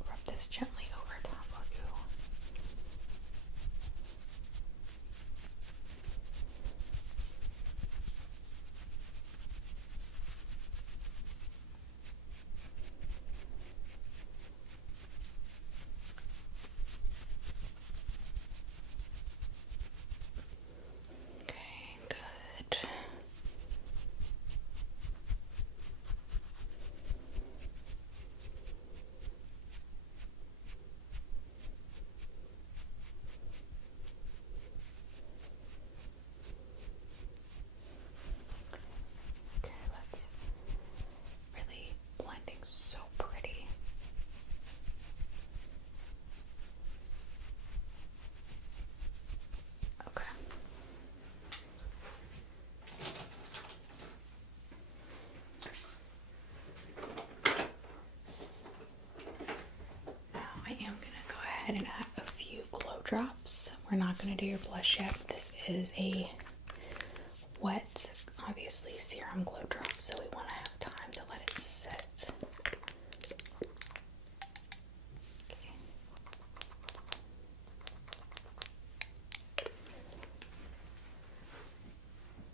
rub this gently over top of you. Okay, good. Okay, that's really blending so pretty. Okay. Now I am going to go ahead and add a few glow drops. We're not going to do your blush yet. This is a wet, obviously, serum glow drop, so we want to have time to let it set. Okay.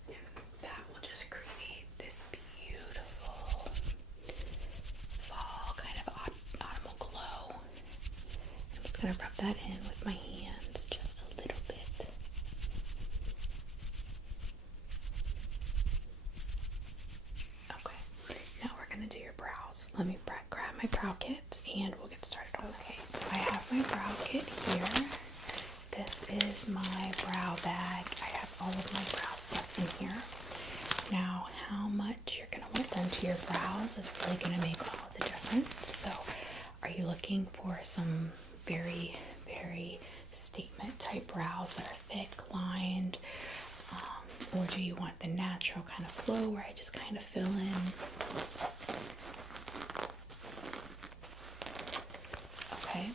And that will just create this beautiful fall kind of autumnal glow. I'm just going to rub that in with my hands just a little bit. Okay, now we're going to do your brows. Let me grab my brow kit and we'll get started on Okay, so I have my brow kit here. This is my brow bag. I have all of my brow stuff in here. Now, how much you're going to want done to your brows is really going to make all the difference. So, are you looking for some very, very statement type brows that are thick, lined? Or do you want the natural kind of flow where I just kind of fill in? Okay.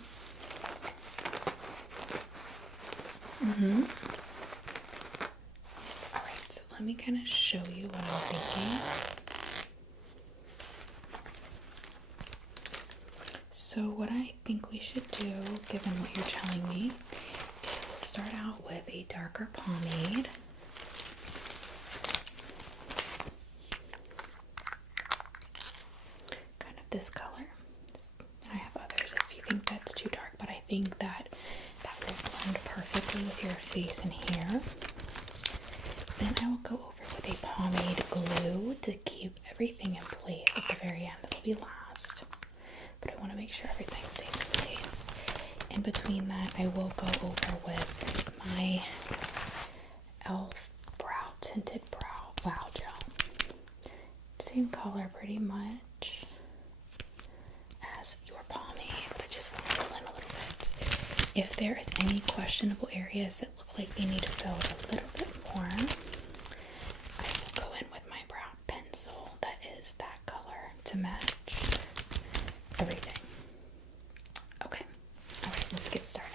Alright, so let me kind of show you what I'm thinking. So what I think we should do, given what you're telling me, is we'll start out with a darker pomade. Kind of this color. I have others if you think that's too dark, but I think that will blend perfectly with your face and hair. Then I will go over with a pomade glue to keep everything in place at the very end. This will be last, but I want to make sure everything stays in place. In between that, I will go over with my e.l.f. brow tinted brow wow gel. Same color pretty much as your pomade, but just want to fill in a little bit. If there is any questionable areas that look like they need to fill a little bit more, I will go in with my brow pencil that is that color to match everything. Okay, alright, let's get started.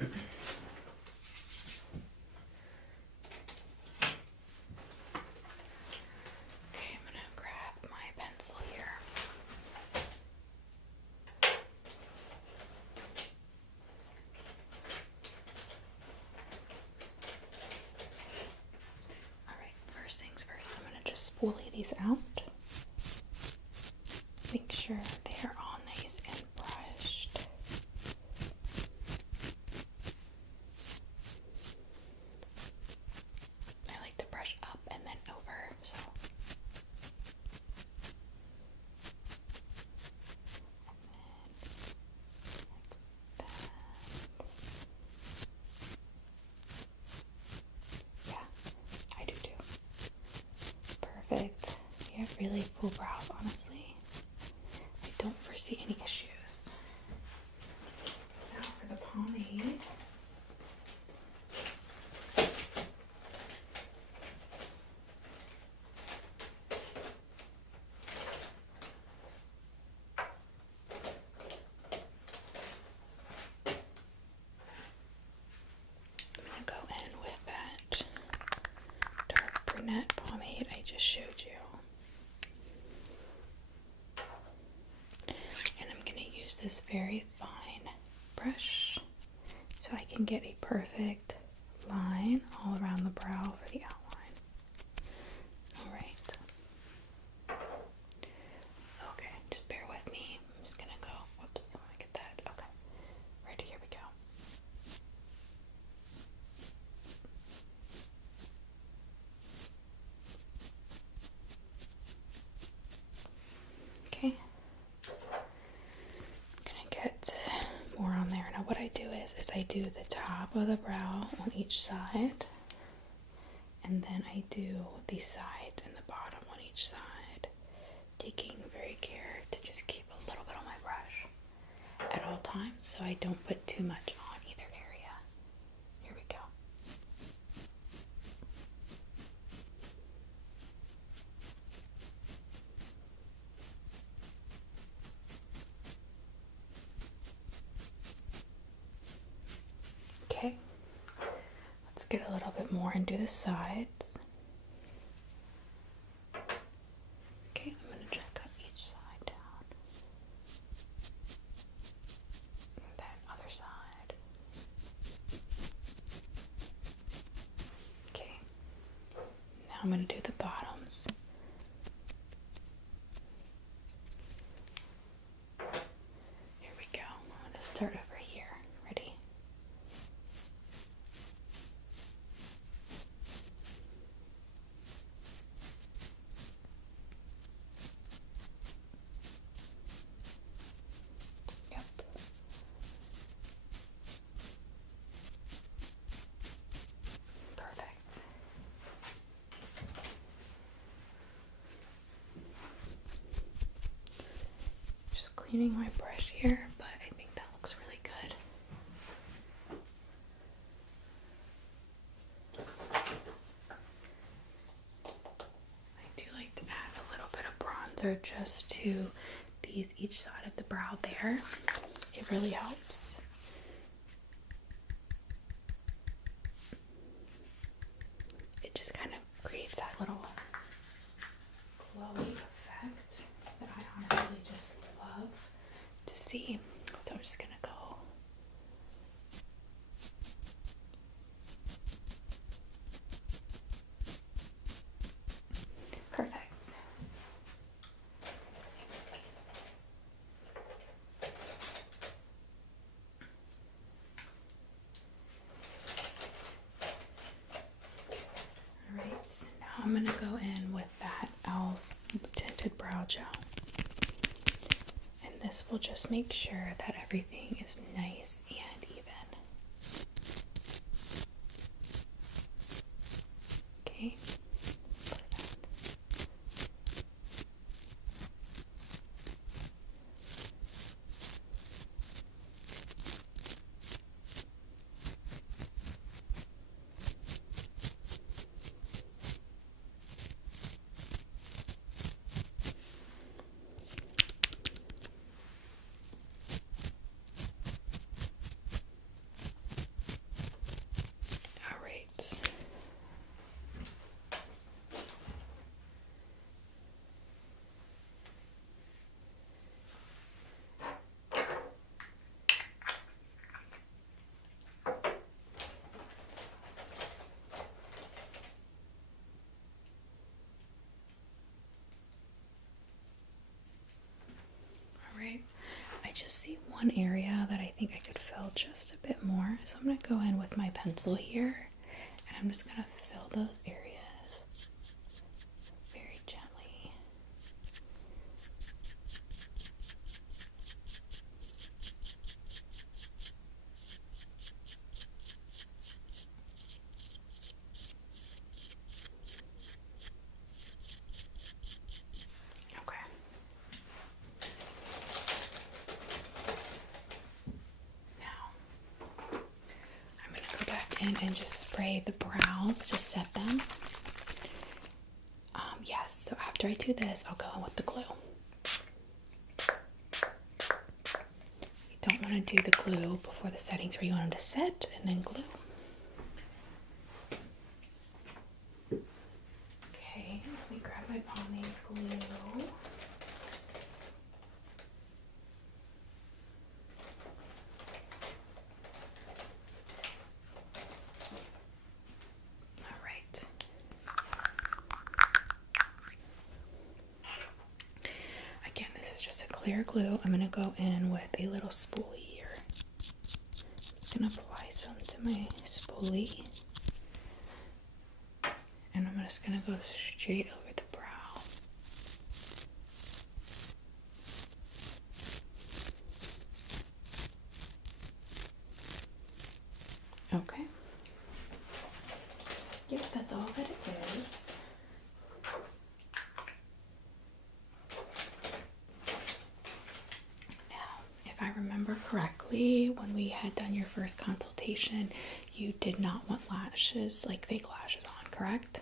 Okay, I'm gonna grab my pencil here. Alright, first things first, I'm gonna just spoolie these out. Make sure they are all nice and brushed. I like to brush up and then over, so. Yeah, I do too. Perfect. You have really full brows, honestly. I don't foresee any issues. Now for the pomade. I'm going to go in with that dark brunette pomade I just showed you. And I'm going to use this very fine brush so I can get a perfect line all around the brow for the outline. Alright. Okay, just bear with me. I'm just going to go, whoops, let me get that. Okay, ready, here we go. Okay. I'm gonna get more on there. Now what I do is I do the top of the brow on each side, and then I do the sides and the bottom on each side, taking very care to just keep a little bit on my brush at all times so I don't put too much on either area. Here we go. Okay, let's get a little bit more and do the sides. Okay, I'm going to just cut each side down. And then other side. Okay, now I'm going to do the bottoms. Here we go. I'm going to start over here. Ready? Yep. Perfect. Just cleaning my brush here, but I think that looks really good. I do like to add a little bit of bronzer just to each side of the brow there. It really helps. It just kind of creates that little glowy effect that I honestly just love to see. So I'm just gonna go. Perfect. Alright, now I'm gonna go in with that e.l.f. tinted brow gel. And this will just make sure that everything is nice and even. Okay. just see one area that I think I could fill just a bit more. So I'm going to go in with my pencil here, and I'm just going to fill those areas very gently. Okay. Now, I'm going to go back in and just spray the brows to set them. Yes, so after I do this, I'll go in with the glue. You don't want to do the glue before the settings where you want them to set and then glue. Okay, let me grab my pomade glue. Alright. Again, this is just a clear glue. I'm going to go in with a little spoolie here. I'm just going to apply some to my spoolie. And I'm just going to go straight over the brow. Okay. Yep, that's all that it is. Now, if I remember correctly, when we had done your first consultation, you did not want lashes, like fake lashes on, correct?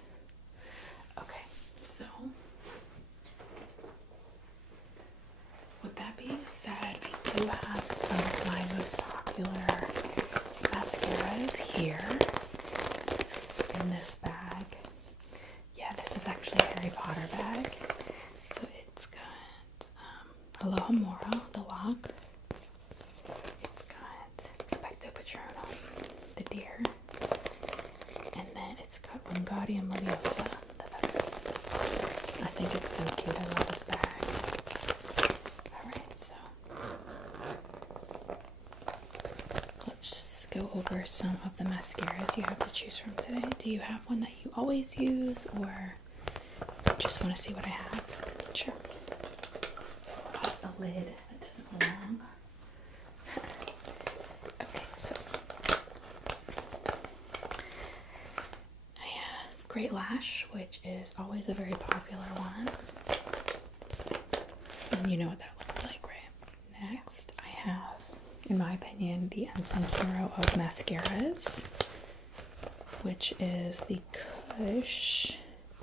Okay, so with that being said, I do have some of my most popular mascaras here in this bag. Yeah, this is actually a Harry Potter bag. So it's got Aloha Mora, the lock. It's got Expecto Patronum, the deer. And then it's got Wingardium Leviosa, the feather. I think it's so cute. I love this bag. Alright, so let's just go over some of the mascaras you have to choose from today. Do you have one that you always use, or just want to see what I have? Sure. That's the lid that doesn't belong. Okay, so I have Great Lash, which is always a very popular one. And you know what that looks like, right? Next, I have, in my opinion, the unsung hero of mascaras, which is the Kush.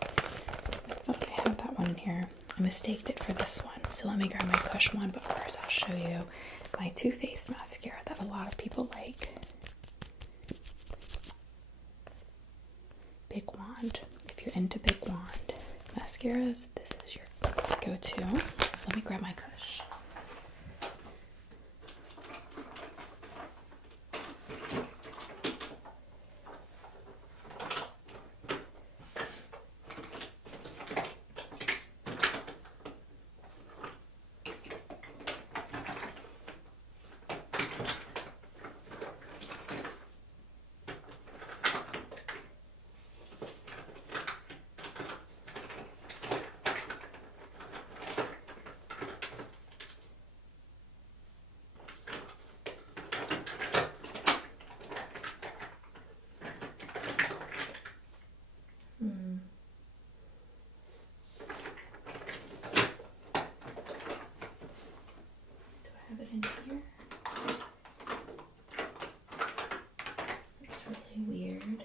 I thought I had that one in here. I mistaked it for this one, so let me grab my Kush one, but first I'll show you my Too Faced mascara that a lot of people like. Big Wand. If you're into Big Wand mascaras, this is your go-to. Let me grab my Kush. Have it in here. It's really weird.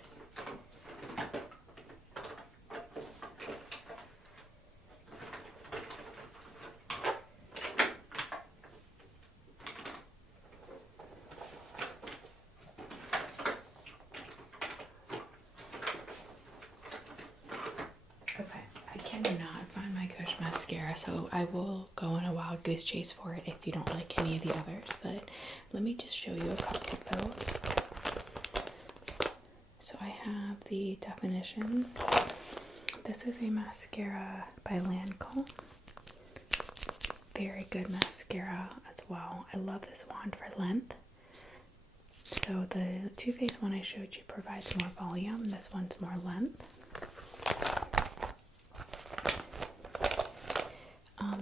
Okay, I cannot find my Kush mascara, so I will go on a wild goose chase for it if you don't like any of the others, but let me just show you a couple of those. So I have the Definitions. This is a mascara by Lancome. very good mascara as well. I love this wand for length. So the Too Faced one I showed you provides more volume. This one's more length.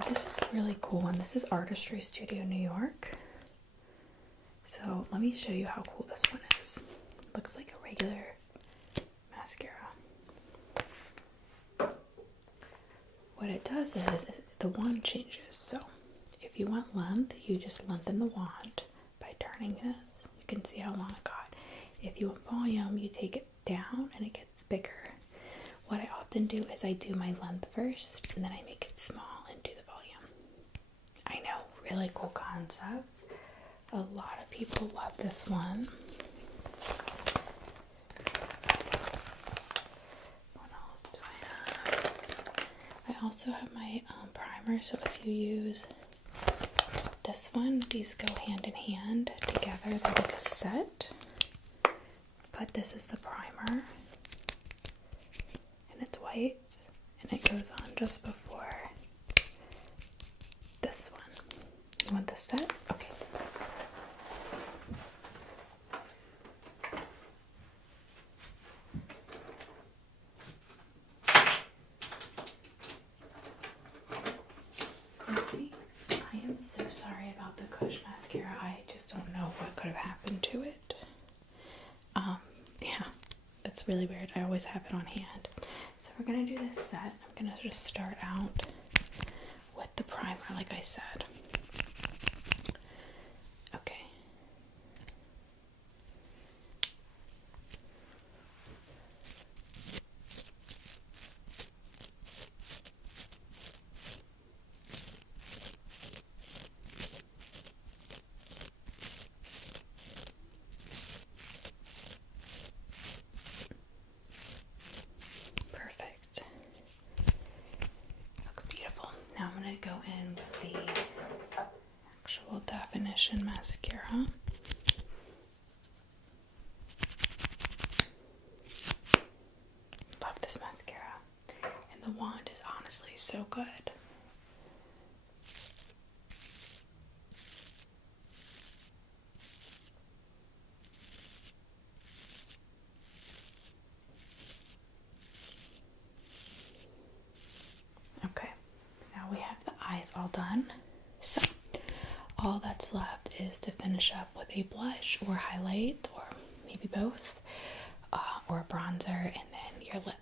This is a really cool one. This is Artistry Studio New York. So let me show you how cool this one is. Looks like a regular mascara. What it does is the wand changes. So if you want length, you just lengthen the wand by turning this. You can see how long it got. If you want volume, you take it down and it gets bigger. What I often do is I do my length first and then I make it small and do the volume. I know, really cool concept. A lot of people love this one. What else do I have? I also have my primer, so if you use this one, these go hand in hand together. They're like a set. But this is the primer. And it's white. And it goes on just before this one. You want the set? Okay. I am so sorry about the Kush mascara. I just don't know what could have happened to it. Yeah, that's really weird. I always have it on hand. So we're gonna do this set. I'm gonna just start out with the primer, like I said. Okay. Perfect. Looks beautiful. Now I'm going to go in with the actual definition mascara. Love this mascara. And the wand is honestly so good. Okay, now we have the eyes all done. So all that's left is to finish up with a blush or highlight, or maybe both, or a bronzer, and then your lip.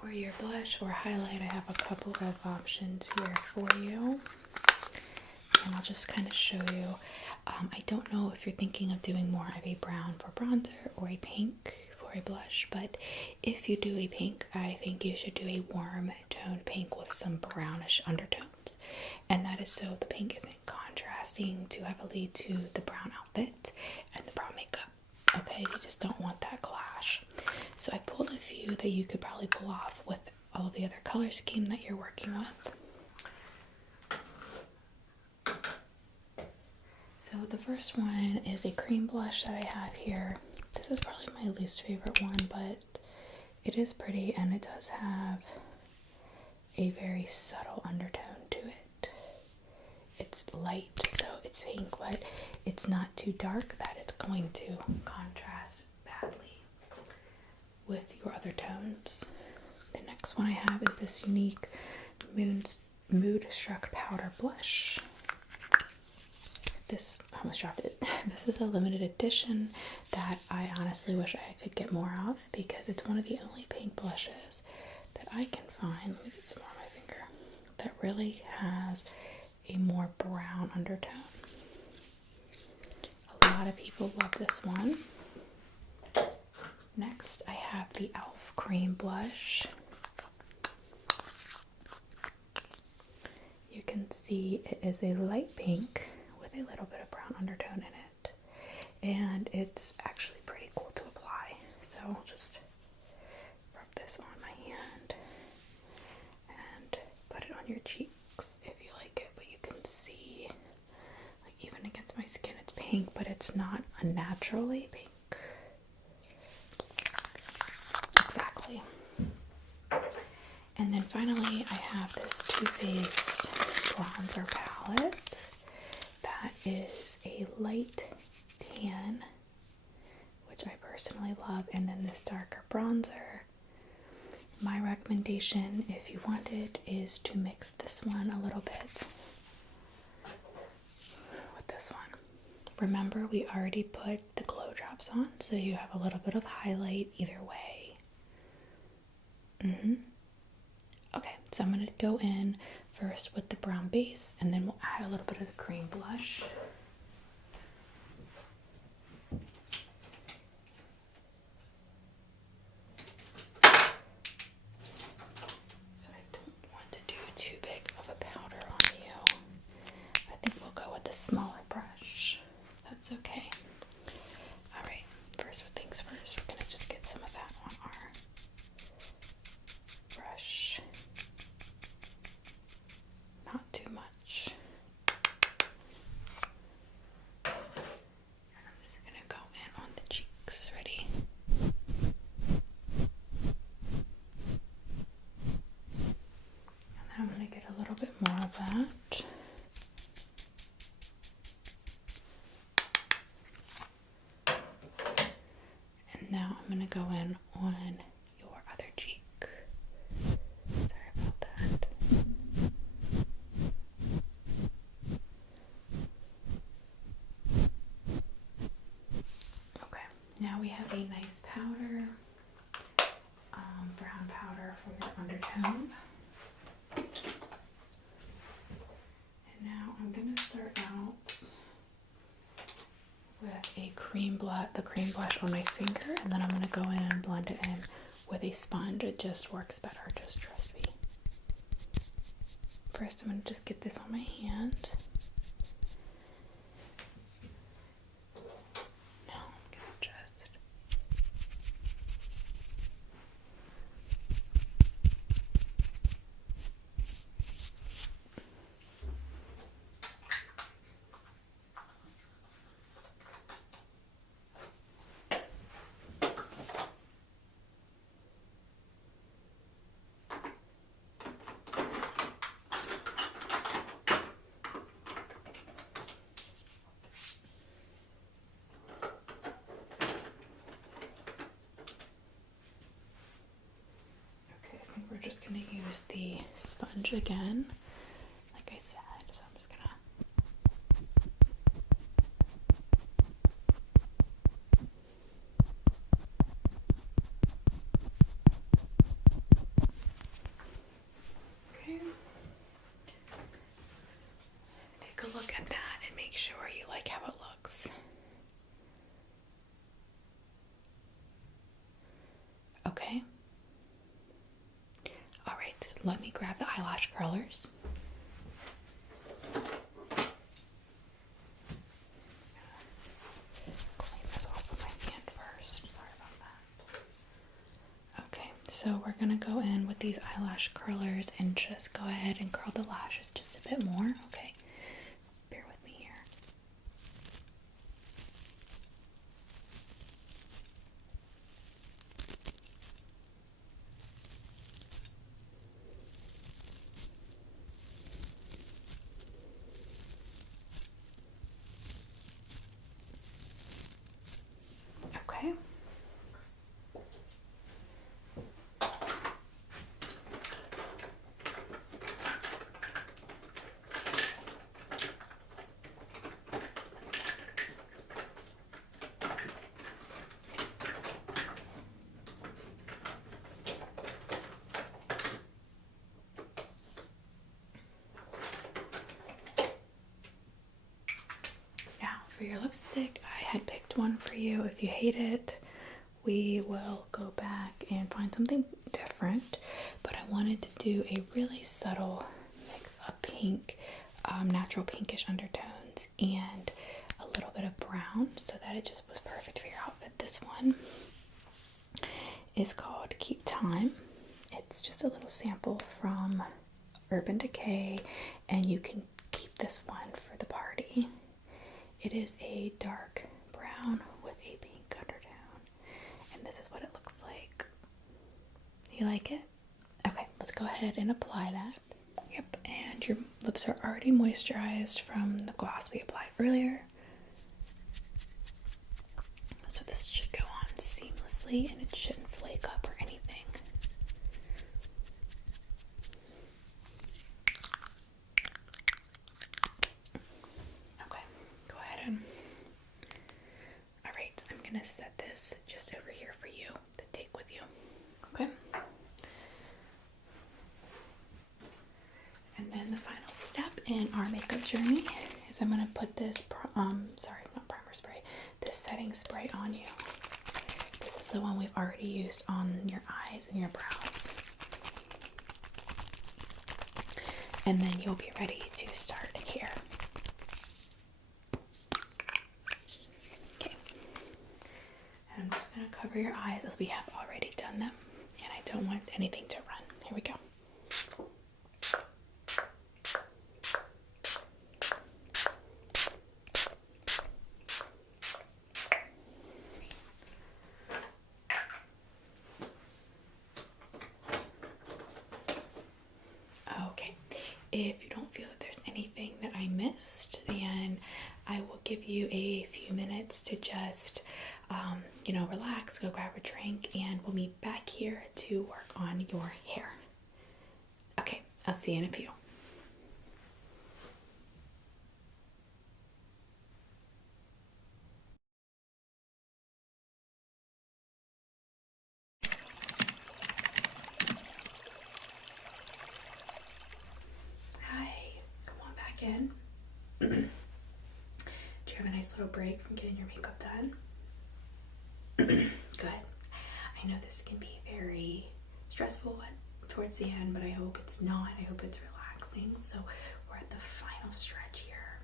For your blush or highlight, I have a couple of options here for you, and I'll just kind of show you. I don't know if you're thinking of doing more of a brown for bronzer or a pink for a blush, but if you do a pink, I think you should do a warm toned pink with some brownish undertones, and that is so the pink isn't contrasting too heavily to the brown outfit and the brown makeup. Okay, you just don't want that clash. So I pulled a few that you could probably pull off with all the other color scheme that you're working with. So the first one is a cream blush that I have here. This is probably my least favorite one, but it is pretty and it does have a very subtle undertone to it. It's light, so it's pink, but it's not too dark that it's going to contrast badly with your other tones. The next one I have is this unique Mood Struck Powder Blush. This, I almost dropped it. This is a limited edition that I honestly wish I could get more of, because it's one of the only pink blushes that I can find, let me get some more on my finger, that really has a more brown undertone. A lot of people love this one. Next, I have the e.l.f. cream blush. You can see it is a light pink with a little bit of brown undertone in it. And it's actually pretty cool to apply. So I'll just rub this on my hand and put it on your cheeks if you like it. But you can see, like, even against my skin, it's pink, but it's not unnaturally pink. Exactly. And then finally, I have this Too Faced bronzer palette that is a light tan, which I personally love, and then this darker bronzer. My recommendation, if you want it, is to mix this one a little bit with this one. Remember, we already put the glow drops on, so you have a little bit of highlight either way. Okay, so I'm going to go in first with the brown base, and then we'll add a little bit of the cream blush. So I don't want to do too big of a powder on you. I think we'll go with the smaller brush. That's okay. Alright, first things first, we're going to just get some of that on our brush. Not too much. And I'm just going to go in on the cheeks. Ready? And then I'm going to get a little bit more of that. And now I'm going to go in on your other cheek. Sorry about that. Okay, now we have a nice powder, brown powder for your undertone. And now I'm going to start out with a the cream blush on my finger, and then I'm going to go in and blend it in with a sponge. It just works better, just trust me. First, I'm going to just get this on my hand. Now I'm going to just we're just going to use the sponge again, like I said, so I'm just going to take a look at that and make sure you like how it looks. Okay. Alright, let me grab the eyelash curlers. Clean this off with my hand first. Sorry about that. Okay, so we're gonna go in with these eyelash curlers and just go ahead and curl the lashes just a bit more, okay? Just bear with me here. Okay. For your lipstick, I had picked one for you. If you hate it, we will go back and find something different, but I wanted to do a really subtle mix of pink, natural pinkish undertones, and a little bit of brown so that it just was perfect for your outfit. This one is called Keep Time. It's just a little sample from Urban Decay, and you can keep this one for the party. It is a dark brown with a pink undertone, and this is what it looks like. You like it? Okay, let's go ahead and apply that. Yep, and your lips are already moisturized from the gloss we applied earlier. So this should go on seamlessly, and it shouldn't flake up or anything. Alright, I'm gonna set this just over here for you to take with you. Okay? And then the final step in our makeup journey is I'm gonna put this, not primer spray, this setting spray on you. This is the one we've already used on your eyes and your brows. And then you'll be ready to start hair. I'm just going to cover your eyes as we have already done them, and I don't want anything to run. Here we go. Okay, if you don't feel that there's anything that I missed, then I will give you a few minutes to just relax, go grab a drink, and we'll meet back here to work on your hair. Okay, I'll see you in a few. Hi, come on back in. Did you have a nice little break from getting your makeup done? Good. I know this can be very stressful towards the end, but I hope it's not. I hope it's relaxing. So we're at the final stretch here.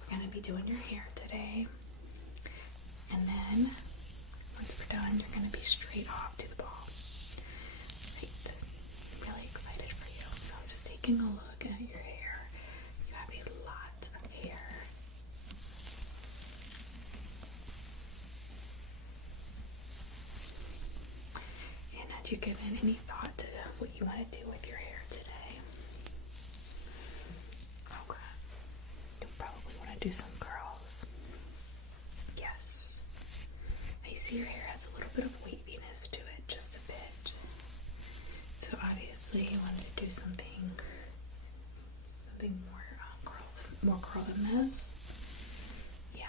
We're going to be doing your hair today. And then once we're done, you're going to be straight off to the ball. Right. I'm really excited for you. So I'm just taking a look at your hair. You have a lot of hair. Had you given any thought to what you want to do with your hair today? Okay. You probably want to do some curls. Yes. I see your hair has a little bit of waviness to it, just a bit. So obviously you wanted to do something more curl than this. Yeah.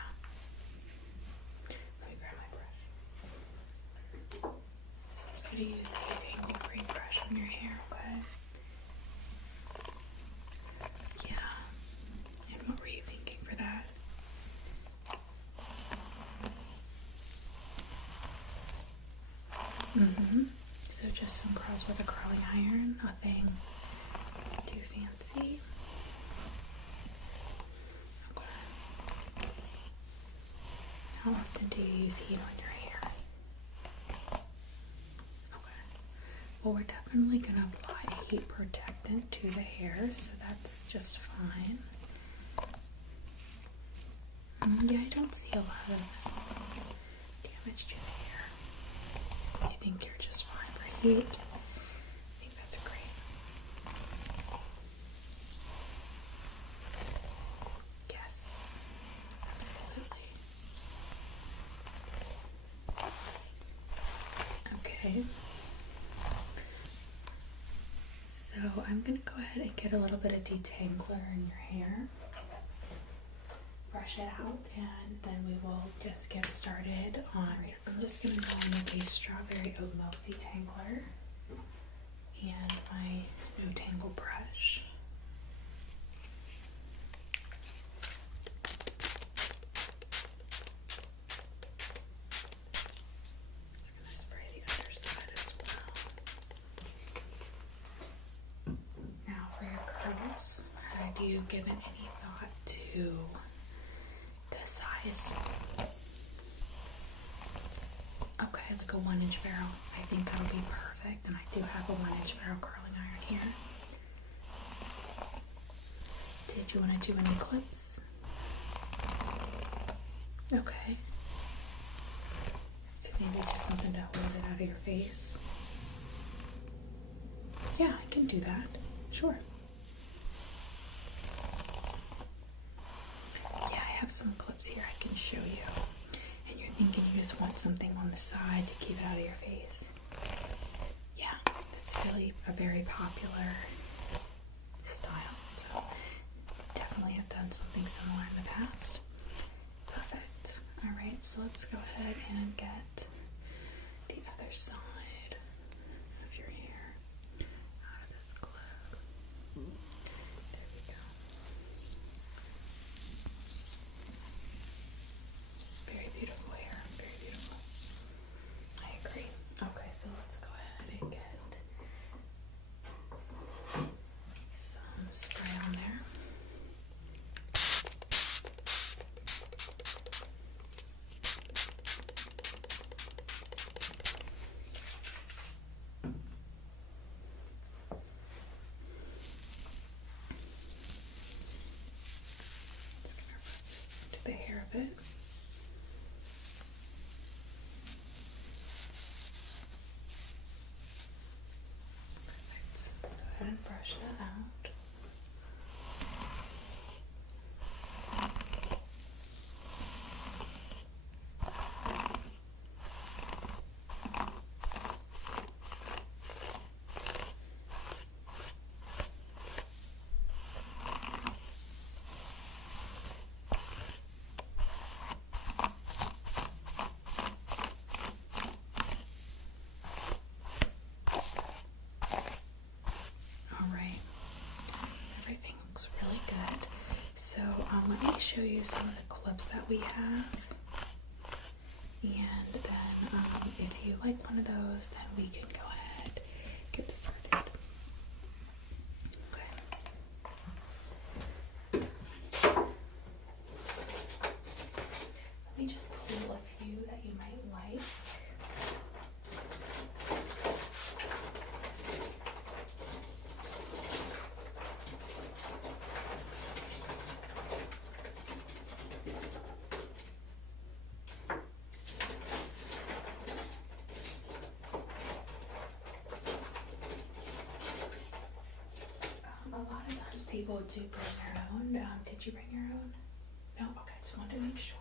Let me grab my brush. So I'm just going to use the tangle-free brush on your hair, okay? Yeah. And what were you thinking for that? So just some curls with a curling iron, nothing too fancy. Okay. How often do you use heat on your hair? Okay. Well, we're definitely going to apply a heat protectant to the hair, so that's just fine. Yeah, I don't see a lot of damage to the hair. I think you're just fine for heat. I think that's great. Yes, absolutely. Okay. So I'm going to go ahead and get a little bit of detangler in your hair. Brush it out, and then we will just get started on. I'm just going to go in with a strawberry oat milk detangler and my no tangle brush. Just going to you given any thought to the size? Okay, like a 1-inch barrel. I think that'll be perfect, and I do have a 1-inch barrel curling iron here. Did you want to do any clips? Okay. So maybe just something to hold it out of your face. Yeah, I can do that. Sure. Yeah, I have some clips here I can show you. And you're thinking you just want something on the side to keep it out of your face. Yeah, that's really a very popular style. So definitely have done something similar in the past. Perfect. Alright, so let's go ahead and get the other side of your hair out of this clip. There we go. Very beautiful hair. Very beautiful. I agree. Okay, so let's go ahead and get some spray on there. The hair a bit. Perfect. Let's go ahead and brush that out. Alright, everything looks really good. So let me show you some of the clips that we have. And then if you like one of those, then we can go ahead and get started. Okay. Let me just pull a few that you might like. A lot of times people do bring their own. Did you bring your own? No? Okay, just wanted to make sure.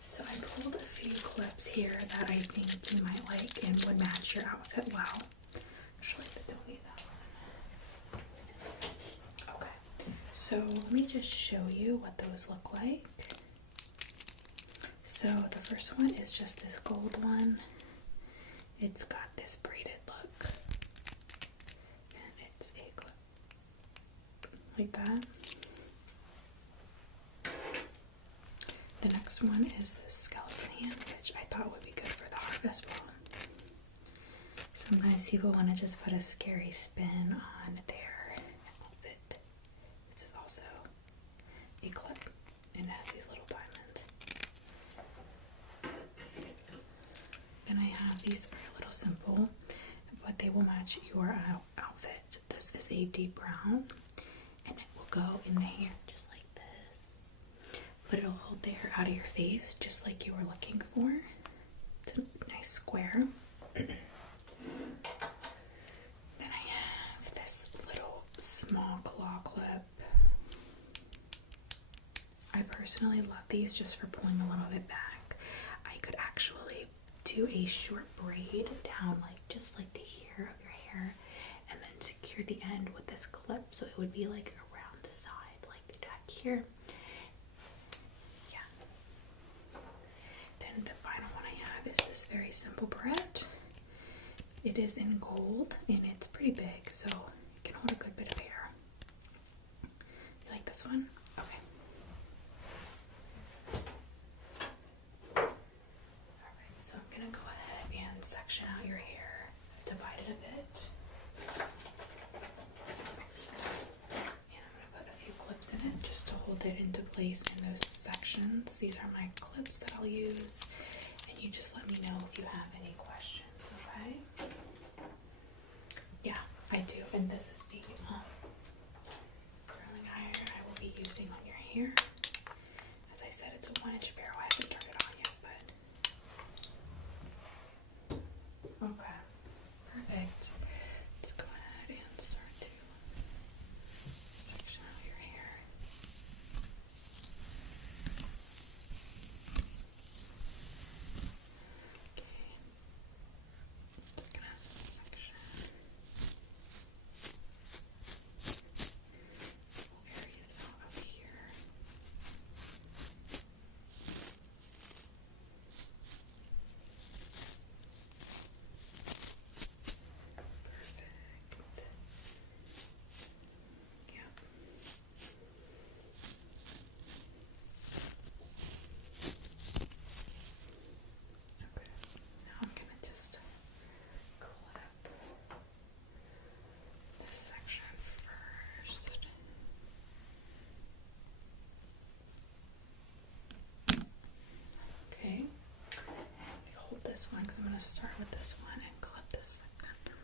So I pulled a few clips here that I think you might like and would match your outfit well. Actually, I don't need that one. Okay, so let me just show you what those look like. So the first one is just this gold one. It's got this braided look. And it's a clip like that. The next one is this skeleton hand, which I thought would be good for the harvest ball. Sometimes people want to just put a scary spin on their outfit. This is also a clip and it has these little diamonds. Then I have these are a little simple, but they will match your outfit. This is a deep brown and it will go in the hair just like this. But it'll hold the hair out of your face just like you were looking for. It's a nice square. Then I have this little small claw clip. I personally love these just for pulling a little bit back. I could actually do a short braid down like just like the hair of your hair and then secure the end with this clip so it would be like around the side like the back here. very simple barrette. It is in gold and it's pretty big, so it can hold a good bit of hair. You like this one? Okay. Alright, so I'm gonna go ahead and section out your hair, divide it a bit. And I'm gonna put a few clips in it just to hold it into place in those sections. These are my clips that I'll use, and you just let me know if you have any questions, okay? Yeah, I do, and this is the curling iron I will be using on your hair. As I said, it's a 1-inch barrel. I haven't turned it on yet, but okay, perfect. Let's go ahead and start to section out your hair. Okay, just gonna section areas out of here. Perfect. Yep. Okay. Now I'm gonna just clip this section first. Okay. Hold this one because I'm going to start with this one and clip this second.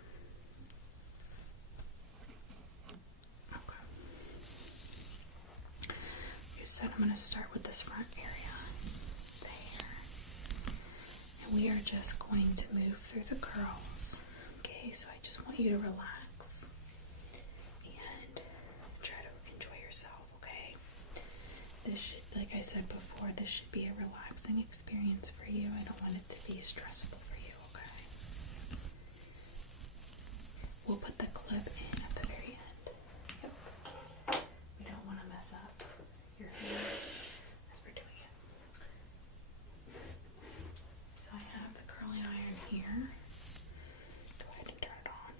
Okay. You said I'm going to start with this front area, the hair. And we are just going to move through the curls. Okay, so I just want you to relax and try to enjoy yourself, okay? This should, like I said before, this should be a relaxing experience for you. I don't want it to be stressful for you, okay? We'll put the clip in at the very end. Yep. We don't want to mess up your hair as we're doing it. So I have the curling iron here. Go ahead and turn it on.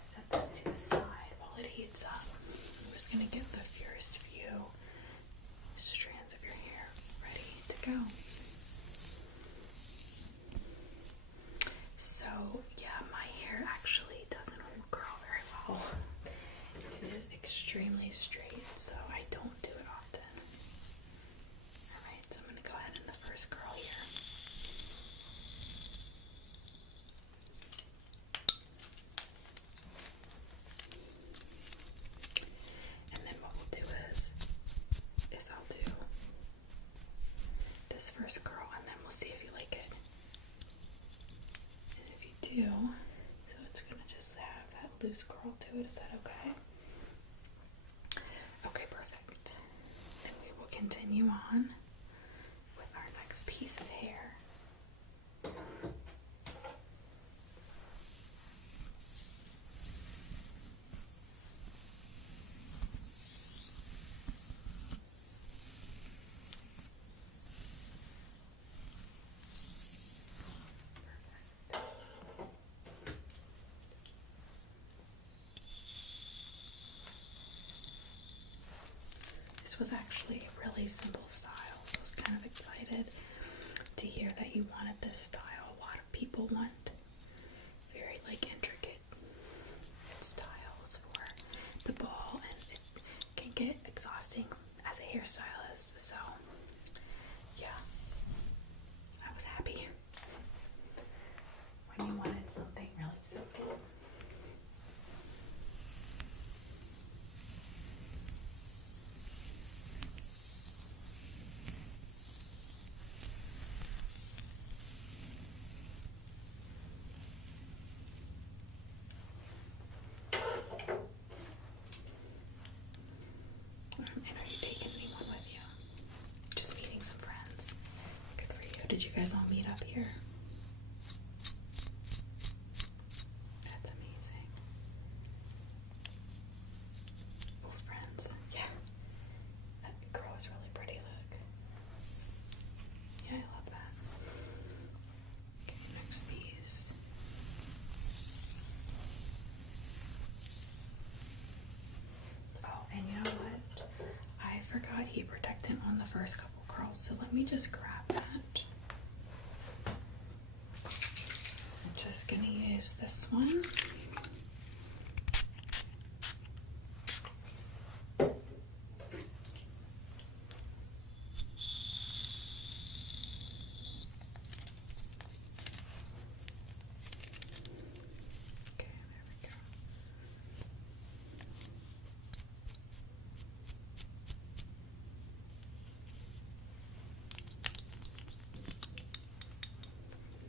Set that to the side while it heats up. I'm just going to get the first few strands of your hair ready to go. So, yeah, my hair actually doesn't curl very well. It is extremely straight, so I don't do it often. Alright, so I'm going to go ahead in the first curl here. And then what we'll do is I'll do this first curl and then we'll see if you like it. And if you do, so it's going to just have that loose curl to it. Is that okay? Okay, perfect. Then we will continue on with our next piece of hair. This was actually a really simple style, so I was kind of excited to hear that you wanted this style. A lot of people want very intricate styles for the ball, and it can get exhausting as a hairstylist. So yeah, I was happy when you wanted something really simple. Did you guys all meet up here? That's amazing. Both friends. Yeah. That girl me just grab that. I'm just gonna use this one.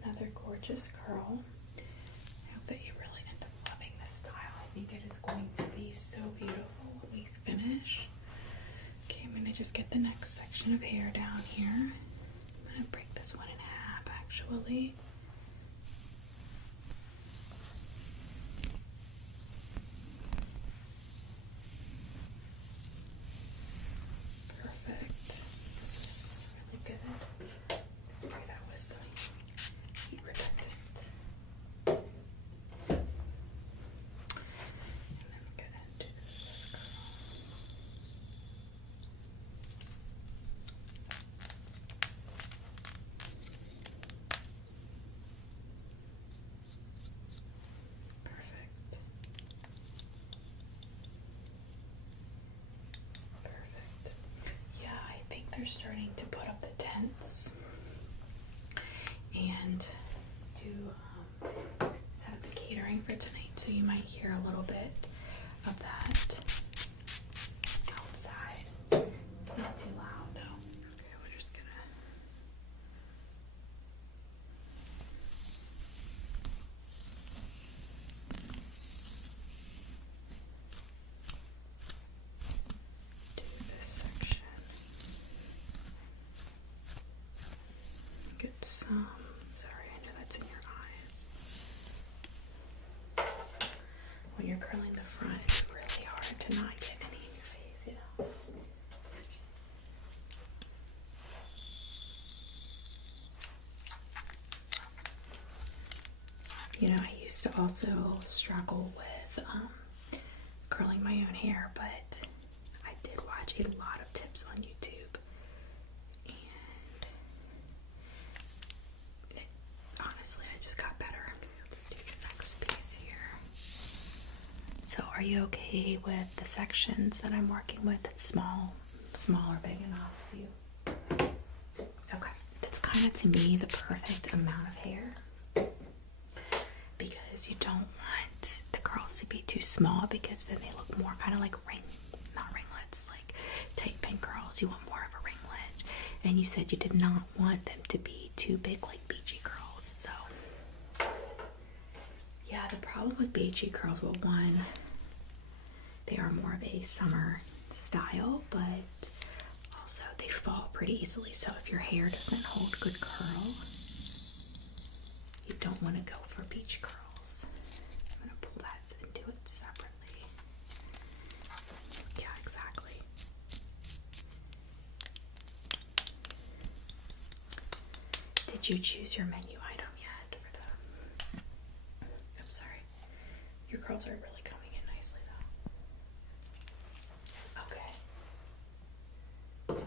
Another gorgeous curl. I hope that you really end up loving this style. I think it is going to be so beautiful when we finish. Okay, I'm going to just get the next section of hair down here. I'm going to break this one in half actually. Perfect. Really good. Spray that with some heat protectant. And then get into this curl. Perfect. Perfect. Yeah, I think they're starting to put up the tents and do set up the catering for tonight, so you might hear a little bit of that outside. It's not too loud though. Okay, we're just gonna do this section. Get some. Sorry, I know that's in your eyes. When you're curling the front, it's really hard to not get any in your face, you know. You know, I used to also struggle with curling my own hair, but I did watch a lot of tips on YouTube, and honestly, I just got better. Okay, let's do the next piece here. So, are you okay with the sections that I'm working with? It's small or big enough for you? Okay, that's kind of to me the perfect amount of hair, because you don't want the curls to be too small, because then they look more kind of like not ringlets, like tight pin curls. You want more of a ringlet, and you said you did not want them to be too big like beachy curls. So yeah, the problem with beachy curls, well, one, they are more of a summer style, but also they fall pretty easily. So if your hair doesn't hold good curl, you don't want to go for beach curls. I'm going to pull that into it separately. Yeah, exactly. Did you choose your menu item yet for the... I'm sorry. Your curls are really coming in nicely though. Okay.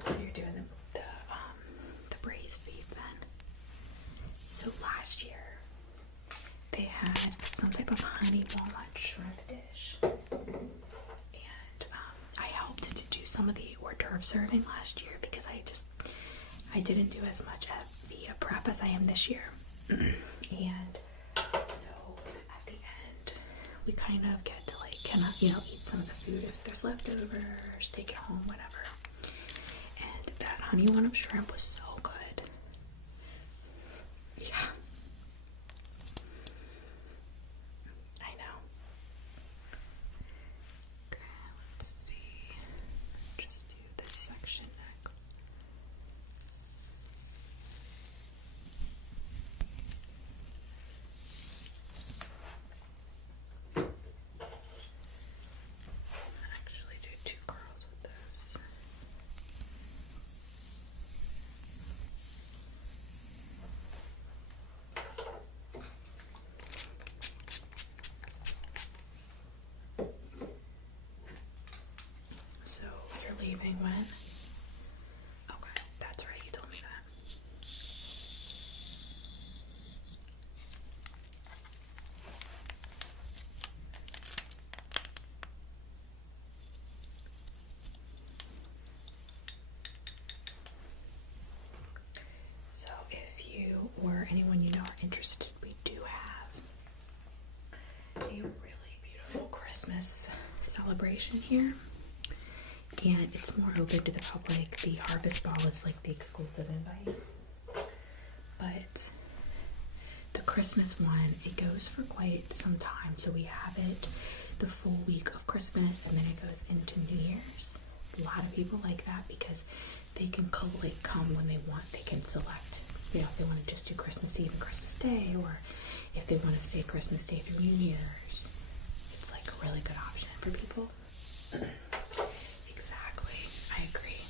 So you're doing the braised beef then. So last year they had some type of honey walnut shrimp dish, and I helped to do some of the hors d'oeuvre serving last year, because I didn't do as much at the prep as I am this year. And so at the end we kind of get to like eat some of the food if there's leftovers, take it home, whatever. And that honey walnut shrimp was so good. Yeah. I know. Okay, let's see. Just do this section next. Actually do two curls with this. interested, we do have a really beautiful Christmas celebration here. And it's more open to the public. The Harvest Ball is like the exclusive invite. But the Christmas one, it goes for quite some time. So we have it the full week of Christmas, and then it goes into New Year's. A lot of people like that because they can come when they want. They can select, if they want to just do Christmas Eve and Christmas Day, or if they want to stay Christmas Day through New Year's. It's like a really good option for people. Exactly. I agree.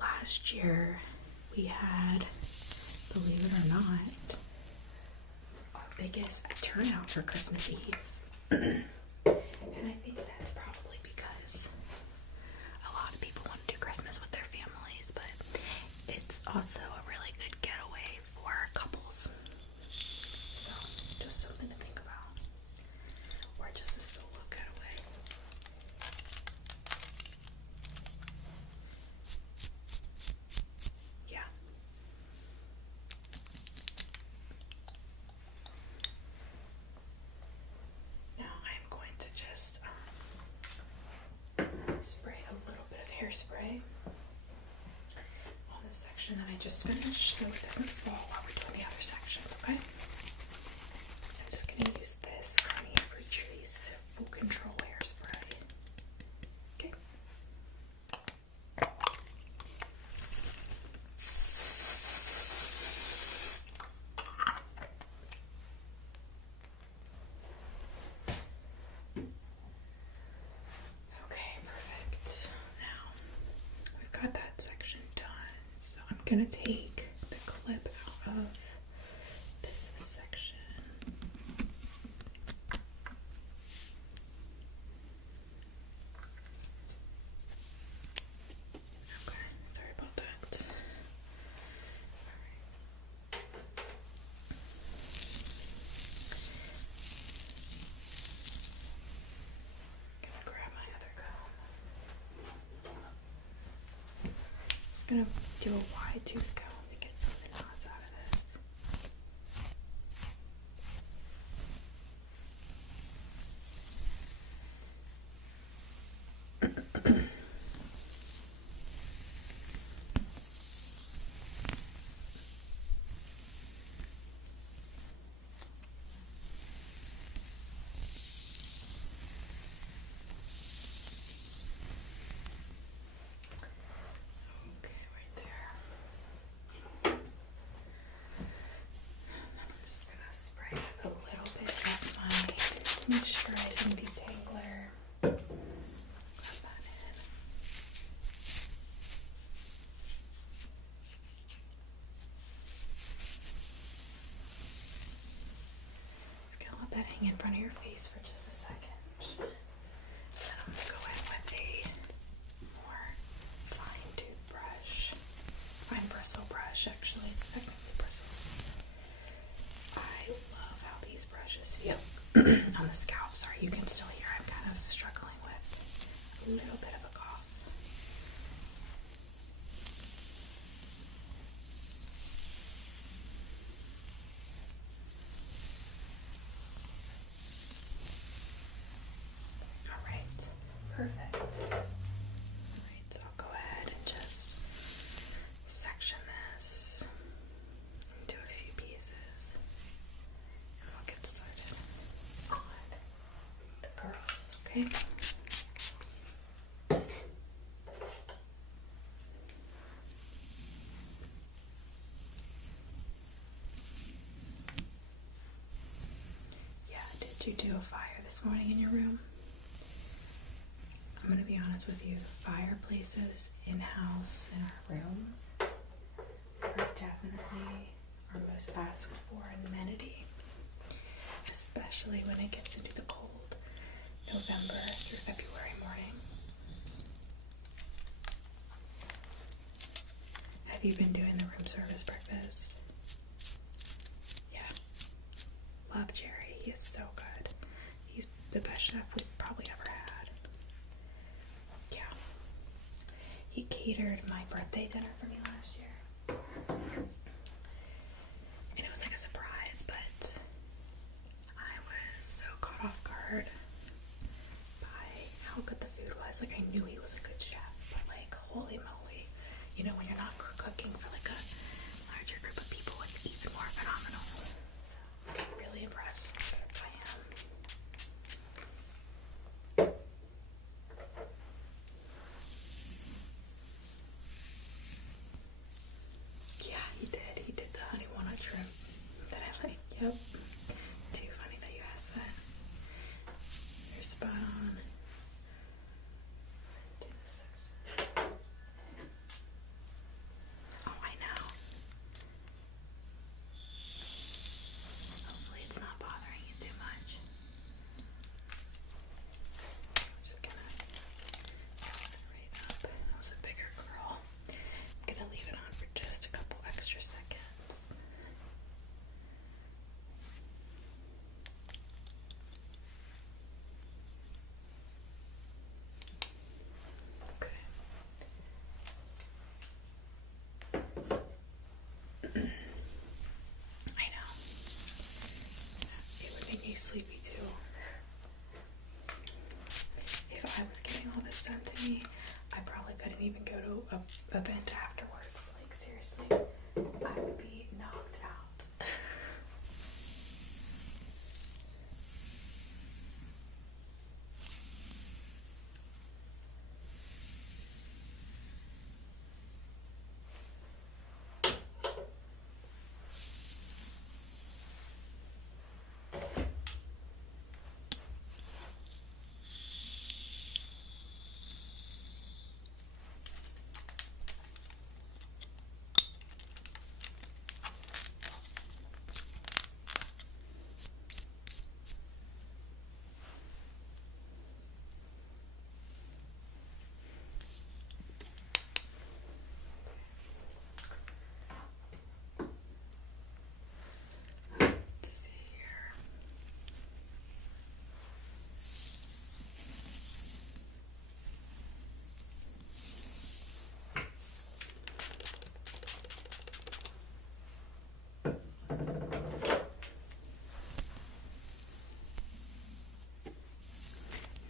Last year, we had, believe it or not, our biggest turnout for Christmas Eve. And I think that's probably because a lot of people want to do Christmas with their families, but it's also a really good getaway for couples. So, just something to think about. Or just a solo getaway. Yeah. Now I'm going to just spray a little bit of hairspray on this section that I just finished so it doesn't fall while we're doing the other sections, okay? I'm just going to use this Garnier Patrice Full Control hairspray. Okay. Okay, perfect. Now, we've got that section done. So I'm going to take the clip out of this section. Okay, sorry about that. Gonna grab my other comb. Gonna do a wide tooth comb to get some of the knots out of this. Okay, right there. And then I'm just gonna spray a little bit of my moisturizing detangler. Rub that in. Just gonna let that hang in front of your face for just a second. Then I'm gonna go in with a more fine toothbrush. Fine bristle brush, actually. It's technically bristle. I love how these brushes feel on the scalp. Sorry, you can still hear I'm kind of struggling with a little bit of a cough. Alright, perfect. Alright, so I'll go ahead and just section this into a few pieces. And we'll get started on the curls, okay? Yeah, did you do a fire this morning in your room? I'm gonna be honest with you, the fireplaces in-house in our rooms are definitely our most asked for amenity, especially when it gets into the cold November through February mornings. Have you been doing the room service breakfast? Yeah. Love Jerry. He is so good. He's the best chef we've probably ever had. Yeah. He catered my birthday dinner for me last year. And it was like a Yep. Too funny that you asked that. You're spot on. Oh, I know. Hopefully it's not bothering you too much. I'm just gonna right up. That was a bigger curl. I'm gonna leave it on for just a couple extra seconds. Okay. I know. It would make me sleepy too. If I was getting all this done to me, I probably couldn't even go to a event afterwards. Like, seriously, I would be knocked out.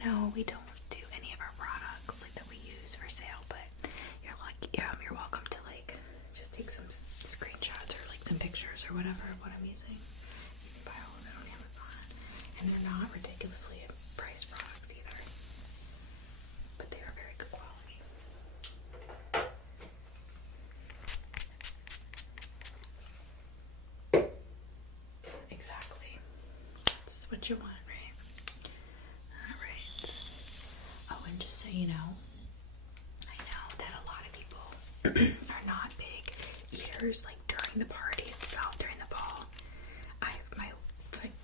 No, we don't do any of our products like that we use for sale, but you're welcome to like just take some screenshots or like some pictures or whatever of what I'm using. You can buy all of it on Amazon, and they're not ridiculously priced products either, but they are very good quality. Exactly. That's what you want. Oh, and just so you know, I know that a lot of people are not big eaters, like during the party itself, during the ball.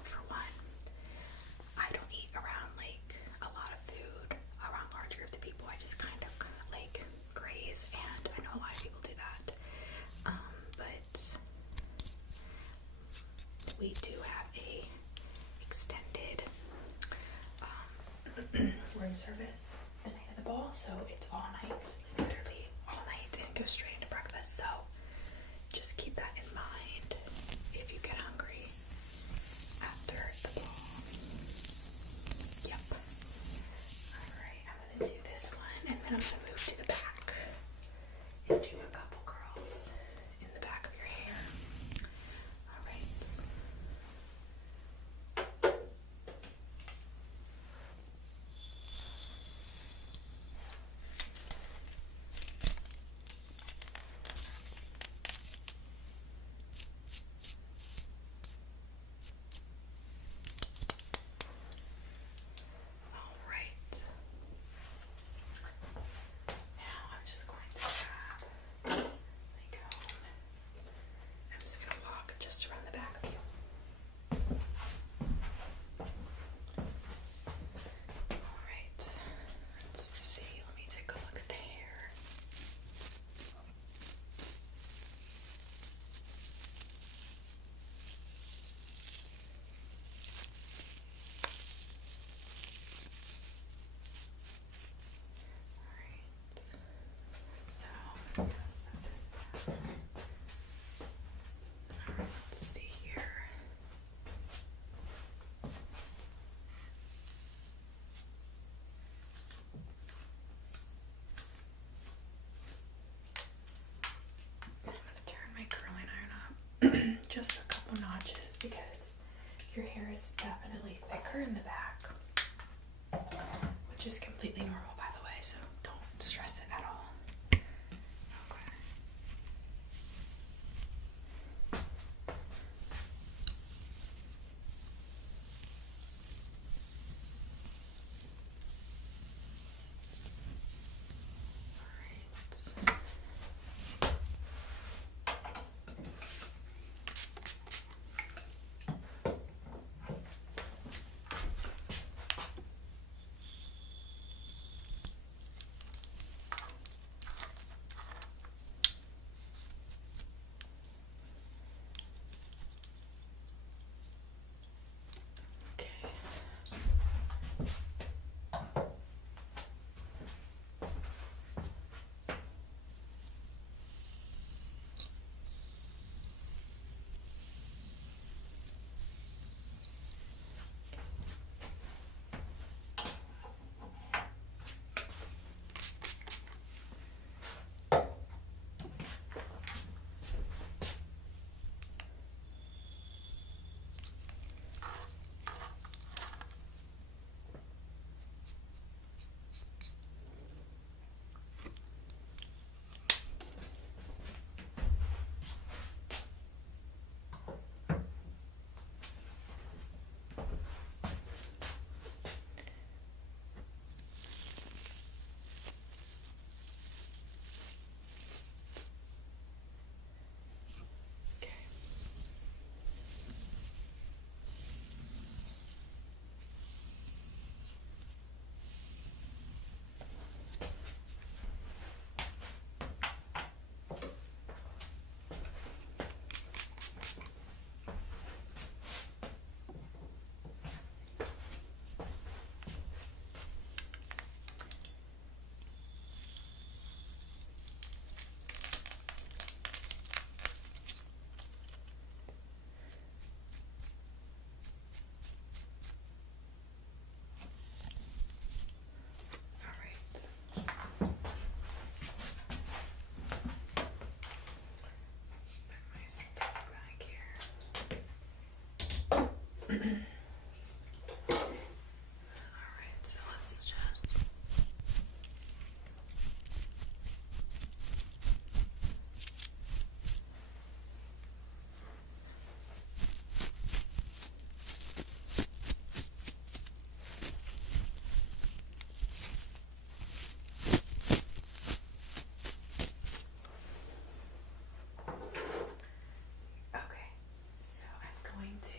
For one, I don't eat around like a lot of food around large groups of people. I just kind of like graze, and I know a lot of people do that. But we do have a extended room service the night of the ball, so it's all night, literally all night, and go straight into breakfast. So just keep that in mind if you get hungry after the ball. Yep. Alright, I'm gonna do this one, and then I'm gonna move to the back and do a couple curls in the back of your hair. Alright.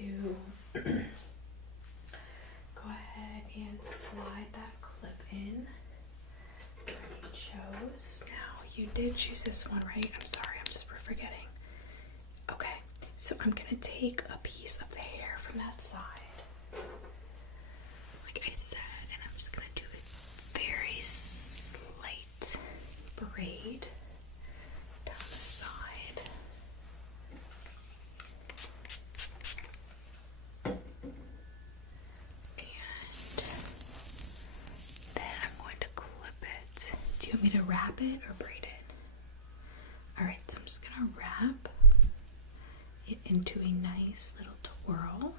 to go ahead and slide that clip in that you chose. Now, you did choose this one, right? I'm sorry, I'm just forgetting. Okay, so I'm gonna take a piece of the hair from that side, like I said, and I'm just gonna do a very slight braid down the side. And then I'm going to clip it. Do you want me to wrap it or braid it? Alright, so I'm just gonna wrap it into a nice little twirl.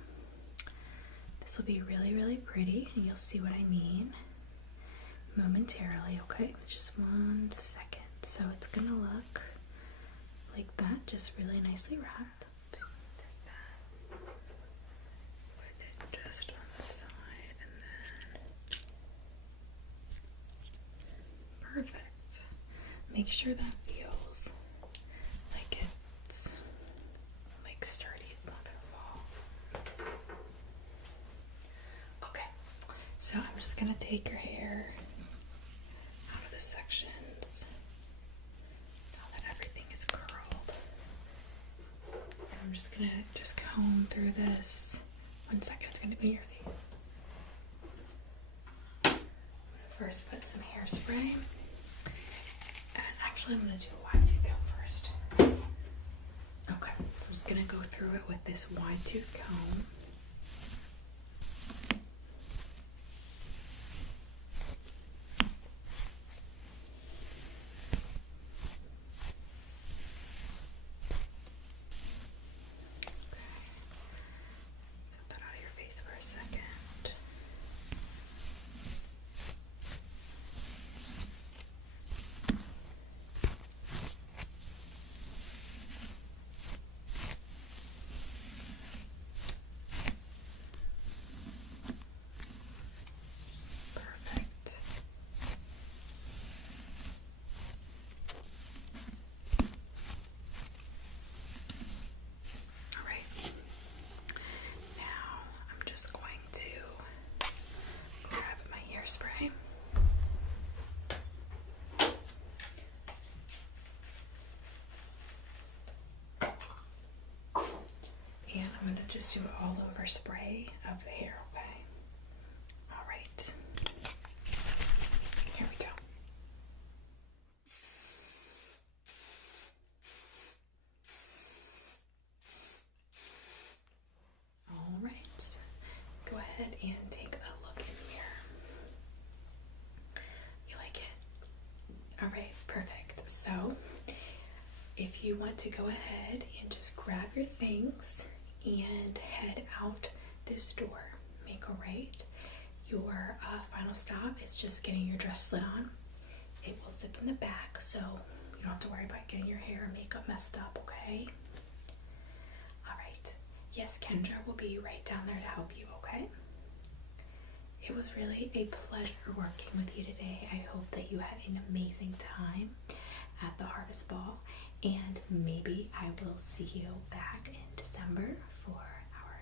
This will be really, really pretty, and you'll see what I mean momentarily, okay? Just 1 second. So it's gonna look like that, just really nicely wrapped. Take that, put it just on the side, and then perfect. Make sure that feels like it's like sturdy, it's not gonna fall. Okay, so I'm just gonna take your hair out of the sections now that everything is curled. And I'm just gonna comb through this. 1 second, it's gonna be your face. I'm gonna first put some hairspray. And actually I'm gonna do a wide tooth comb first. Okay, so I'm just gonna go through it with this wide tooth comb. Set that out of your face for a second. Perfect. All right. Now I'm just going to grab my hairspray. And I'm going to just do an all over spray of the hair, okay? All right. Here we go. All right. Go ahead and take a look in the mirror. You like it? All right, perfect. So, if you want to go ahead and just grab your things and head out this door, make a right. Your final stop is just getting your dress slid on. It will zip in the back, so you don't have to worry about getting your hair and makeup messed up, okay? Alright. Yes, Kendra will be right down there to help you, okay? It was really a pleasure working with you today. I hope that you had an amazing time at the Harvest Ball, and maybe I will see you back in December for our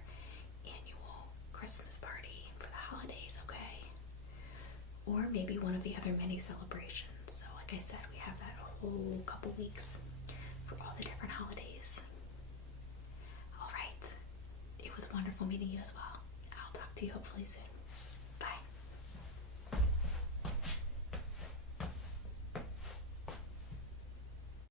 annual Christmas party for the holidays, okay? Or maybe one of the other many celebrations. So like I said, we have that whole couple weeks for all the different holidays. Alright, it was wonderful meeting you as well. I'll talk to you hopefully soon.